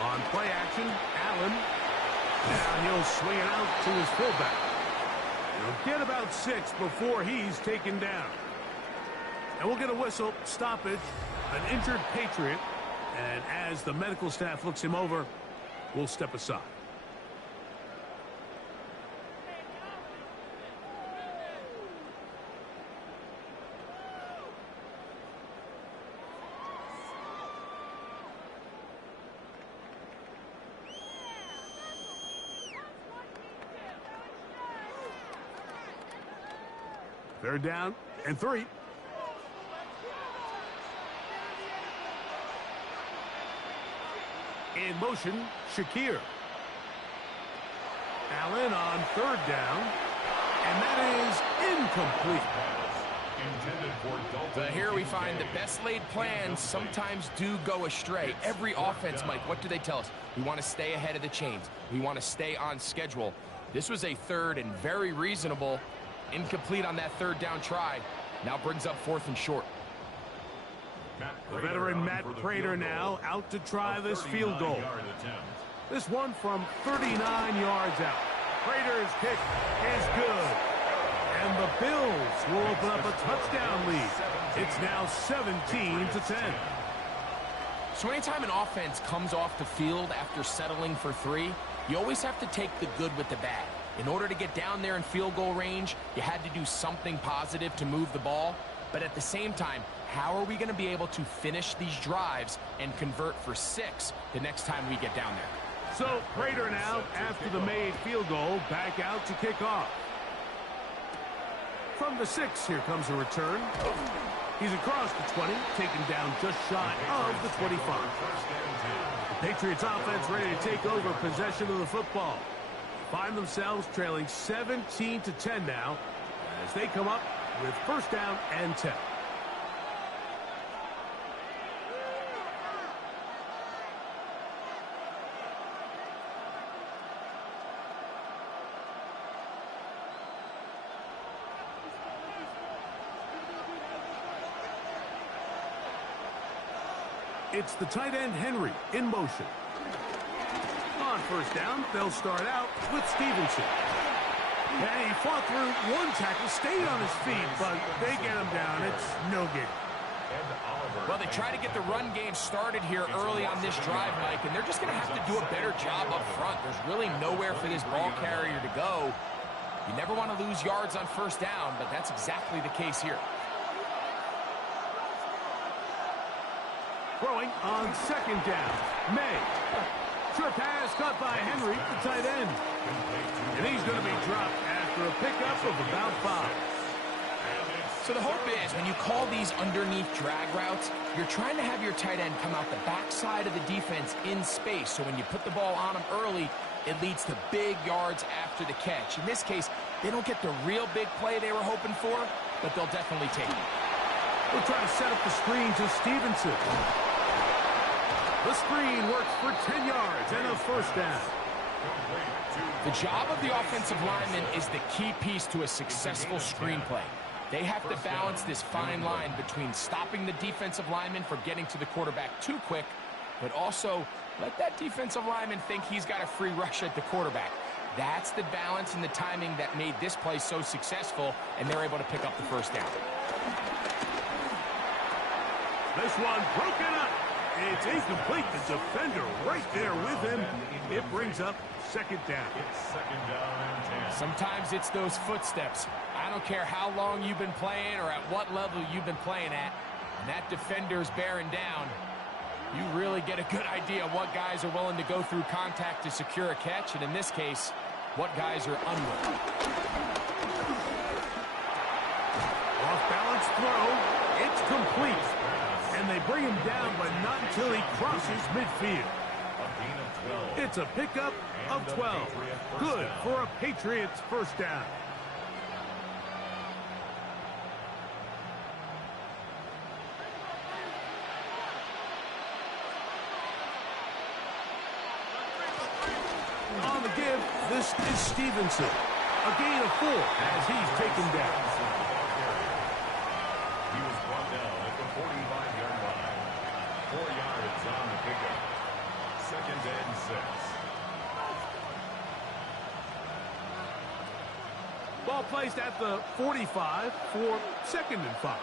On play action, Allen. Now he'll swing it out to his fullback. He'll get about 6 before he's taken down. And we'll get a whistle, stoppage, an injured Patriot. And as the medical staff looks him over, we'll step aside. Third down and 3. In motion, Shakir. Allen on 3rd down. And that is incomplete. But here we find the best laid plans sometimes do go astray. Every offense, Mike, what do they tell us? We want to stay ahead of the chains. We want to stay on schedule. This was a third and very reasonable. Incomplete on that third down try. Now brings up 4th and short. The veteran Matt Prater now out to try this field goal. This one from 39 yards out. Prater's kick is good. And the Bills will open up a touchdown lead. It's now 17-10. So anytime an offense comes off the field after settling for 3, you always have to take the good with the bad. In order to get down there in field goal range, you had to do something positive to move the ball. But at the same time, how are we going to be able to finish these drives and convert for 6 the next time we get down there? So Prater now, after the made field goal, back out to kick off. From the 6, here comes a return. He's across the 20, taken down just shy of the 25. The Patriots offense ready to take over possession of the football. Find themselves trailing 17-10 now as they come up with 1st down and 10. It's the tight end Henry in motion. On 1st down, they'll start out with Stevenson. And he fought through one tackle, stayed on his feet, but they get him down. It's no good. Well, they try to get the run game started here early on this drive, Mike, and they're just going to have to do a better job up front. There's really nowhere for this ball carrier to go. You never want to lose yards on 1st down, but that's exactly the case here. Throwing on 2nd down. May. Short pass caught by Henry, the tight end. And he's going to be dropped after a pickup of about 5. So the hope is when you call these underneath drag routes, you're trying to have your tight end come out the backside of the defense in space. So when you put the ball on him early, it leads to big yards after the catch. In this case, they don't get the real big play they were hoping for, but they'll definitely take it. We'll try to set up the screen to Stevenson. The screen works for 10 yards and a 1st down. The job of the offensive lineman is the key piece to a successful screenplay. They have to balance this fine line between stopping the defensive lineman from getting to the quarterback too quick, but also let that defensive lineman think he's got a free rush at the quarterback. That's the balance and the timing that made this play so successful, and they're able to pick up the 1st down. This one broken up. It's incomplete. The defender right there with him. It brings up 2nd down. Sometimes it's those footsteps. I don't care how long you've been playing or at what level you've been playing at. And that defender's bearing down. You really get a good idea of what guys are willing to go through contact to secure a catch. And in this case, what guys are unwilling. Off-balance throw. It's complete. And they bring him down, but not until he crosses midfield. It's a pickup of 12. Good for a Patriots 1st down. On the give, this is Stevenson. A gain of 4 as he's taken down. He was brought down at the 45-yard line. 4 yards on the pickup. 2nd and 6. Ball placed at the 45 for 2nd and 5.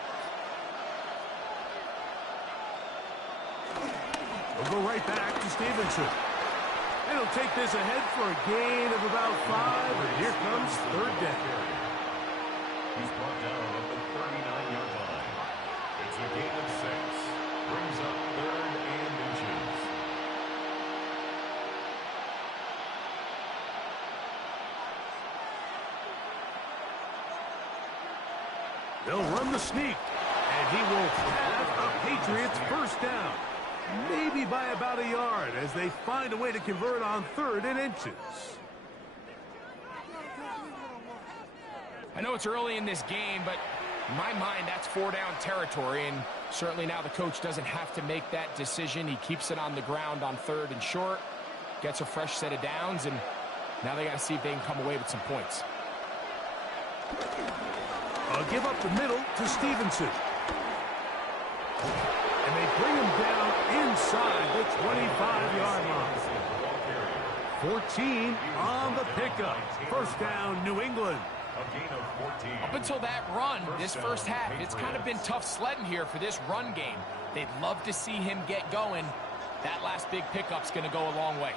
We'll go right back to Stevenson. And he'll take this ahead for a gain of about 5. And here comes 3rd down. He's brought down at the 39-yard line. It's a gain of 6. Brings up 3rd and inches. They'll run the sneak. And he will have a Patriots 1st down. Maybe by about a yard as they find a way to convert on 3rd and inches. I know it's early in this game, but in my mind, that's 4-down territory, and certainly now the coach doesn't have to make that decision. He keeps it on the ground on 3rd and short, gets a fresh set of downs, and now they got to see if they can come away with some points. Give up the middle to Stevenson. And they bring him down inside the 25-yard line. 14 on the pickup. First down, New England. Up until that run, this first half, it's kind of been tough sledding here for this run game. They'd love to see him get going. That last big pickup's going to go a long way.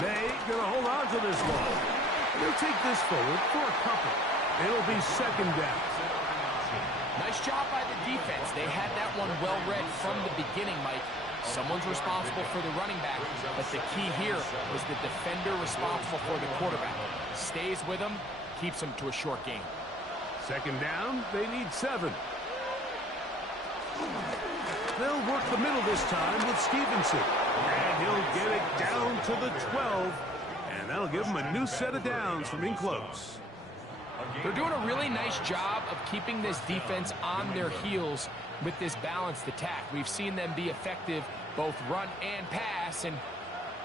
May going to hold on to this one. They'll take this forward for a couple. It'll be 2nd down. Nice job by the defense. They had that one well read from the beginning, Mike. Someone's responsible for the running back, but the key here is the defender responsible for the quarterback. Stays with him, keeps him to a short game. 2nd down, they need 7. They'll work the middle this time with Stevenson. And he'll get it down to the 12. And that'll give him a new set of downs from in close. They're doing a really nice job of keeping this defense on their heels with this balanced attack. We've seen them be effective both run and pass, and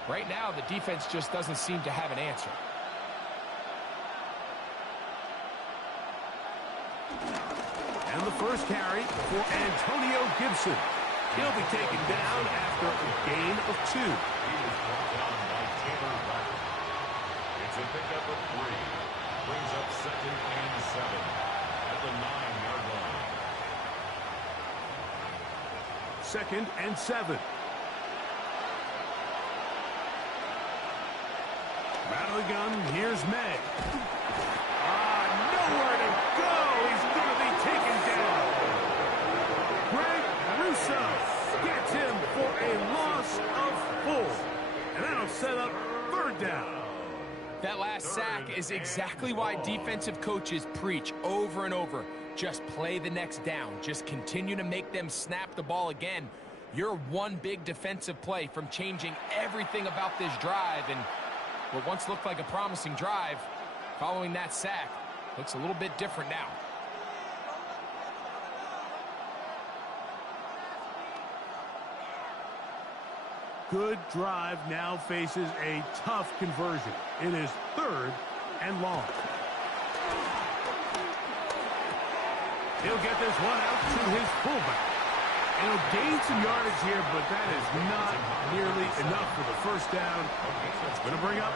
right now the defense just doesn't seem to have an answer. And the first carry for Antonio Gibson. He'll be taken down after a gain of 2. It's a pickup of 3. Brings up 2nd and 7 at the 9-yard line. 2nd and 7. Out of the gun, here's May. Nowhere to go. He's going to be taken down. Greg Russo gets him for a loss of 4. And that'll set up 3rd down. That last sack is exactly why defensive coaches preach over and over. Just play the next down. Just continue to make them snap the ball again. You're one big defensive play from changing everything about this drive, and what once looked like a promising drive, following that sack, looks a little bit different now. Good drive now faces a tough conversion. It is 3rd and long. He'll get this one out to his fullback. And he'll gain some yardage here, but that is not nearly enough for the first down. It's going to bring up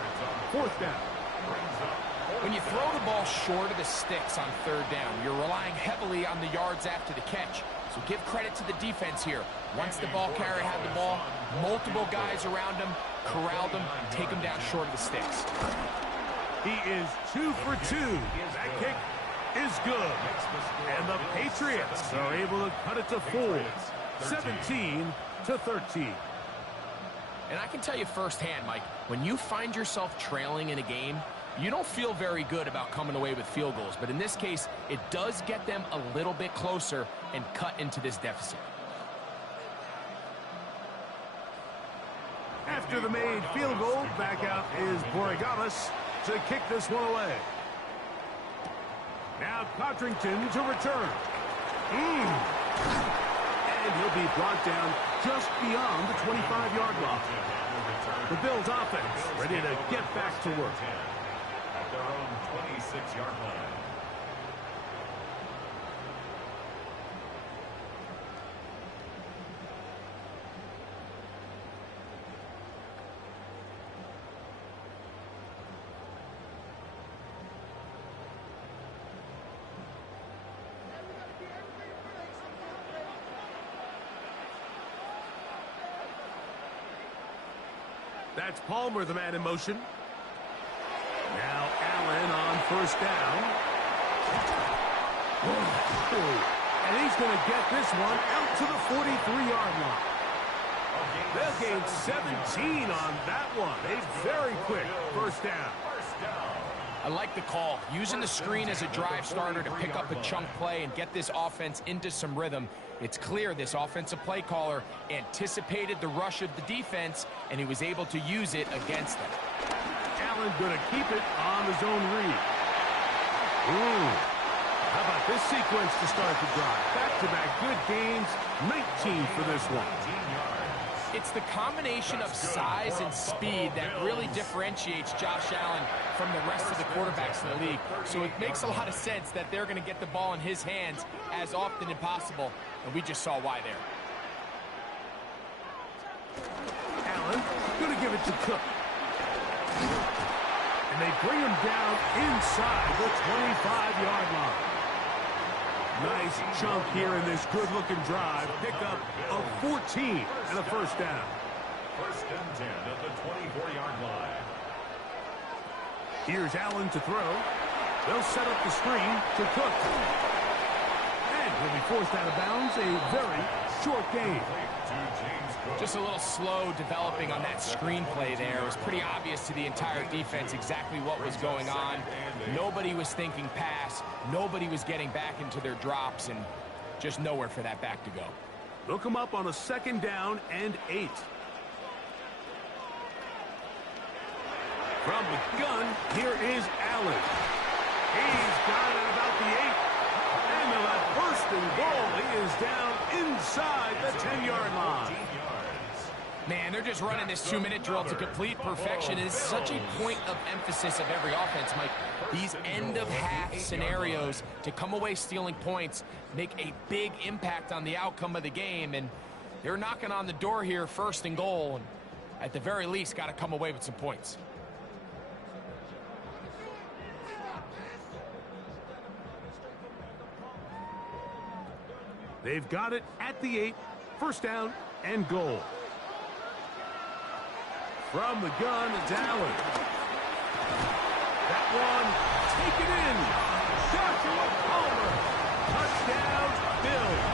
4th down. When you throw the ball short of the sticks on 3rd down, you're relying heavily on the yards after the catch. So give credit to the defense here. Once the ball carrier had the ball, multiple guys around him, corralled him, take him down short of the sticks. He is 2 for 2. That kick is good. And the Patriots are able to cut it to 4. 17-13. And I can tell you firsthand, Mike, when you find yourself trailing in a game, you don't feel very good about coming away with field goals. But in this case, it does get them a little bit closer and cut into this deficit. After the made field goal, back out is BookofEliGaming to kick this one away. Now Codrington to return. And he'll be brought down just beyond the 25-yard line. The Bills offense ready to get back to work. At their own 26-yard line. That's Palmer, the man in motion. Now Allen on first down. And he's going to get this one out to the 43-yard line. They'll gain 17 on that one. A very quick first down. I like the call. Using the screen as a drive starter to pick up a chunk play and get this offense into some rhythm. It's clear this offensive play caller anticipated the rush of the defense, and he was able to use it against them. Allen going to keep it on the zone read. Ooh. How about this sequence to start the drive? Back-to-back good games, 19 for this one. It's the combination of size and speed that really differentiates Josh Allen from the rest of the quarterbacks in the league. So it makes a lot of sense that they're going to get the ball in his hands as often as possible, and we just saw why there. Allen going to give it to Cook. And they bring him down inside the 25-yard line. Nice chunk here in this good-looking drive. Pickup of 14 and a first down. First and 10 at the 24-yard line. Here's Allen to throw. They'll set up the screen to Cook. And he'll be forced out of bounds. A very short game. Just a little slow developing on that screenplay there. It was pretty obvious to the entire defense exactly what was going on. Nobody was thinking pass. Nobody was getting back into their drops, and just nowhere for that back to go. They'll come up on a 2nd down and 8. From the gun, here is Allen. He's got it at about the 8. And they'll have 1st and goal. He is down inside the 10-yard line. Man, they're just running this 2-minute drill to complete perfection. It is such a point of emphasis of every offense, Mike. These end-of-half scenarios to come away stealing points make a big impact on the outcome of the game, and they're knocking on the door here, 1st and goal, and at the very least got to come away with some points. They've got it at the 8, 1st down and goal. From the gun, it's Allen. That one, taken in. Joshua Palmer. Touchdown, Bills.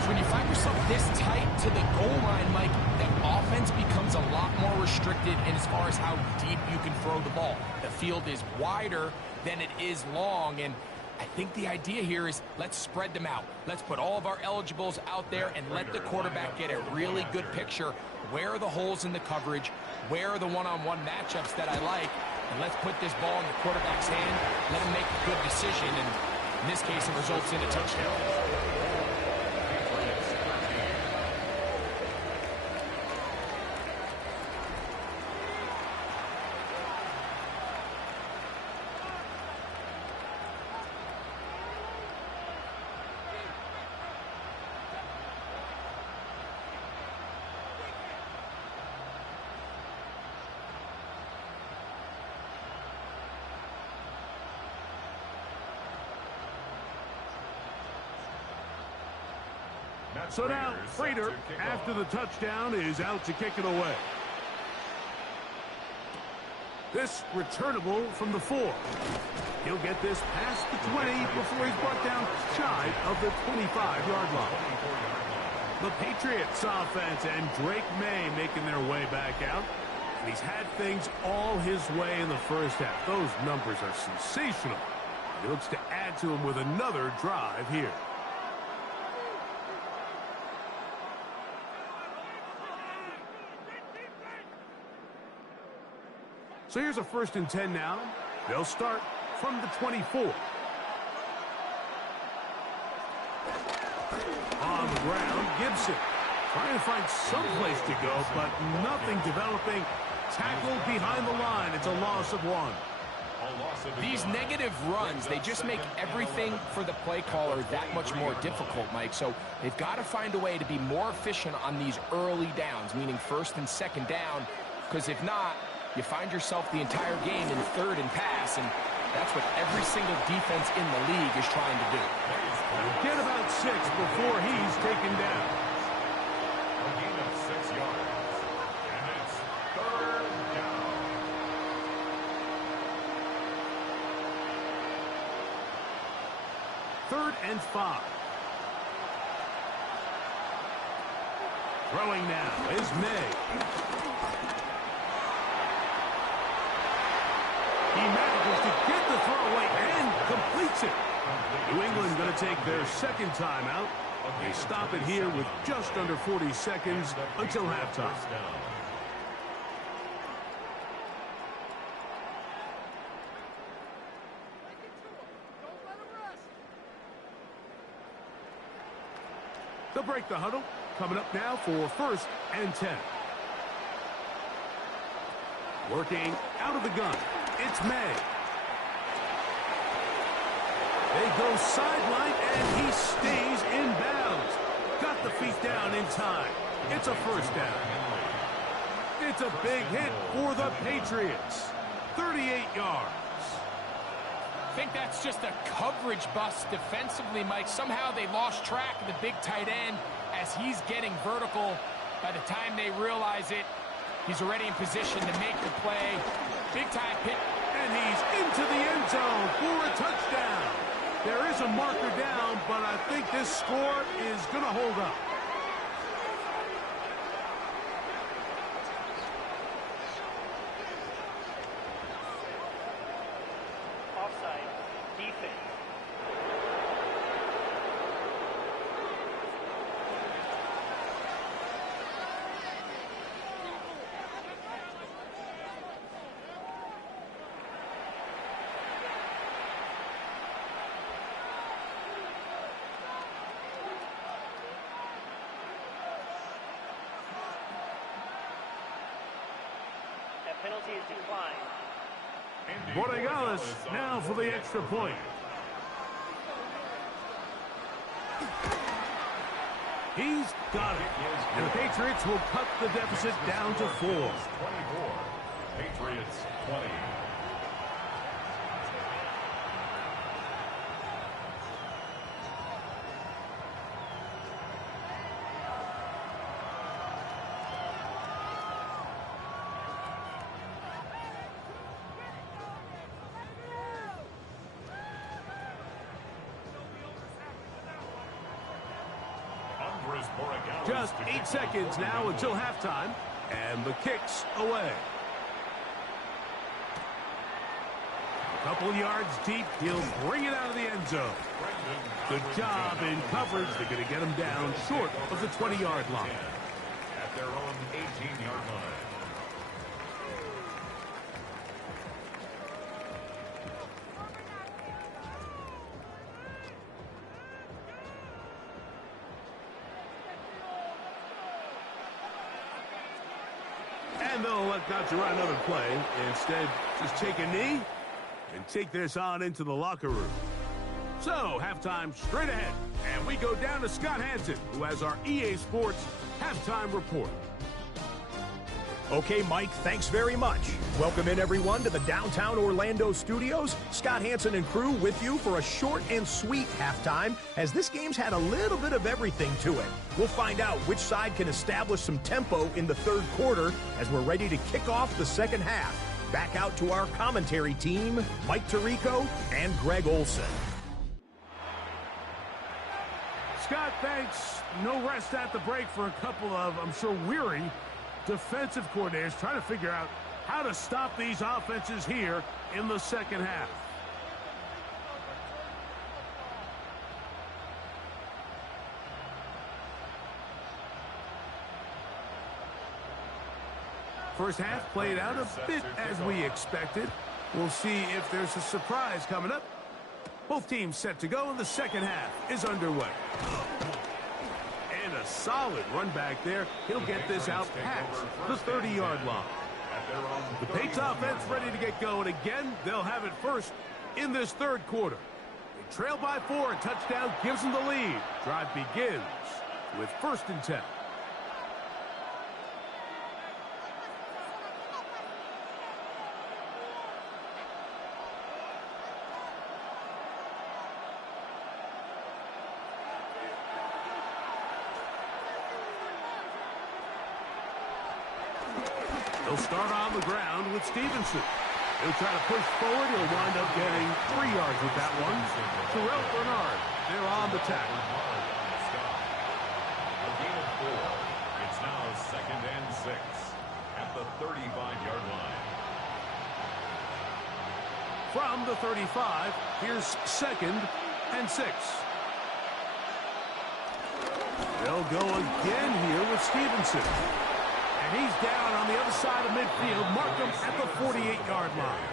So when you find yourself this tight to the goal line, Mike, the offense becomes a lot more restricted in as far as how deep you can throw the ball. The field is wider than it is long, and I think the idea here is let's spread them out. Let's put all of our eligibles out there and let the quarterback get a really good picture. Where are the holes in the coverage? Where are the one-on-one matchups that I like? And let's put this ball in the quarterback's hand. Let him make a good decision. And in this case, it results in a touchdown. So now, Prater, after the touchdown, is out to kick it away. This returnable from the 4. He'll get this past the 20 before he's brought down shy of the 25-yard line. The Patriots offense and Drake May making their way back out. And he's had things all his way in the first half. Those numbers are sensational. He looks to add to them with another drive here. So here's a 1st and 10 now. They'll start from the 24. On the ground, Gibson trying to find some place to go, but nothing developing. Tackled behind the line. It's a loss of 1. These negative runs, they just make everything for the play caller that much more difficult, Mike. So they've got to find a way to be more efficient on these early downs, meaning 1st and 2nd down, because if not, you find yourself the entire game in 3rd and pass, and that's what every single defense in the league is trying to do. Get about 6 before he's taken down. A gain of 6 yards, and it's 3rd down. 3rd and 5. Throwing now is May. He manages to get the throw away and completes it. New England going to take their 2nd timeout. They stop it here with just under 40 seconds until halftime. They'll break the huddle. Coming up now for 1st and 10. Working out of the gun. It's May. They go sideline, and he stays in bounds. Got the feet down in time. It's a 1st down. It's a big hit for the Patriots. 38 yards. I think that's just a coverage bust defensively, Mike. Somehow they lost track of the big tight end as he's getting vertical. By the time they realize it, he's already in position to make the play. Big time hit. And he's into the end zone for a touchdown. There is a marker down, but I think this score is going to hold up. Penalty is declined. Borregales now for the extra point. He's got it. And the Patriots will cut the deficit down to 4. 24. Patriots 20. Just 8 seconds now until halftime, and the kick's away. A couple yards deep, he'll bring it out of the end zone. Good job in coverage. They're going to get him down short of the 20-yard line. At their own 18-yard line. And they'll elect not to run another play. Instead, just take a knee and take this on into the locker room. So, halftime straight ahead. And we go down to Scott Hansen, who has our EA Sports halftime report. Okay, Mike, thanks very much. Welcome in, everyone, to the downtown Orlando studios. Scott Hansen and crew with you for a short and sweet halftime, as this game's had a little bit of everything to it. We'll find out which side can establish some tempo in the third quarter as we're ready to kick off the second half. Back out to our commentary team, Mike Tirico and Greg Olson. Scott, thanks. No rest at the break for a couple of, I'm sure, weary defensive coordinators trying to figure out how to stop these offenses here in the second half. First half played out a bit as we expected. We'll see if there's a surprise coming up. Both teams set to go, and the second half is underway. And a solid run back there. He'll get this out past the 30-yard line. The Patriots offense ready to get going again. They'll have it first in this third quarter. They trail by 4, and touchdown gives them the lead. Drive begins with 1st and 10. He'll start on the ground with Stevenson. He'll try to push forward. He'll wind up getting 3 yards with that one. Terrell Bernard, they're on the tackle. A gain of 4. It's now 2nd and 6 at the 35-yard line. From the 35, here's 2nd and 6. They'll go again here with Stevenson. And he's down on the other side of midfield. Mark him at the 48-yard line.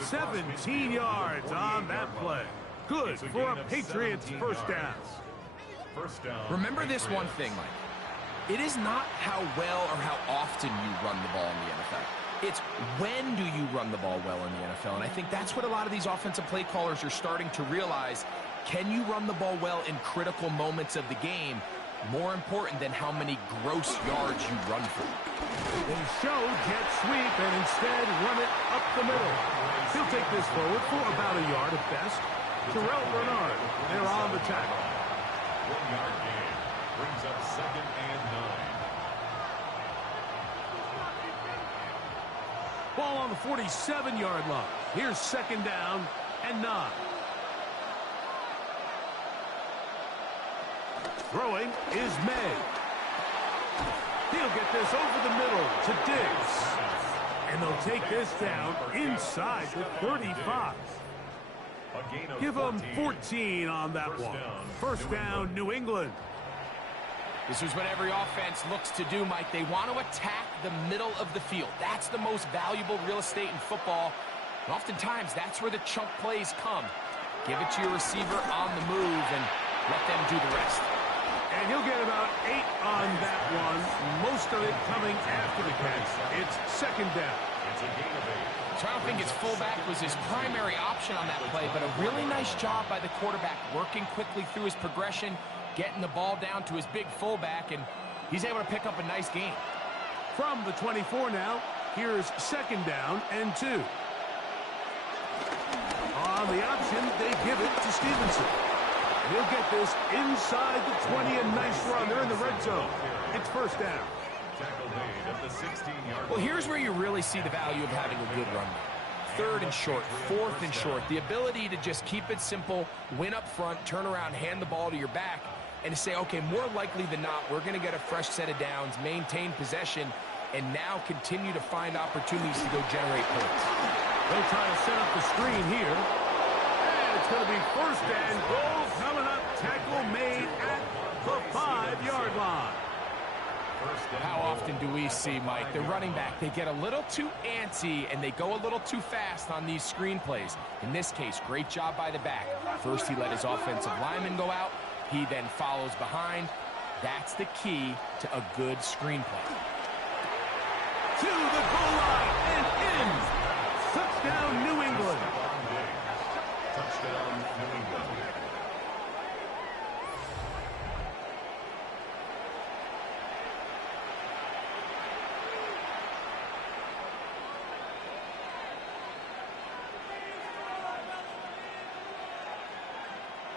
17 yards on that play. Good for a Patriots first down. First down. Remember this one thing, Mike. It is not how well or how often you run the ball in the NFL. It's when do you run the ball well in the NFL. And I think that's what a lot of these offensive play callers are starting to realize. Can you run the ball well in critical moments of the game? More important than how many gross yards you run for. They show jet sweep and instead run it up the middle. He'll take this forward for about a yard at best. Terrell Bernard, they're on the tackle. 1 yard gain brings up 2nd and 9. Ball on the 47-yard line. Here's 2nd down and 9. Throwing is May. He'll get this over the middle to Diggs. And they'll take this down inside the 35. Give them 14 on that one. First down, New England. This is what every offense looks to do, Mike. They want to attack the middle of the field. That's the most valuable real estate in football. And oftentimes, that's where the chunk plays come. Give it to your receiver on the move and let them do the rest. And he'll get about 8 on that one, most of it coming after the catch. It's 2nd down. It's a gain of 8. So I don't think his fullback was his primary option on that play, but a really nice job by the quarterback, working quickly through his progression, getting the ball down to his big fullback, and he's able to pick up a nice gain. From the 24 now, here's 2nd down and 2. On the option, they give it to Stevenson. And he'll get this inside the 20, a nice run. They're in the red zone. It's 1st down. Tackle made at the 16-yard Well, here's where you really see the value of having a good run. 3rd and short, 4th and short. The ability to just keep it simple, win up front, turn around, hand the ball to your back, and to say, okay, more likely than not, we're going to get a fresh set of downs, maintain possession, and now continue to find opportunities to go generate points. They'll try to set up the screen here. And it's going to be 1st and goal coming up. Tackle made at the 5-yard line. How often do we see, Mike, the running back, they get a little too antsy and they go a little too fast on these screen plays. In this case, great job by the back. First, he let his offensive lineman go out. He then follows behind. That's the key to a good screen play. To the goal line and in. Touchdown, New England. Touchdown, New England.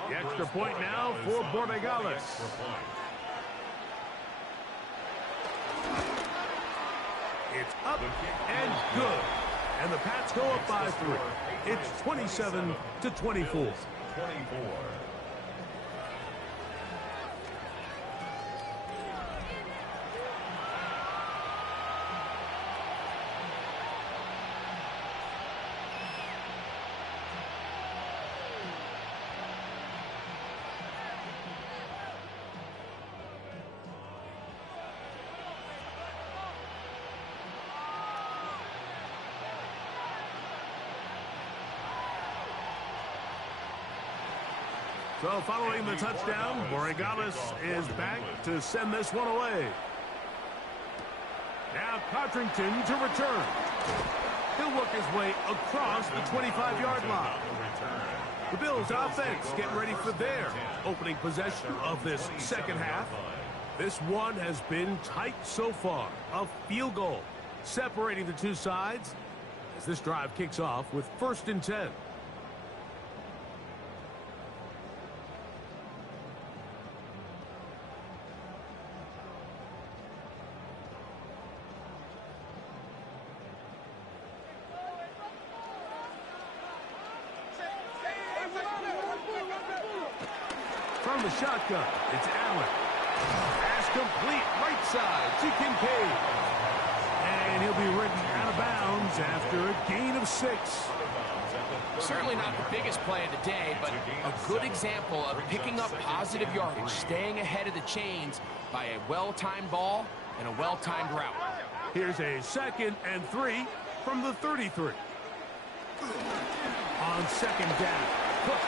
The extra point now for Borregales. It's up and good. And the Pats go up by 3. It's 27-24. 24. So following the touchdown, Borregales is back to send this one away. Now Codrington to return. He'll work his way across the 25-yard line. The Bills offense getting ready for their opening possession of this 2nd half. This one has been tight so far. A field goal separating the two sides as this drive kicks off with 1st and 10. From the shotgun, it's Allen. Pass complete, right side to Kincaid. And he'll be ridden out of bounds after a gain of 6. Certainly not the biggest play of the day, but a good example of picking up positive yardage, staying ahead of the chains by a well-timed ball and a well-timed route. Here's a 2nd and 3 from the 33. On 2nd down, Cook.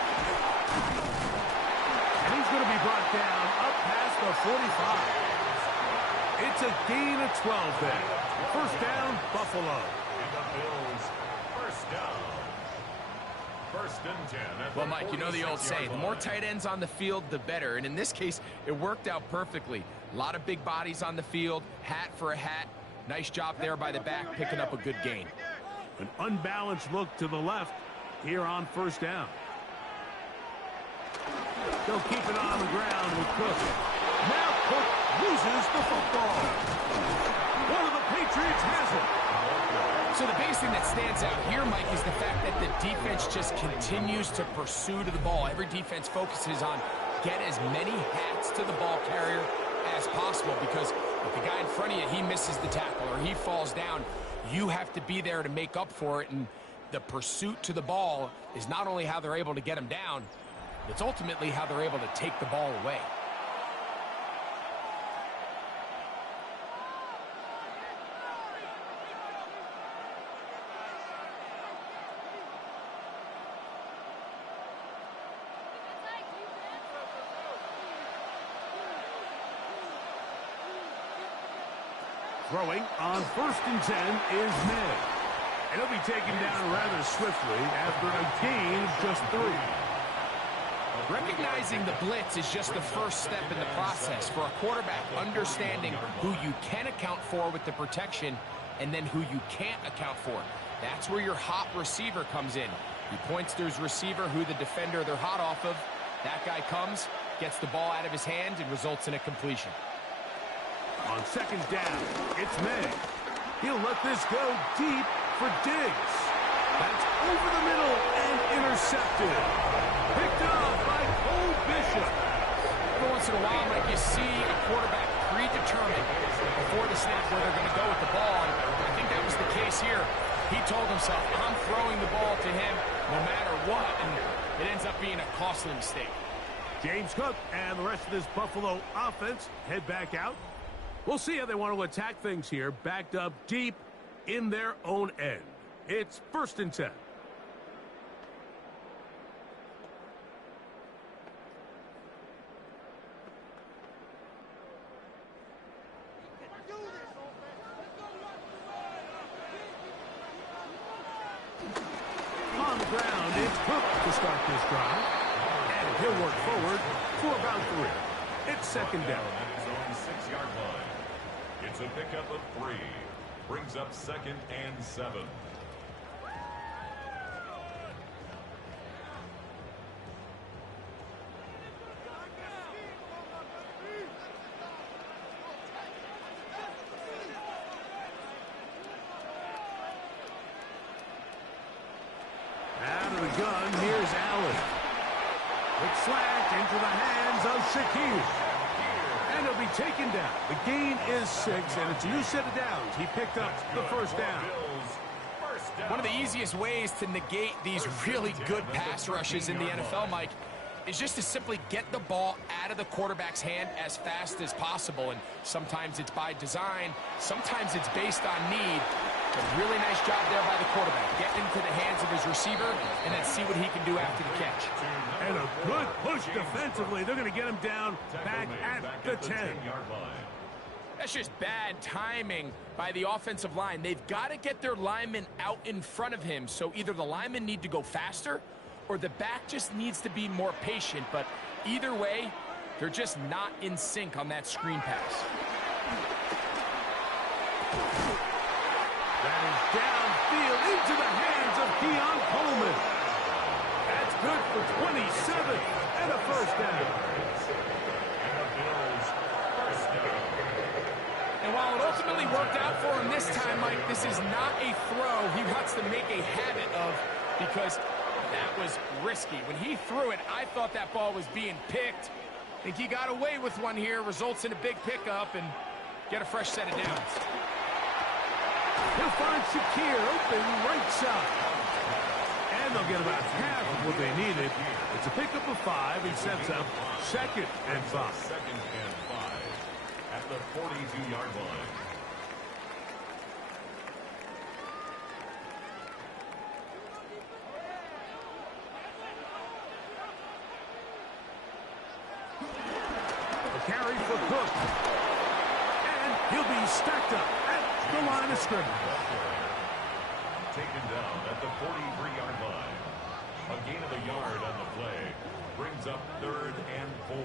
And he's going to be brought down up past the 45. It's a gain of 12 then. First down, Buffalo. And the Bills, first down. First and 10. Well, Mike, you know the old saying, the more tight ends on the field, the better. And in this case, it worked out perfectly. A lot of big bodies on the field, hat for a hat. Nice job there by the back, picking up a good gain. An unbalanced look to the left here on first down. They'll keep it on the ground with Cook. Now Cook loses the football. One of the Patriots has it. So the biggest thing that stands out here, Mike, is the fact that the defense just continues to pursue to the ball. Every defense focuses on get as many hats to the ball carrier as possible, because if the guy in front of you, he misses the tackle or he falls down, you have to be there to make up for it. And the pursuit to the ball is not only how they're able to get him down, it's ultimately how they're able to take the ball away. Throwing on first and 10 is Ned. And he'll be taken down rather swiftly after a gain of just 3. Recognizing the blitz is just the first step in the process for a quarterback, understanding who you can account for with the protection and then who you can't account for. That's where your hot receiver comes in. He points to his receiver, who the defender they're hot off of. That guy comes, gets the ball out of his hand, and results in a completion. On second down, it's May. He'll let this go deep for Diggs. That's over the middle and intercepted. Picked up by Cole Bishop. Every once in a while, Mike, you see a quarterback predetermined before the snap where they're going to go with the ball. And I think that was the case here. He told himself, I'm throwing the ball to him no matter what, and it ends up being a costly mistake. James Cook and the rest of this Buffalo offense head back out. We'll see how they want to attack things here, backed up deep in their own end. It's first and 10. On the ground, it's Cook to start this drive. And he'll work forward for about 3. It's second down. His own 6-yard line. It's a pickup of 3. Brings up second and 7. Out of the gun, here's Allen. It's slant into the hands of Shakir. And he'll be taken down. The gain is 6, and it's a new set of downs. He picked up the first down. One of the easiest ways to negate these really good pass rushes in the NFL, Mike, is just to simply get the ball out of the quarterback's hand as fast as possible. And sometimes it's by design, sometimes it's based on need. But really nice job there by the quarterback. Get into the hands of his receiver and then see what he can do after the catch. And a good push defensively. They're going to get him down back at the 10. That's just bad timing by the offensive line. They've got to get their linemen out in front of him. So either the linemen need to go faster or the back just needs to be more patient. But either way, they're just not in sync on that screen pass. That is downfield into the hands of Keon Coleman. That's good for 27 and a first down. And the Bills, first down. And while it ultimately worked out for him this time, Mike, this is not a throw he wants to make a habit of, because that was risky. When he threw it, I thought that ball was being picked. I think he got away with one here, results in a big pickup, and get a fresh set of downs. He'll find Shakir open right side. And they'll get about half of what they needed. It's a pickup of 5 and sets up second and 5. Second and 5 at the 42-yard line. carry for Cook. And he'll be stacked up at the line of scrimmage. Taken down at the 43-yard line. A gain of a yard on the play brings up 3rd and 4.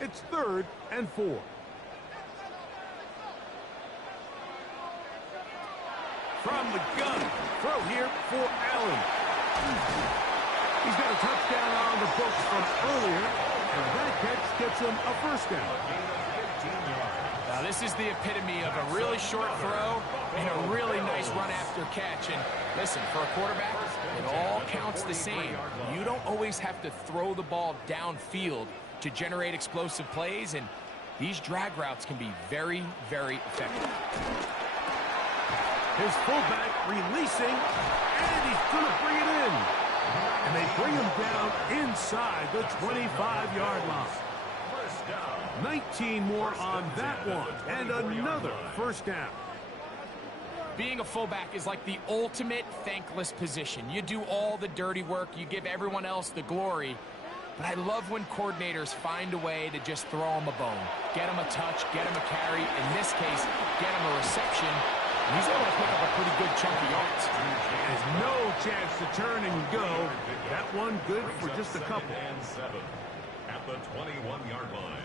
It's 3rd and 4. From the gun, throw here for Allen. He's got a touchdown on the books from earlier, and that catch gets him a first down. Now, this is the epitome of a really short throw and a really nice run after catch. And listen, for a quarterback, it all counts the same. You don't always have to throw the ball downfield to generate explosive plays, and these drag routes can be very, very effective. His fullback releasing, and he's going to bring it in. And they bring him down inside the 25-yard line. 19 more on that one, and another first down. Being a fullback is like the ultimate thankless position. You do all the dirty work, you give everyone else the glory. But I love when coordinators find a way to just throw him a bone. Get him a touch, get him a carry. In this case, get him a reception. And he's able to pick up a pretty good chunk of yards. There's no chance to turn and go. That one good for just a couple. And 7 at the 21-yard line.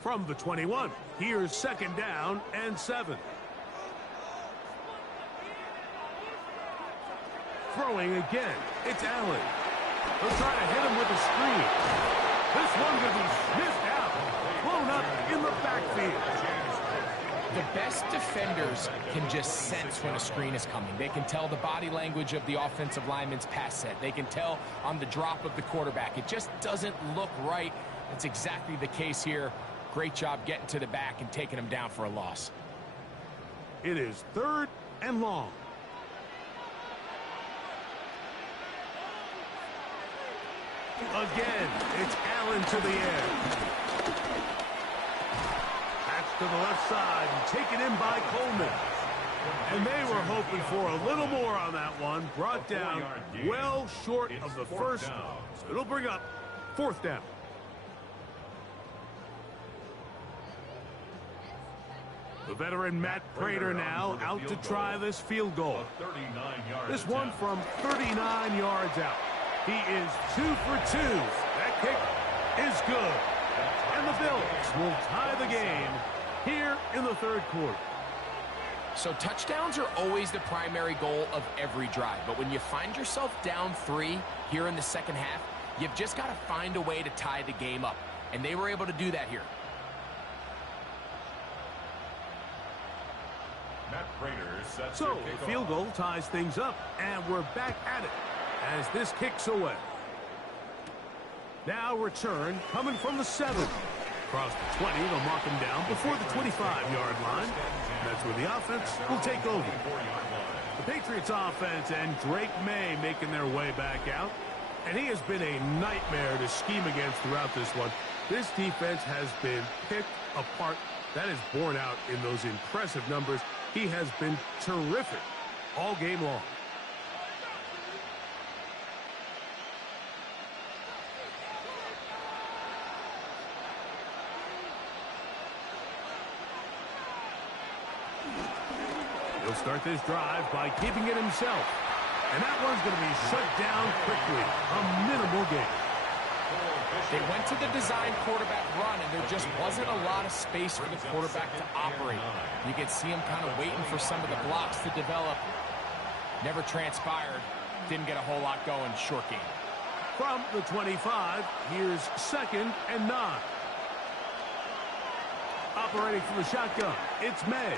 From the 21, here's 2nd down and 7. Throwing again, it's Allen. They'll try to hit him with a screen. This one will be sniffed out, blown up in the backfield. The best defenders can just sense when a screen is coming. They can tell the body language of the offensive lineman's pass set. They can tell on the drop of the quarterback. It just doesn't look right. That's exactly the case here. Great job getting to the back and taking him down for a loss. It is 3rd and long. Again, it's Allen to the air. That's to the left side, and taken in by Coleman. And they were hoping for a little more on that one. Brought down well short of the first. So it'll bring up 4th down. The veteran Matt Prater now out to try this field goal. This one from 39 yards out. He is 2 for 2. That kick is good. And the Bills will tie the game here in the 3rd quarter. So touchdowns are always the primary goal of every drive. But when you find yourself down 3 here in the 2nd half, you've just got to find a way to tie the game up. And they were able to do that here. So the field goal ties things up, and we're back at it as this kicks away. Now return coming from the 7. Across the 20, they'll mark him down before the 25-yard line. That's where the offense will take over. The Patriots offense and Drake May making their way back out. And he has been a nightmare to scheme against throughout this one. This defense has been picked apart. That is borne out in those impressive numbers. He has been terrific all game long. He'll start this drive by keeping it himself. And that one's going to be shut down quickly. A minimal gain. They went to the design quarterback run, and there just wasn't a lot of space for the quarterback to operate. You could see him kind of waiting for some of the blocks to develop. Never transpired. Didn't get a whole lot going. Short game. From the 25, here's 2nd and 9. Operating from the shotgun, it's May.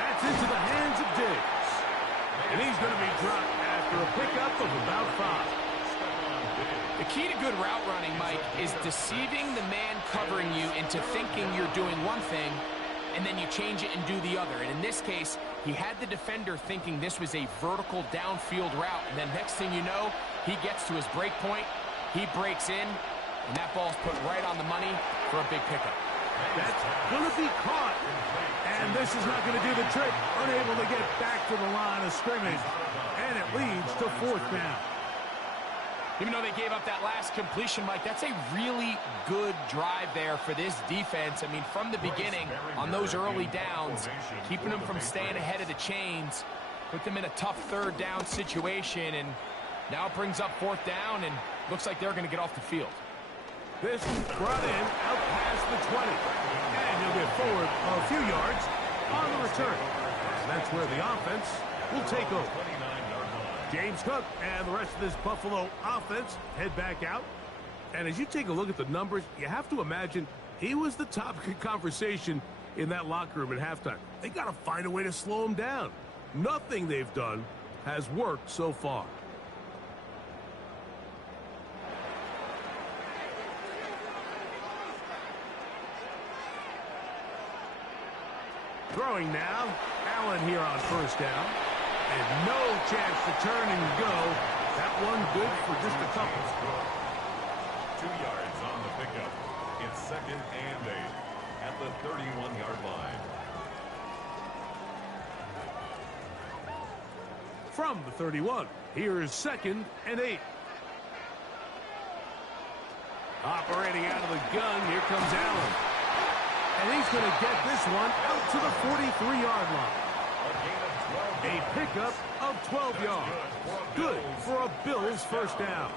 That's into the hands of Diggs. And he's going to be dropped after a pickup of about 5. The key to good route running, Mike, is deceiving the man covering you into thinking you're doing one thing, and then you change it and do the other. And in this case, he had the defender thinking this was a vertical downfield route, and then next thing you know, he gets to his break point, he breaks in, and that ball's put right on the money for a big pickup. That's going to be caught. And this is not going to do the trick. Unable to get back to the line of scrimmage. And it leads to 4th down. Even though they gave up that last completion, Mike, that's a really good drive there for this defense. I mean, from the beginning, on those early downs, keeping them from staying ahead of the chains, put them in a tough 3rd down situation, and now it brings up 4th down, and looks like they're going to get off the field. This brought in out past the 20. And he'll get forward a few yards on the return. And that's where the offense will take over. James Cook and the rest of this Buffalo offense head back out. And as you take a look at the numbers, you have to imagine he was the topic of conversation in that locker room at halftime. They got to find a way to slow him down. Nothing they've done has worked so far. Throwing now, Allen here on 1st down. And no chance to turn and go. That one good for just a couple. 2 yards on the pickup. It's 2nd and 8 at the 31-yard line. From the 31, here is 2nd and 8. Operating out of the gun, here comes Allen. And he's going to get this one out to the 43-yard line. A pickup of 12 yards. Good for a Bills 1st down.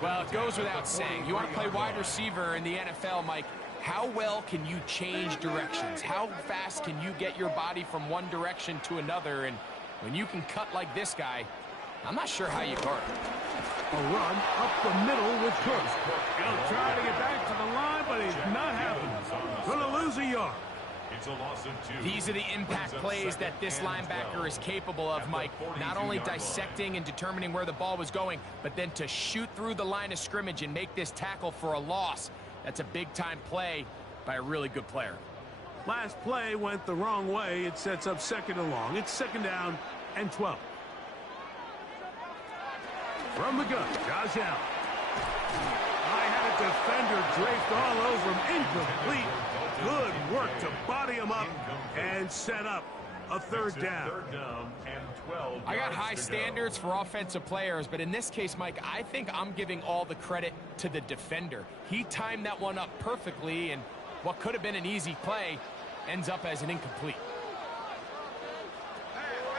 Well, it goes without saying. You want to play wide receiver in the NFL, Mike. How well can you change directions? How fast can you get your body from one direction to another? And when you can cut like this guy, I'm not sure how you guard it. A run up the middle with Cook. He'll try to get back to the line, but he's not happening. Going to lose a yard. It's a loss of 2. These are the impact plays that this linebacker is capable of, Mike. Not only dissecting and determining where the ball was going, but then to shoot through the line of scrimmage and make this tackle for a loss. That's a big-time play by a really good player. Last play went the wrong way. It sets up 2nd and long. It's 2nd down and 12. From the gun, Josh Allen. I had a defender draped all over him. Incomplete. Good work to body him up and set up a 3rd down. I got high standards for offensive players, but in this case, Mike, I think I'm giving all the credit to the defender. He timed that one up perfectly, and what could have been an easy play ends up as an incomplete.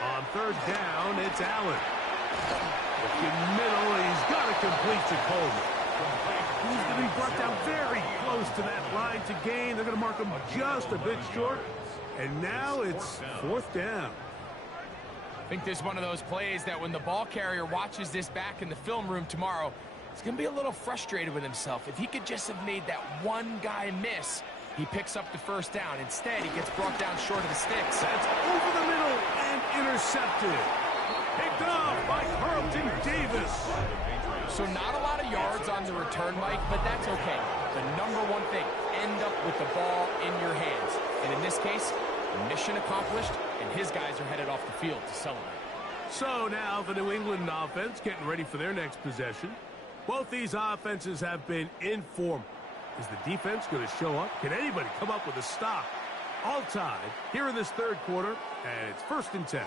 On 3rd down, it's Allen. Looking middle, he's got to complete to Coleman. He's going to be brought down very close to that line to gain. They're going to mark him just a bit short. And now it's 4th down. I think this is one of those plays that when the ball carrier watches this back in the film room tomorrow, he's going to be a little frustrated with himself. If he could just have made that one guy miss, he picks up the 1st down. Instead, he gets brought down short of the sticks. That's over the middle and intercepted. Picked off by Carlton Davis. So not a lot of yards on the return, Mike, but that's okay. The number one thing, end up with the ball in your hands. And in this case, mission accomplished, and his guys are headed off the field to celebrate. So now the New England offense getting ready for their next possession. Both these offenses have been in form. Is the defense going to show up? Can anybody come up with a stop? All tied here in this 3rd quarter, and it's 1st and 10.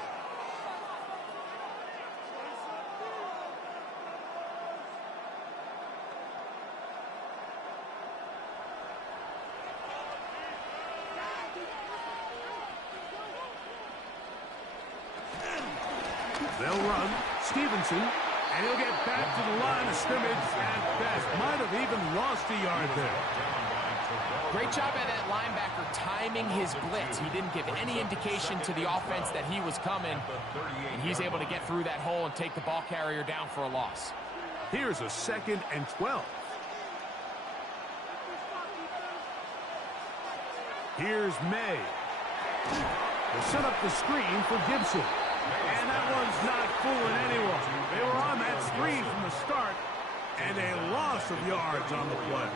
They'll run. Stevenson, and he'll get back to the line of scrimmage at best. Might have even lost a yard there. Great job by that linebacker timing his blitz. He didn't give any indication to the offense that he was coming, and he's able to get through that hole and take the ball carrier down for a loss. Here's a 2nd and 12. Here's May. They'll set up the screen for Gibson. And that one's not fooling anyone. They were on that screen from the start, and a loss of yards on the play.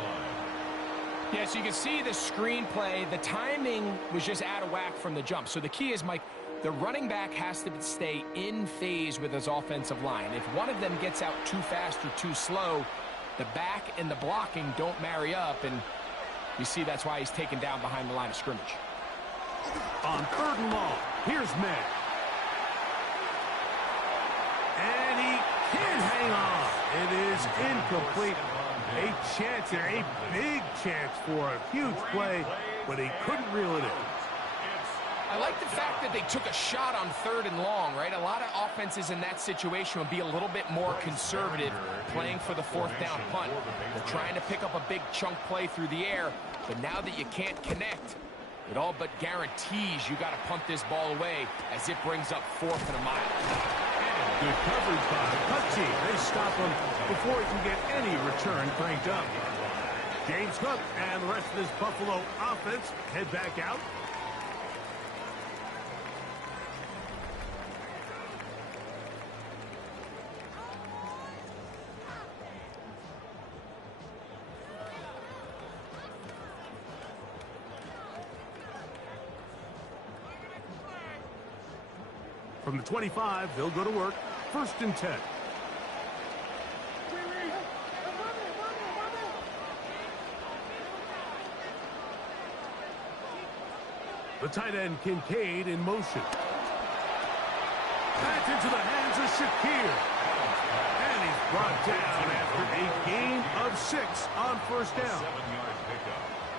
Yeah, so you can see the screenplay. The timing was just out of whack from the jump. So the key is, Mike, the running back has to stay in phase with his offensive line. If one of them gets out too fast or too slow, the back and the blocking don't marry up, and You see, that's why he's taken down behind the line of scrimmage. On 3rd and long, here's Madden. And he can't hang on. It is incomplete. A chance there, a big chance for a huge play, but he couldn't reel it in. I like the fact that they took a shot on 3rd and long, right? A lot of offenses in that situation would be a little bit more conservative, playing for the 4th down punt. They're trying to pick up a big chunk play through the air, but now that you can't connect, it all but guarantees you got to punt this ball away as it brings up 4th and a mile. Good coverage by Hutchie. They stop him before he can get any return cranked up. James Cook and the rest of this Buffalo offense head back out. From the 25, they'll go to work. 1st and 10. The tight end, Kincaid, in motion. Back into the hands of Shakir. And he's brought down after a gain of 6 on 1st down.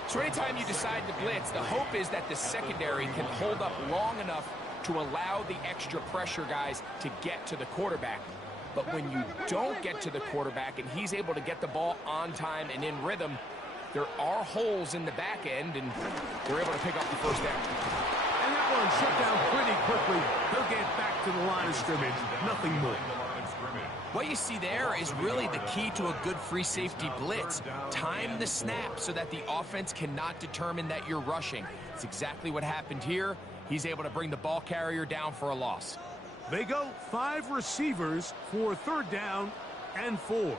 So anytime you decide to blitz, the hope is that the secondary can hold up long enough to allow the extra pressure guys to get to the quarterback. But when you don't get to the quarterback and he's able to get the ball on time and in rhythm, there are holes in the back end, and they're able to pick up the 1st down. And that one shut down pretty quickly. They'll get back to the line of scrimmage. Nothing more. What you see there is really the key to a good free safety blitz. Time the snap so that the offense cannot determine that you're rushing. It's exactly what happened here. He's able to bring the ball carrier down for a loss. They go 5 receivers for 3rd down and 4.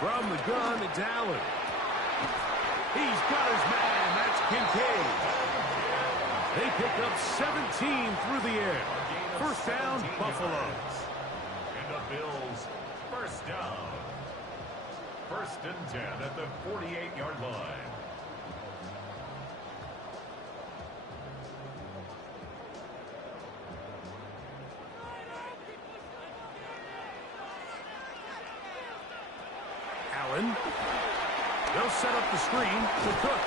From the gun, it's Allen. He's got his man. That's Kincaid. They pick up 17 through the air. 1st down, Buffalo. And the Bills, 1st down. 1st and 10 at the 48-yard line. Allen. They'll set up the screen to Cook.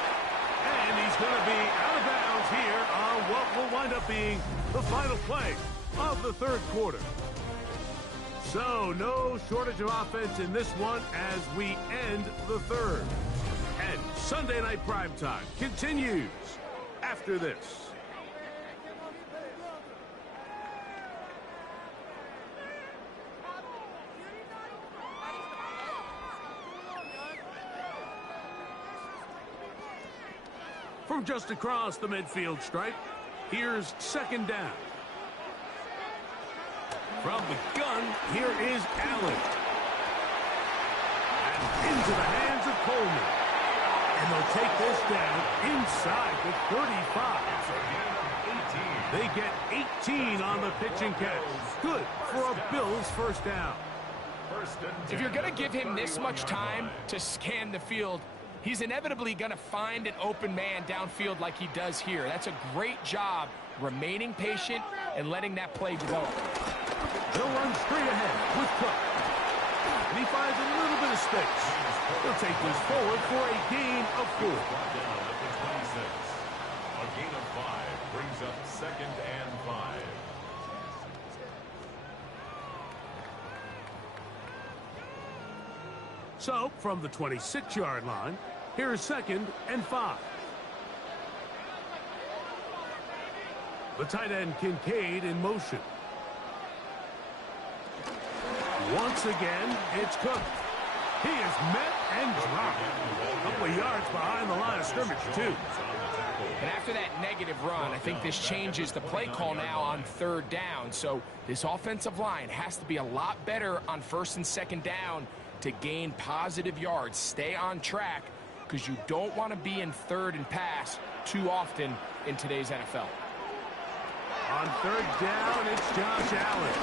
And he's going to be out of bounds here on what will wind up being the final play of the 3rd quarter. So no shortage of offense in this one as we end the 3rd. And Sunday Night Primetime continues after this. From just across the midfield stripe, here's 2nd down. From the gun, here is Allen. And into the hands of Coleman. And they'll take this down inside the 35. They get 18 on the pitch and catch. Good for a Bills 1st down. If you're going to give him this much time to scan the field, he's inevitably going to find an open man downfield like he does here. That's a great job remaining patient and letting that play develop. He'll run straight ahead with Cook. And he finds a little bit of space. He'll take this forward for a gain of 4. A gain of 5 brings up 2nd and 5. So, from the 26-yard line, here's 2nd and 5. The tight end, Kincaid, in motion. Once again, it's Cook. He is met and dropped. A couple of yards behind the line of scrimmage, too. And after that negative run, I think this changes the play call now on 3rd down. So this offensive line has to be a lot better on 1st and 2nd down to gain positive yards. Stay on track because you don't want to be in 3rd and pass too often in today's NFL. On 3rd down, it's Josh Allen.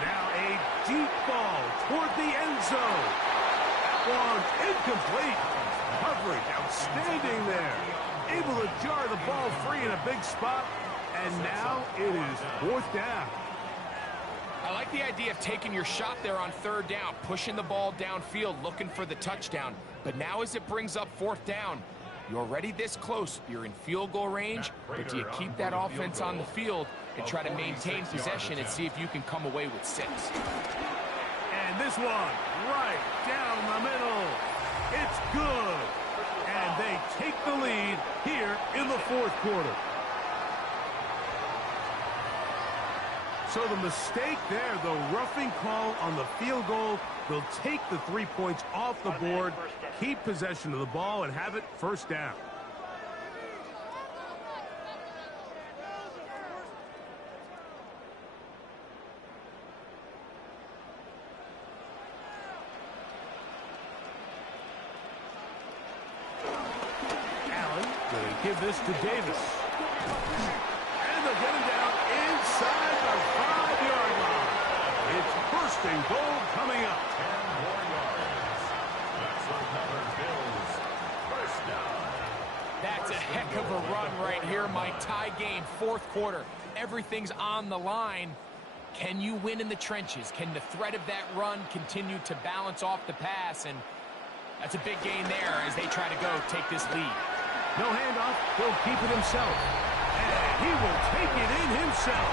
Now a deep ball toward the end zone. That one incomplete. coverage. Outstanding there. Able to jar the ball free in a big spot. And now it is 4th down. I like the idea of taking your shot there on 3rd down, pushing the ball downfield, looking for the touchdown. But now as it brings up 4th down, you're already this close. You're in field goal range, but do you keep that offense on the field and try to maintain possession and see if you can come away with 6? And this one, right down the middle. It's good. And they take the lead here in the 4th quarter. So the mistake there, the roughing call on the field goal, they'll take the 3 points off the board, keep possession of the ball, and have it 1st down. Allen going to give this to Davis. And they'll get him down inside the 5-yard line. It's 1st and goal coming up. 10 more yards. That's another Bills 1st down. That's a heck of a run right here, Mike. Tie game, 4th quarter. Everything's on the line. Can you win in the trenches? Can the threat of that run continue to balance off the pass? And that's a big gain there as they try to go take this lead. No handoff. He'll keep it himself. And he will take it in himself.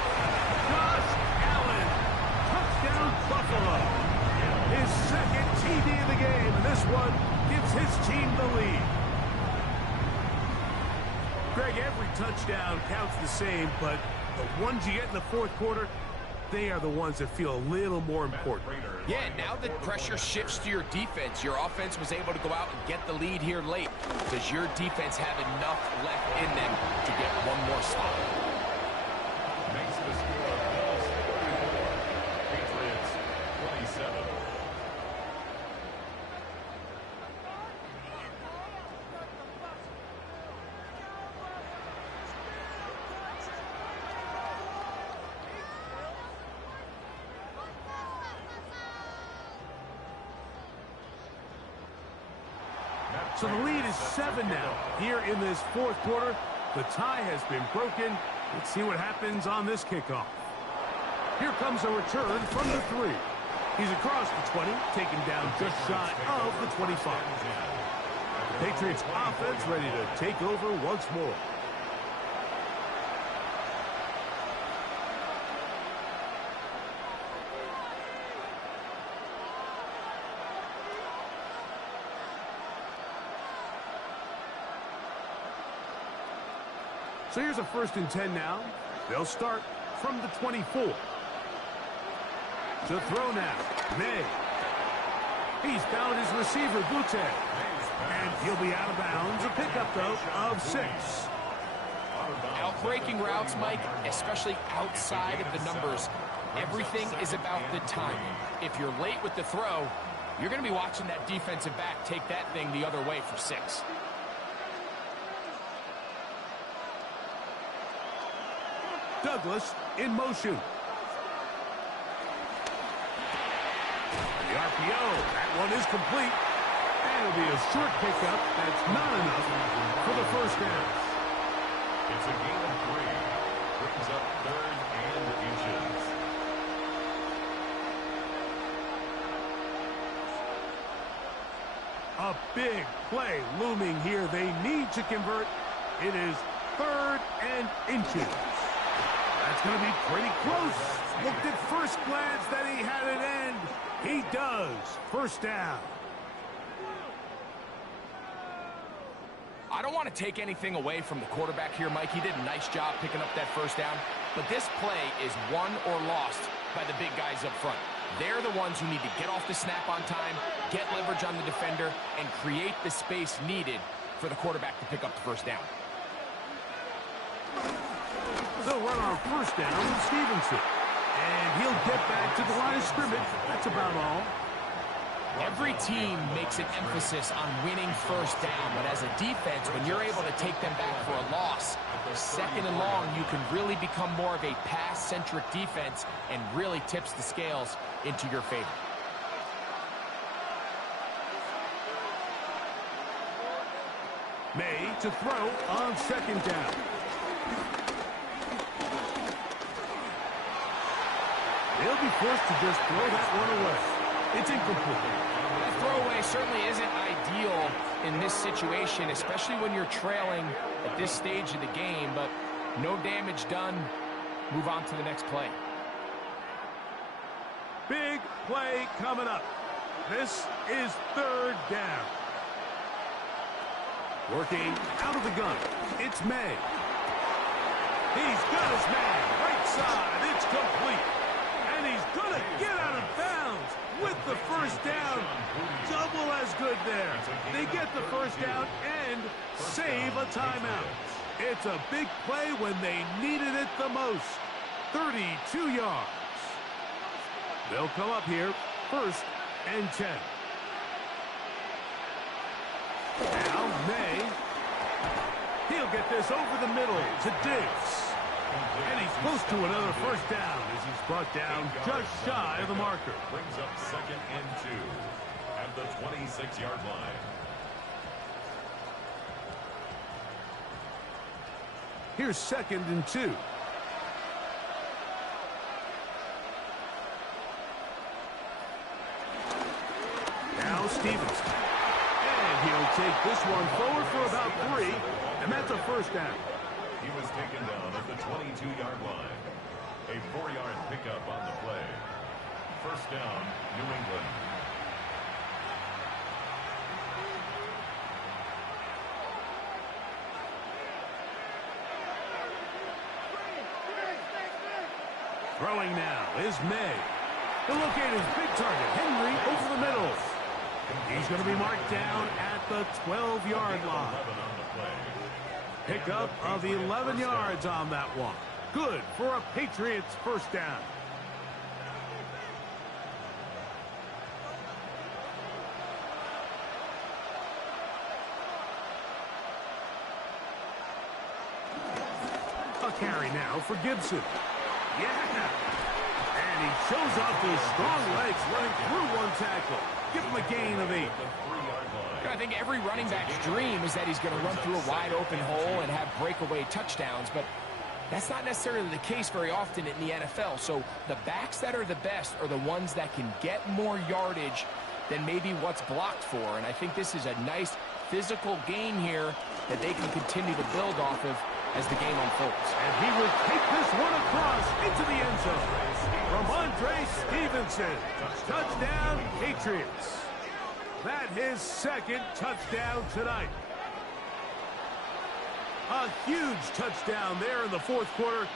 Josh Allen. Touchdown Buffalo. His 2nd TD of the game. And this one gives his team the lead. Greg, every touchdown counts the same, but the ones you get in the 4th quarter, they are the ones that feel a little more important. Yeah, now the pressure shifts to your defense. Your offense was able to go out and get the lead here late. Does your defense have enough left in them to get one more stop? Makes the score Bills 34, Patriots 27. So the lead is 7 now. Here in this 4th quarter, the tie has been broken. Let's see what happens on this kickoff. Here comes a return from the 3. He's across the 20, taken down just shy of the 25. The Patriots offense ready to take over once more. So here's a 1st and 10 now. They'll start from the 24. To throw now, May. He's found his receiver, Butte. And he'll be out of bounds. A pickup, though, of 6. Out-breaking routes, Mike, especially outside of the numbers, everything is about the timing. If you're late with the throw, you're going to be watching that defensive back take that thing the other way for 6. Douglas in motion. The RPO, that one is complete. And it'll be a short pickup. That's not enough for the 1st down. It's a gain of 3. Brings up 3rd and inches. A big play looming here. They need to convert. It is 3rd and inches. That's going to be pretty close. Looked at first glance that he had it end. He does. 1st down. I don't want to take anything away from the quarterback here, Mike. He did a nice job picking up that 1st down. But this play is won or lost by the big guys up front. They're the ones who need to get off the snap on time, get leverage on the defender, and create the space needed for the quarterback to pick up the 1st down. They'll run on 1st down with Stevenson. And he'll get back to the line of scrimmage. That's about all. Every team makes an emphasis on winning 1st down, but as a defense, when you're able to take them back for a loss, 2nd and long, you can really become more of a pass-centric defense and really tips the scales into your favor. May to throw on second down. He'll be forced to just throw that one away. It's incomplete. That throwaway certainly isn't ideal in this situation, especially when you're trailing at this stage of the game, but no damage done. Move on to the next play. Big play coming up. This is third down. Working out of the gun. It's May. He's got his man. Right side. It's complete. And he's going to get out of bounds with the first down. Double as good there. They get the first down and save a timeout. It's a big play when they needed it the most. 32 yards. They'll come up here, 1st and 10. Now May. He'll get this over the middle to Diggs. And he's close to another first down as he's brought down just shy of the marker. Brings up 2nd and 2 at the 26-yard line. Here's 2nd and 2. Now Stevenson. And he'll take this one forward for about 3, and that's a first down. He was taken down at the 22-yard line. A 4-yard pickup on the play. First down, New England. Throwing now is May. He'll locate his big target, Henry, over the middle. He's going to be marked down at the 12-yard line. Pickup of 11 yards on that one. Good for a Patriots first down. A carry now for Gibson. Yeah. And he shows off his strong legs running through one tackle. Give him a gain of 8. I think every running back's dream is that he's going to run through a wide open hole and have breakaway touchdowns, but that's not necessarily the case very often in the NFL. So the backs that are the best are the ones that can get more yardage than maybe what's blocked for. And I think this is a nice physical gain here that they can continue to build off of as the game unfolds. And he will take this one across into the end zone. From Andre Stevenson. Touchdown, Patriots. That his 2nd touchdown tonight. A huge touchdown there in the 4th quarter,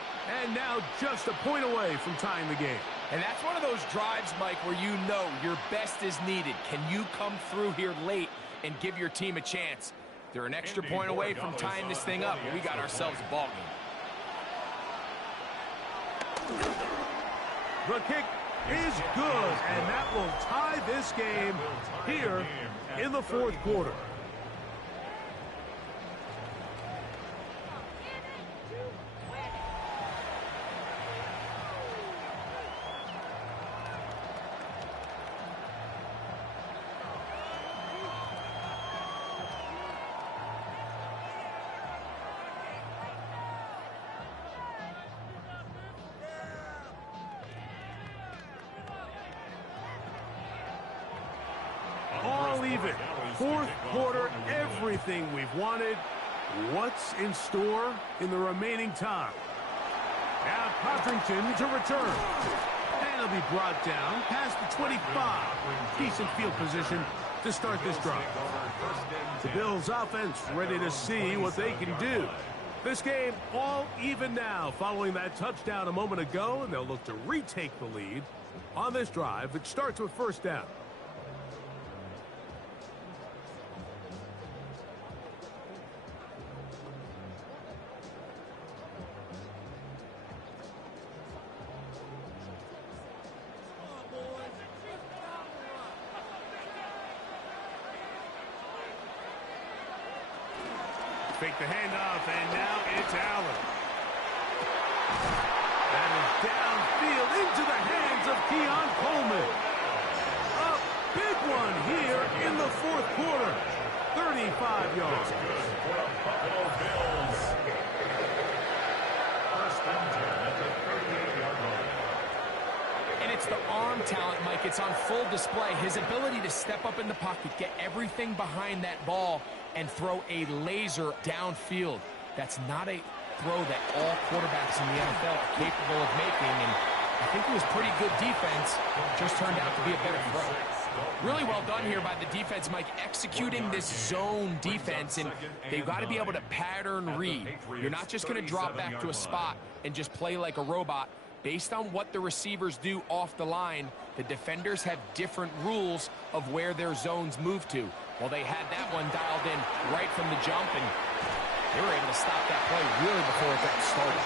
and now just a point away from tying the game. And that's one of those drives, Mike, where you know your best is needed. Can you come through here late and give your team a chance? They're an extra point away from tying this thing up, and we got ourselves a ball game. The kick is good, and that will tie this game here in the 4th quarter. All even. 4th quarter, everything we've wanted. What's in store in the remaining time? Now Codrington to return. And he'll be brought down past the 25. Decent field position to start this drive. The Bills offense ready to see what they can do. This game all even now following that touchdown a moment ago, and they'll look to retake the lead on this drive. It starts with first down. Fake the handoff, and now it's Allen. That is downfield into the hands of Keon Coleman. A big one here in the 4th quarter. 35 yards. for the Buffalo Bills. First and 10 at the 38-yard line. And it's the arm talent, Mike. It's on full display. His ability to step up in the pocket, get everything behind that ball, and throw a laser downfield. That's not a throw that all quarterbacks in the NFL are capable of making, and I think it was pretty good defense. Just turned out to be a better throw. Really well done here by the defense, Mike, executing this zone defense, and they've got to be able to pattern read. You're not just going to drop back to a spot and just play like a robot. Based on what the receivers do off the line, the defenders have different rules of where their zones move to. Well, they had that one dialed in right from the jump, and they were able to stop that play really before it got started.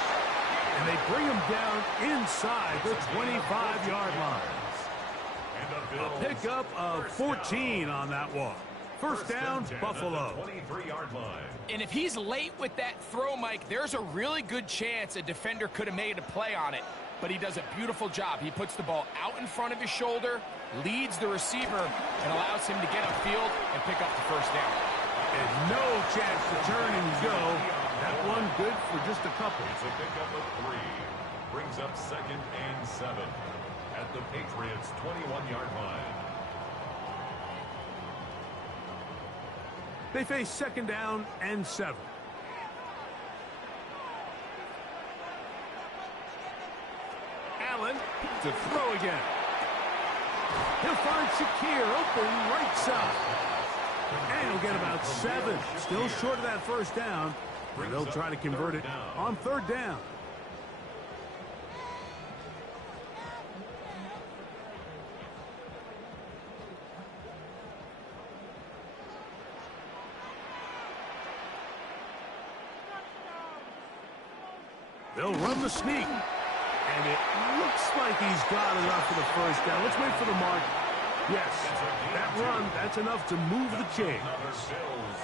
And they bring him down inside the 25-yard line. A pickup of 14 on that one. First down, Buffalo. 23-yard line. And if he's late with that throw, Mike, there's a really good chance a defender could have made a play on it. But he does a beautiful job. He puts the ball out in front of his shoulder, leads the receiver, and allows him to get upfield and pick up the first down. And no chance to turn and go. That one good for just a couple. It's a pickup of 3. Brings up 2nd and 7 at the Patriots' 21-yard line. They face 2nd down and 7. Allen to throw again. He'll find Shakir open right side. And he'll get about 7. Still short of that first down. And they'll try to convert it on 3rd down. They'll run the sneak. And it looks like he's got enough for the first down. Let's wait for the mark. Yes, that run, that's enough to move the chains. Bills.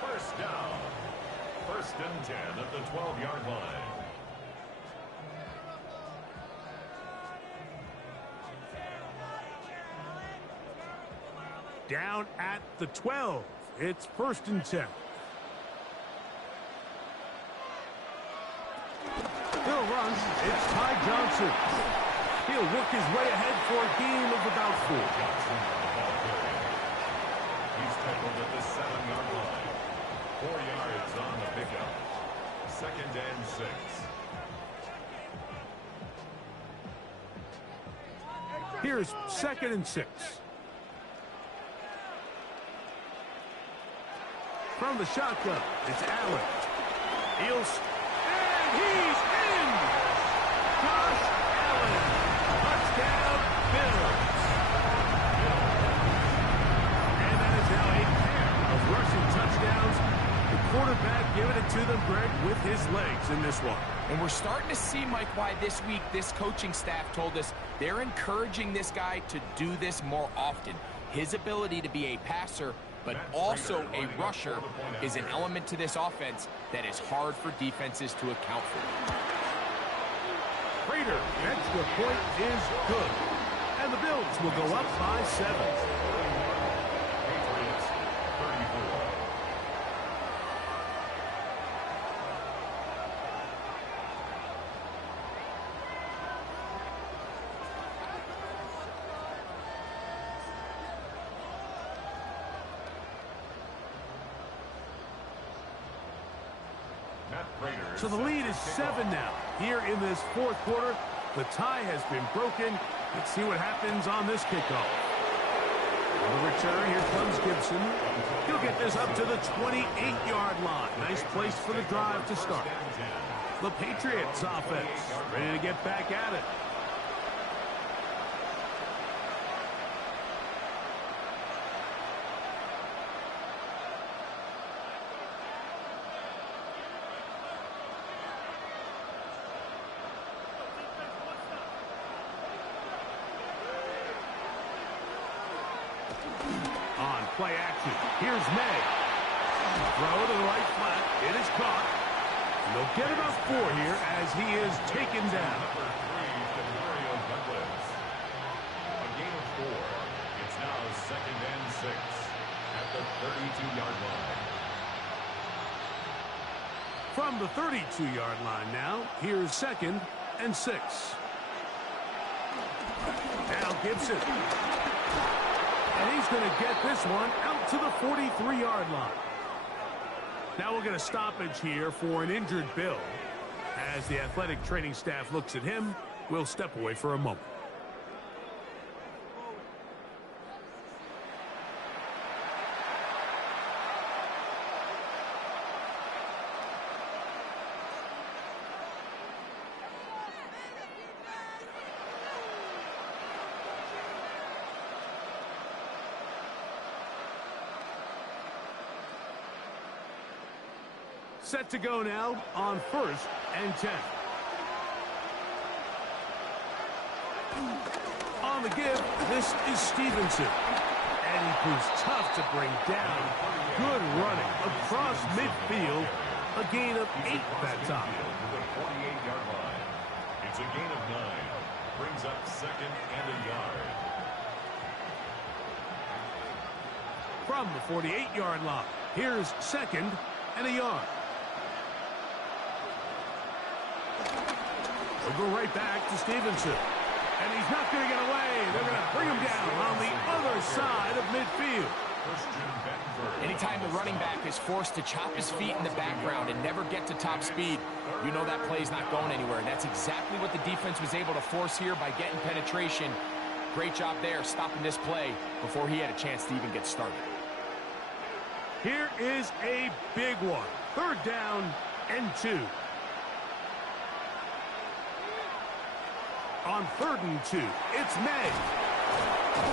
First down. 1st and 10 at the 12-yard line. Down at the 12. It's 1st and 10. Bill runs. It's Ty Johnson. He'll work his way ahead for a gain of about 4. He's tackled at the 7-yard line. 4 yards on the pickup. 2nd and 6. Here's 2nd and 6. From the shotgun, it's Allen. And he's in! Josh Allen. Touchdown, Bills. And that is now a pair of rushing touchdowns. The quarterback giving it to them, Greg, with his legs in this one. And we're starting to see, Mike, why this week this coaching staff told us they're encouraging this guy to do this more often. His ability to be a passer, but also a rusher, is an element to this offense that is hard for defenses to account for. Prater, extra point is good. And the Bills will go up by 7. Patriots 34. So the lead is 7 now. Here in this 4th quarter, the tie has been broken. Let's see what happens on this kickoff. On the return, here comes Gibson. He'll get this up to the 28-yard line. Nice place for the drive to start. The Patriots offense ready to get back at it. On play action, here's May. Throw to the right flat. It is caught. And they'll get about 4 here as he is taken down. Number 3, Mario Douglas. A gain of 4. It's now 2nd and 6 at the 32-yard line. From the 32-yard line now, here's 2nd and 6. Now Gibson. And he's going to get this one out to the 43-yard line. Now we'll get a stoppage here for an injured Bill. As the athletic training staff looks at him, we'll step away for a moment. Set to go now on 1st and 10. On the give, this is Stevenson. And he proves tough to bring down. Good running across midfield. A gain of 8 that time. It's a gain of 9. Brings up 2nd and a yard. From the 48-yard line, here's 2nd and a yard. We'll go right back to Stevenson. And he's not going to get away. They're going to bring him down on the other side of midfield. Anytime the running back is forced to chop his feet in the background and never get to top speed, you know that play's not going anywhere. And that's exactly what the defense was able to force here by getting penetration. Great job there stopping this play before he had a chance to even get started. Here is a big one. 3rd down and 2. On 3rd and 2, it's May.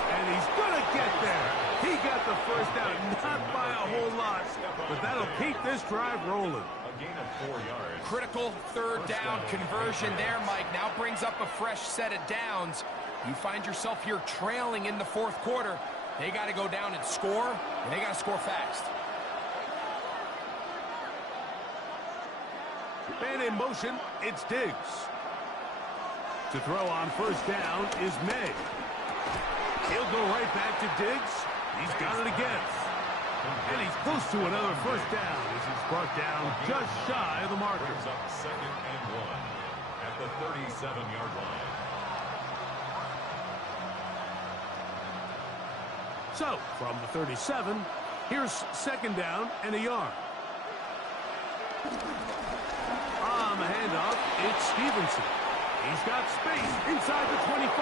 And he's going to get there. He got the first down, not by a whole lot, but that'll keep this drive rolling. A gain of 4 yards. Critical 3rd down conversion there, Mike. Now brings up a fresh set of downs. You find yourself here trailing in the 4th quarter. They got to go down and score, and they got to score fast. Man in motion, it's Diggs. To throw on 1st down is May. He'll go right back to Diggs. He's got it again. And he's close to another 1st down as he's brought down just shy of the marker. Brings up 2nd and 1 at the 37-yard line. So, from the 37, here's 2nd down and a yard. On the handoff, it's Stevenson. He's got space inside the 25.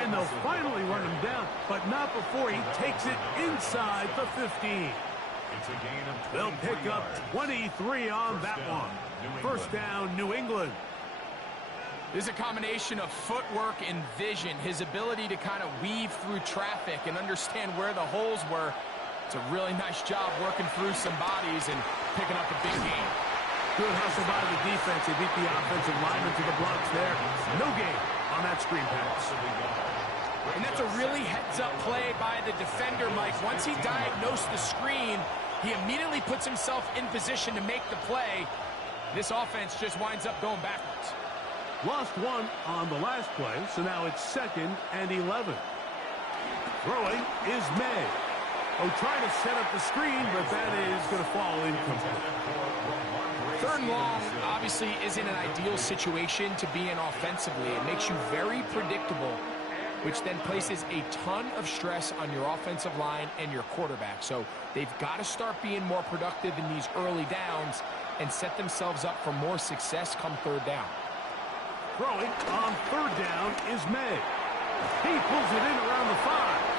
And they'll finally run him down, but not before he takes it inside the 15. It's a gain of 23 They'll pick up 23 on that one. 1st down, New England. This is a combination of footwork and vision. His ability to kind of weave through traffic and understand where the holes were. It's a really nice job working through some bodies and picking up a big gain. Good hustle by the defense. They beat the offensive lineman to the blocks there. No gain on that screen pass. And that's a really heads-up play by the defender, Mike. Once he diagnosed the screen, he immediately puts himself in position to make the play. This offense just winds up going backwards. Lost one on the last play, so now it's 2nd and 11. Throwing is May. Oh, trying to set up the screen, but that is going to fall incomplete. 3rd and long obviously isn't an ideal situation to be in offensively. It makes you very predictable, which then places a ton of stress on your offensive line and your quarterback. So they've got to start being more productive in these early downs and set themselves up for more success come 3rd down. Throwing on 3rd down is May. He pulls it in around the 5.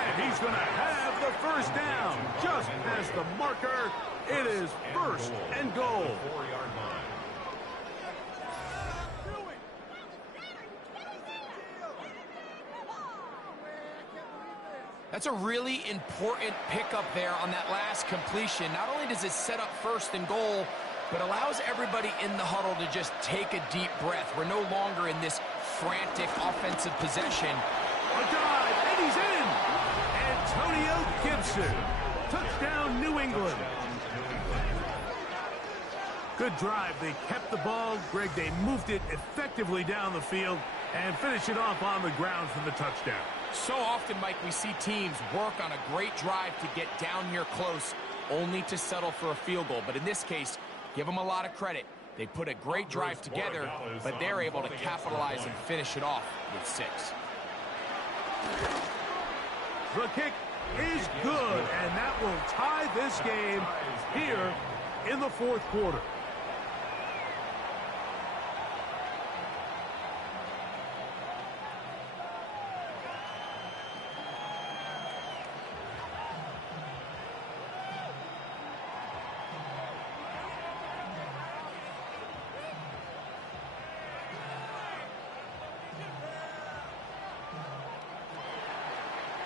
And he's going to have the 1st down. Just past the marker. It is 1st and goal. 4-yard line. That's a really important pickup there on that last completion. Not only does it set up 1st and goal, but allows everybody in the huddle to just take a deep breath. We're no longer in this frantic offensive possession. A dive, and he's in. Antonio Gibson. Touchdown, New England. Good drive. They kept the ball. Greg, they moved it effectively down the field and finish it off on the ground for the touchdown. So often, Mike, we see teams work on a great drive to get down here close, only to settle for a field goal. But in this case, Give them a lot of credit. They put a great drive together, but they're able to capitalize and finish it off with 6. The kick is good, and that will tie this game here in the 4th quarter.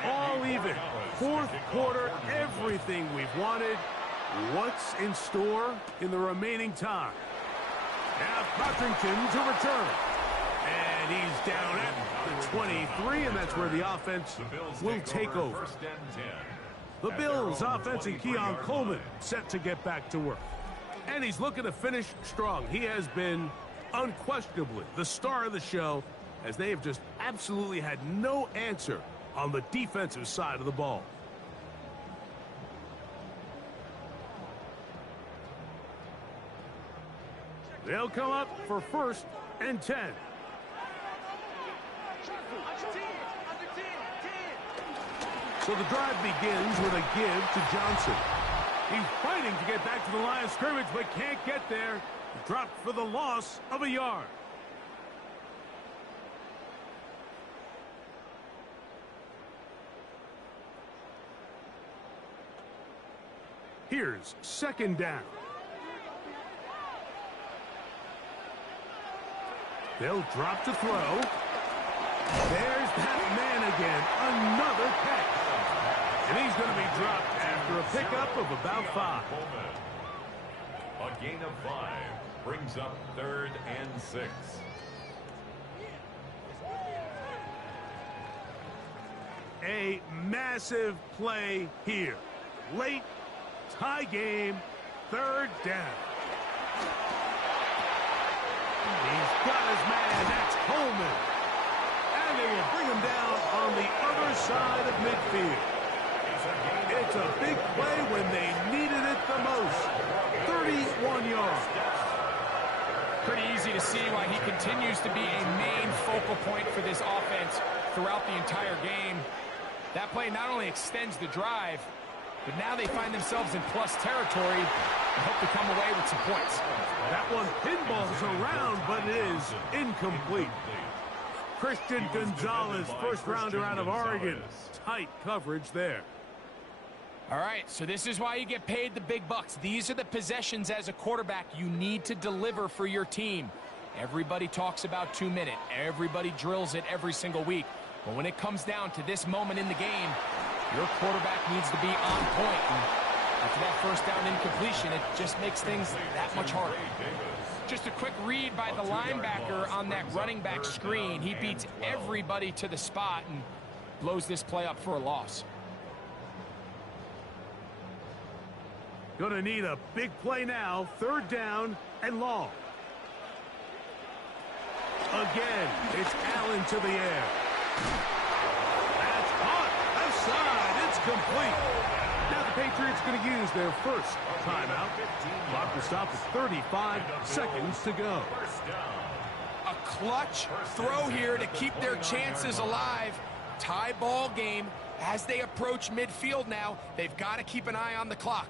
All even. 4th quarter, everything we've wanted. What's in store in the remaining time? Now Cotrington to return. And he's down at the 23, and that's where the offense will take over. The Bills offense and Keon Coleman set to get back to work. And he's looking to finish strong. He has been unquestionably the star of the show, as they have just absolutely had no answer on the defensive side of the ball. They'll come up for 1st and 10. So the drive begins with a give to Johnson. He's fighting to get back to the line of scrimmage, but can't get there. Dropped for the loss of a yard. Here's 2nd down. They'll drop to throw. There's that man again. Another catch. And he's going to be dropped after a pickup of about 5. A gain of 5 brings up 3rd and 6. A massive play here. Late tie game, 3rd down. He's got his man. That's Coleman. And they will bring him down on the other side of midfield. It's a big play when they needed it the most. 31 yards. Pretty easy to see why he continues to be a main focal point for this offense throughout the entire game. That play not only extends the drive, but now they find themselves in plus territory and hope to come away with some points. That one pinballs around, but it is incomplete. Christian Gonzalez, first rounder out of Oregon. Tight coverage there. All right, so this is why you get paid the big bucks. These are the possessions as a quarterback you need to deliver for your team. Everybody talks about 2-minute. Everybody drills it every single week. But when it comes down to this moment in the game, your quarterback needs to be on point. And after that 1st down incompletion, it just makes things that much harder. Just a quick read by the linebacker on that running back screen. He beats everybody to the spot and blows this play up for a loss. Gonna need a big play now. 3rd down and long. Again, it's Allen to the air. That's caught. Left side. It's complete. Now the Patriots going to use their 1st timeout. Clock will stop at 35 seconds to go. A clutch throw here to keep their chances alive. Tie ball game as they approach midfield now. They've got to keep an eye on the clock.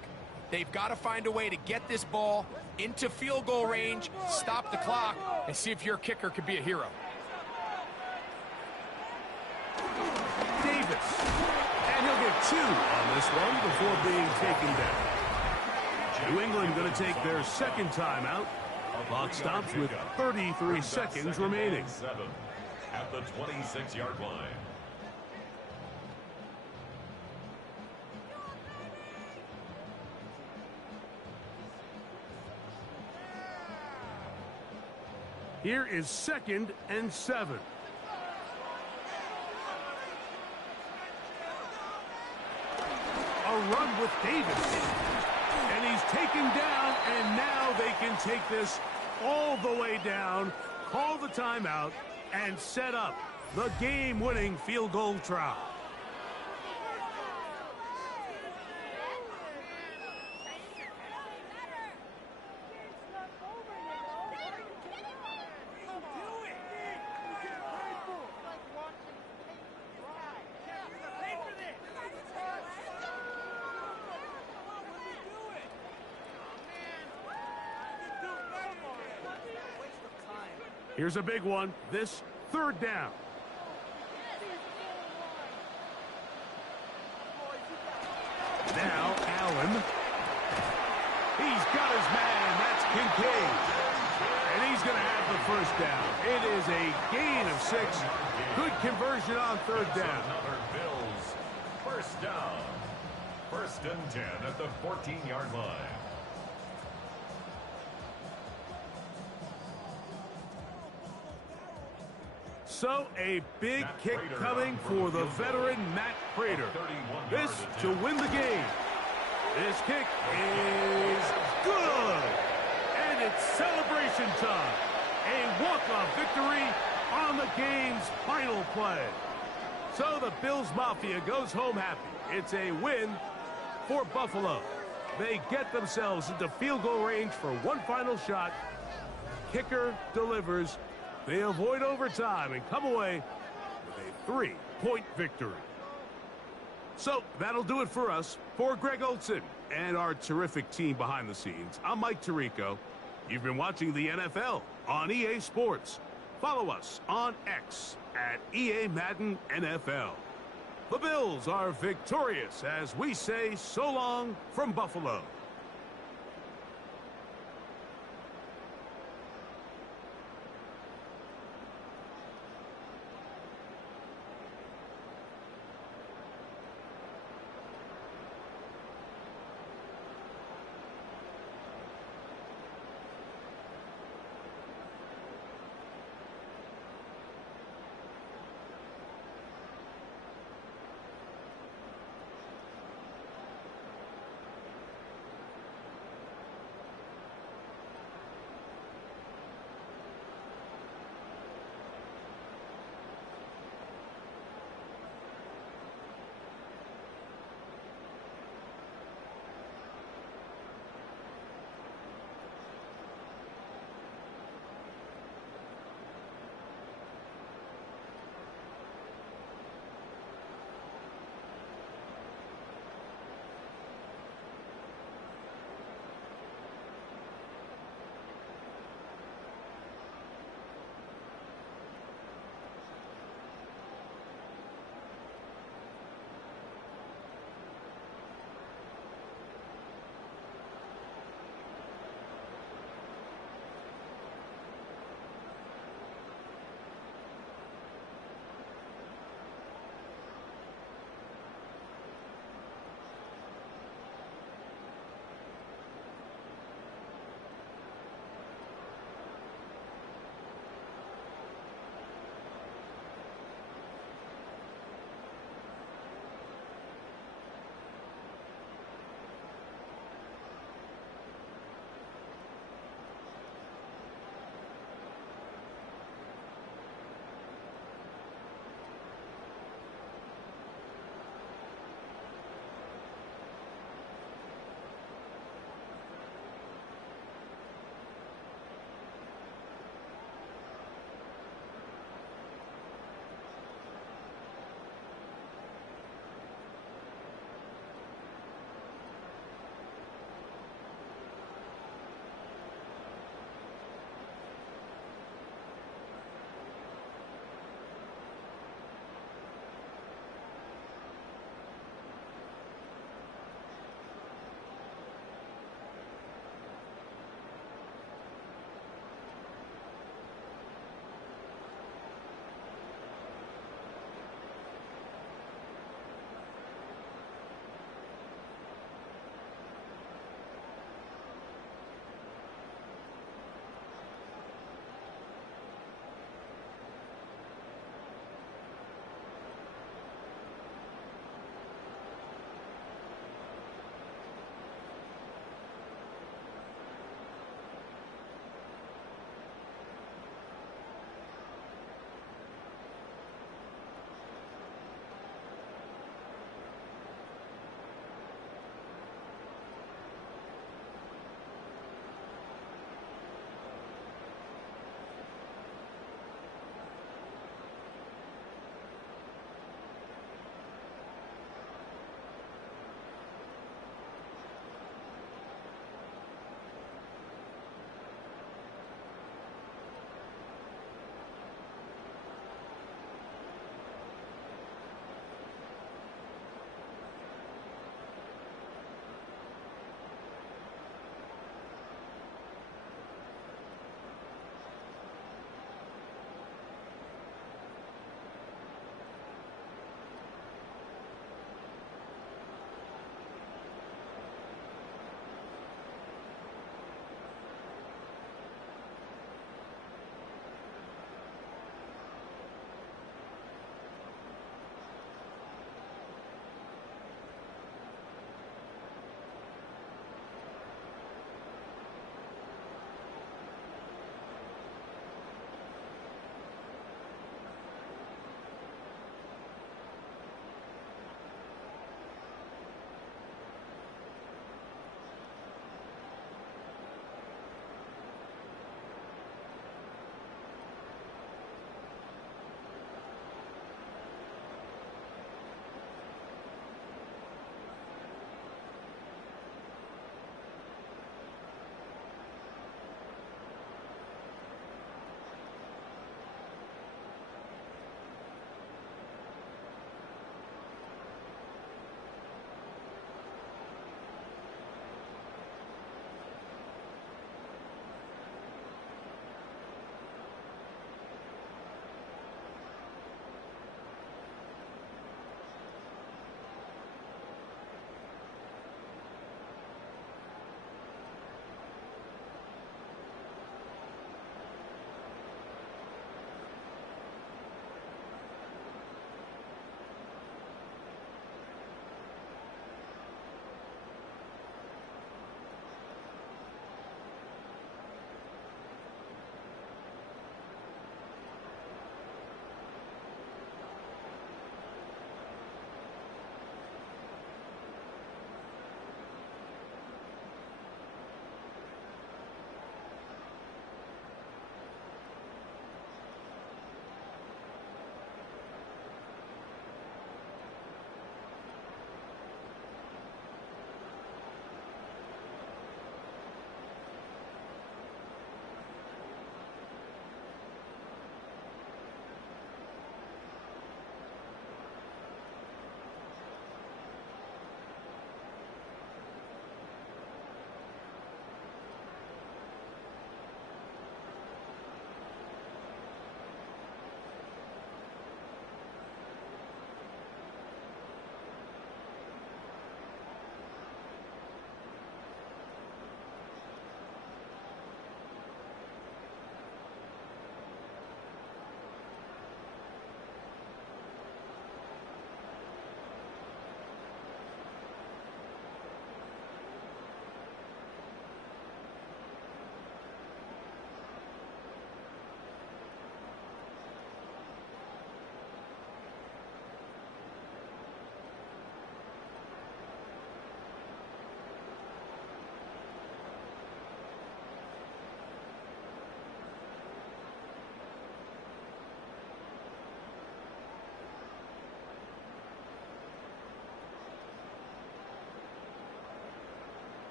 They've got to find a way to get this ball into field goal range, stop the clock, and see if your kicker could be a hero. Davis. And he'll get 2 on this one before being taken down. New England going to take their 2nd timeout. Clock stops with 33 seconds remaining. 7 at the 26-yard line. Here is 2nd and 7. A run with Davis. And he's taken down, and now they can take this all the way down, call the timeout, and set up the game-winning field goal try. Here's a big one. This third down. Now Allen. He's got his man. That's Kincaid. And he's going to have the first down. It is a gain of 6. Good conversion on third down. Another Bills first down. 1st and 10 at the 14-yard line. So a big kick coming for the veteran Matt Prater. This to win the game. This kick is good. And it's celebration time. A walk-off victory on the game's final play. So the Bills Mafia goes home happy. It's a win for Buffalo. They get themselves into field goal range for one final shot. Kicker delivers. They avoid overtime and come away with a 3-point victory. So that'll do it for us. For Greg Olson and our terrific team behind the scenes, I'm Mike Tirico. You've been watching the NFL on EA Sports. Follow us on X at EA Madden NFL. The Bills are victorious as we say so long from Buffalo.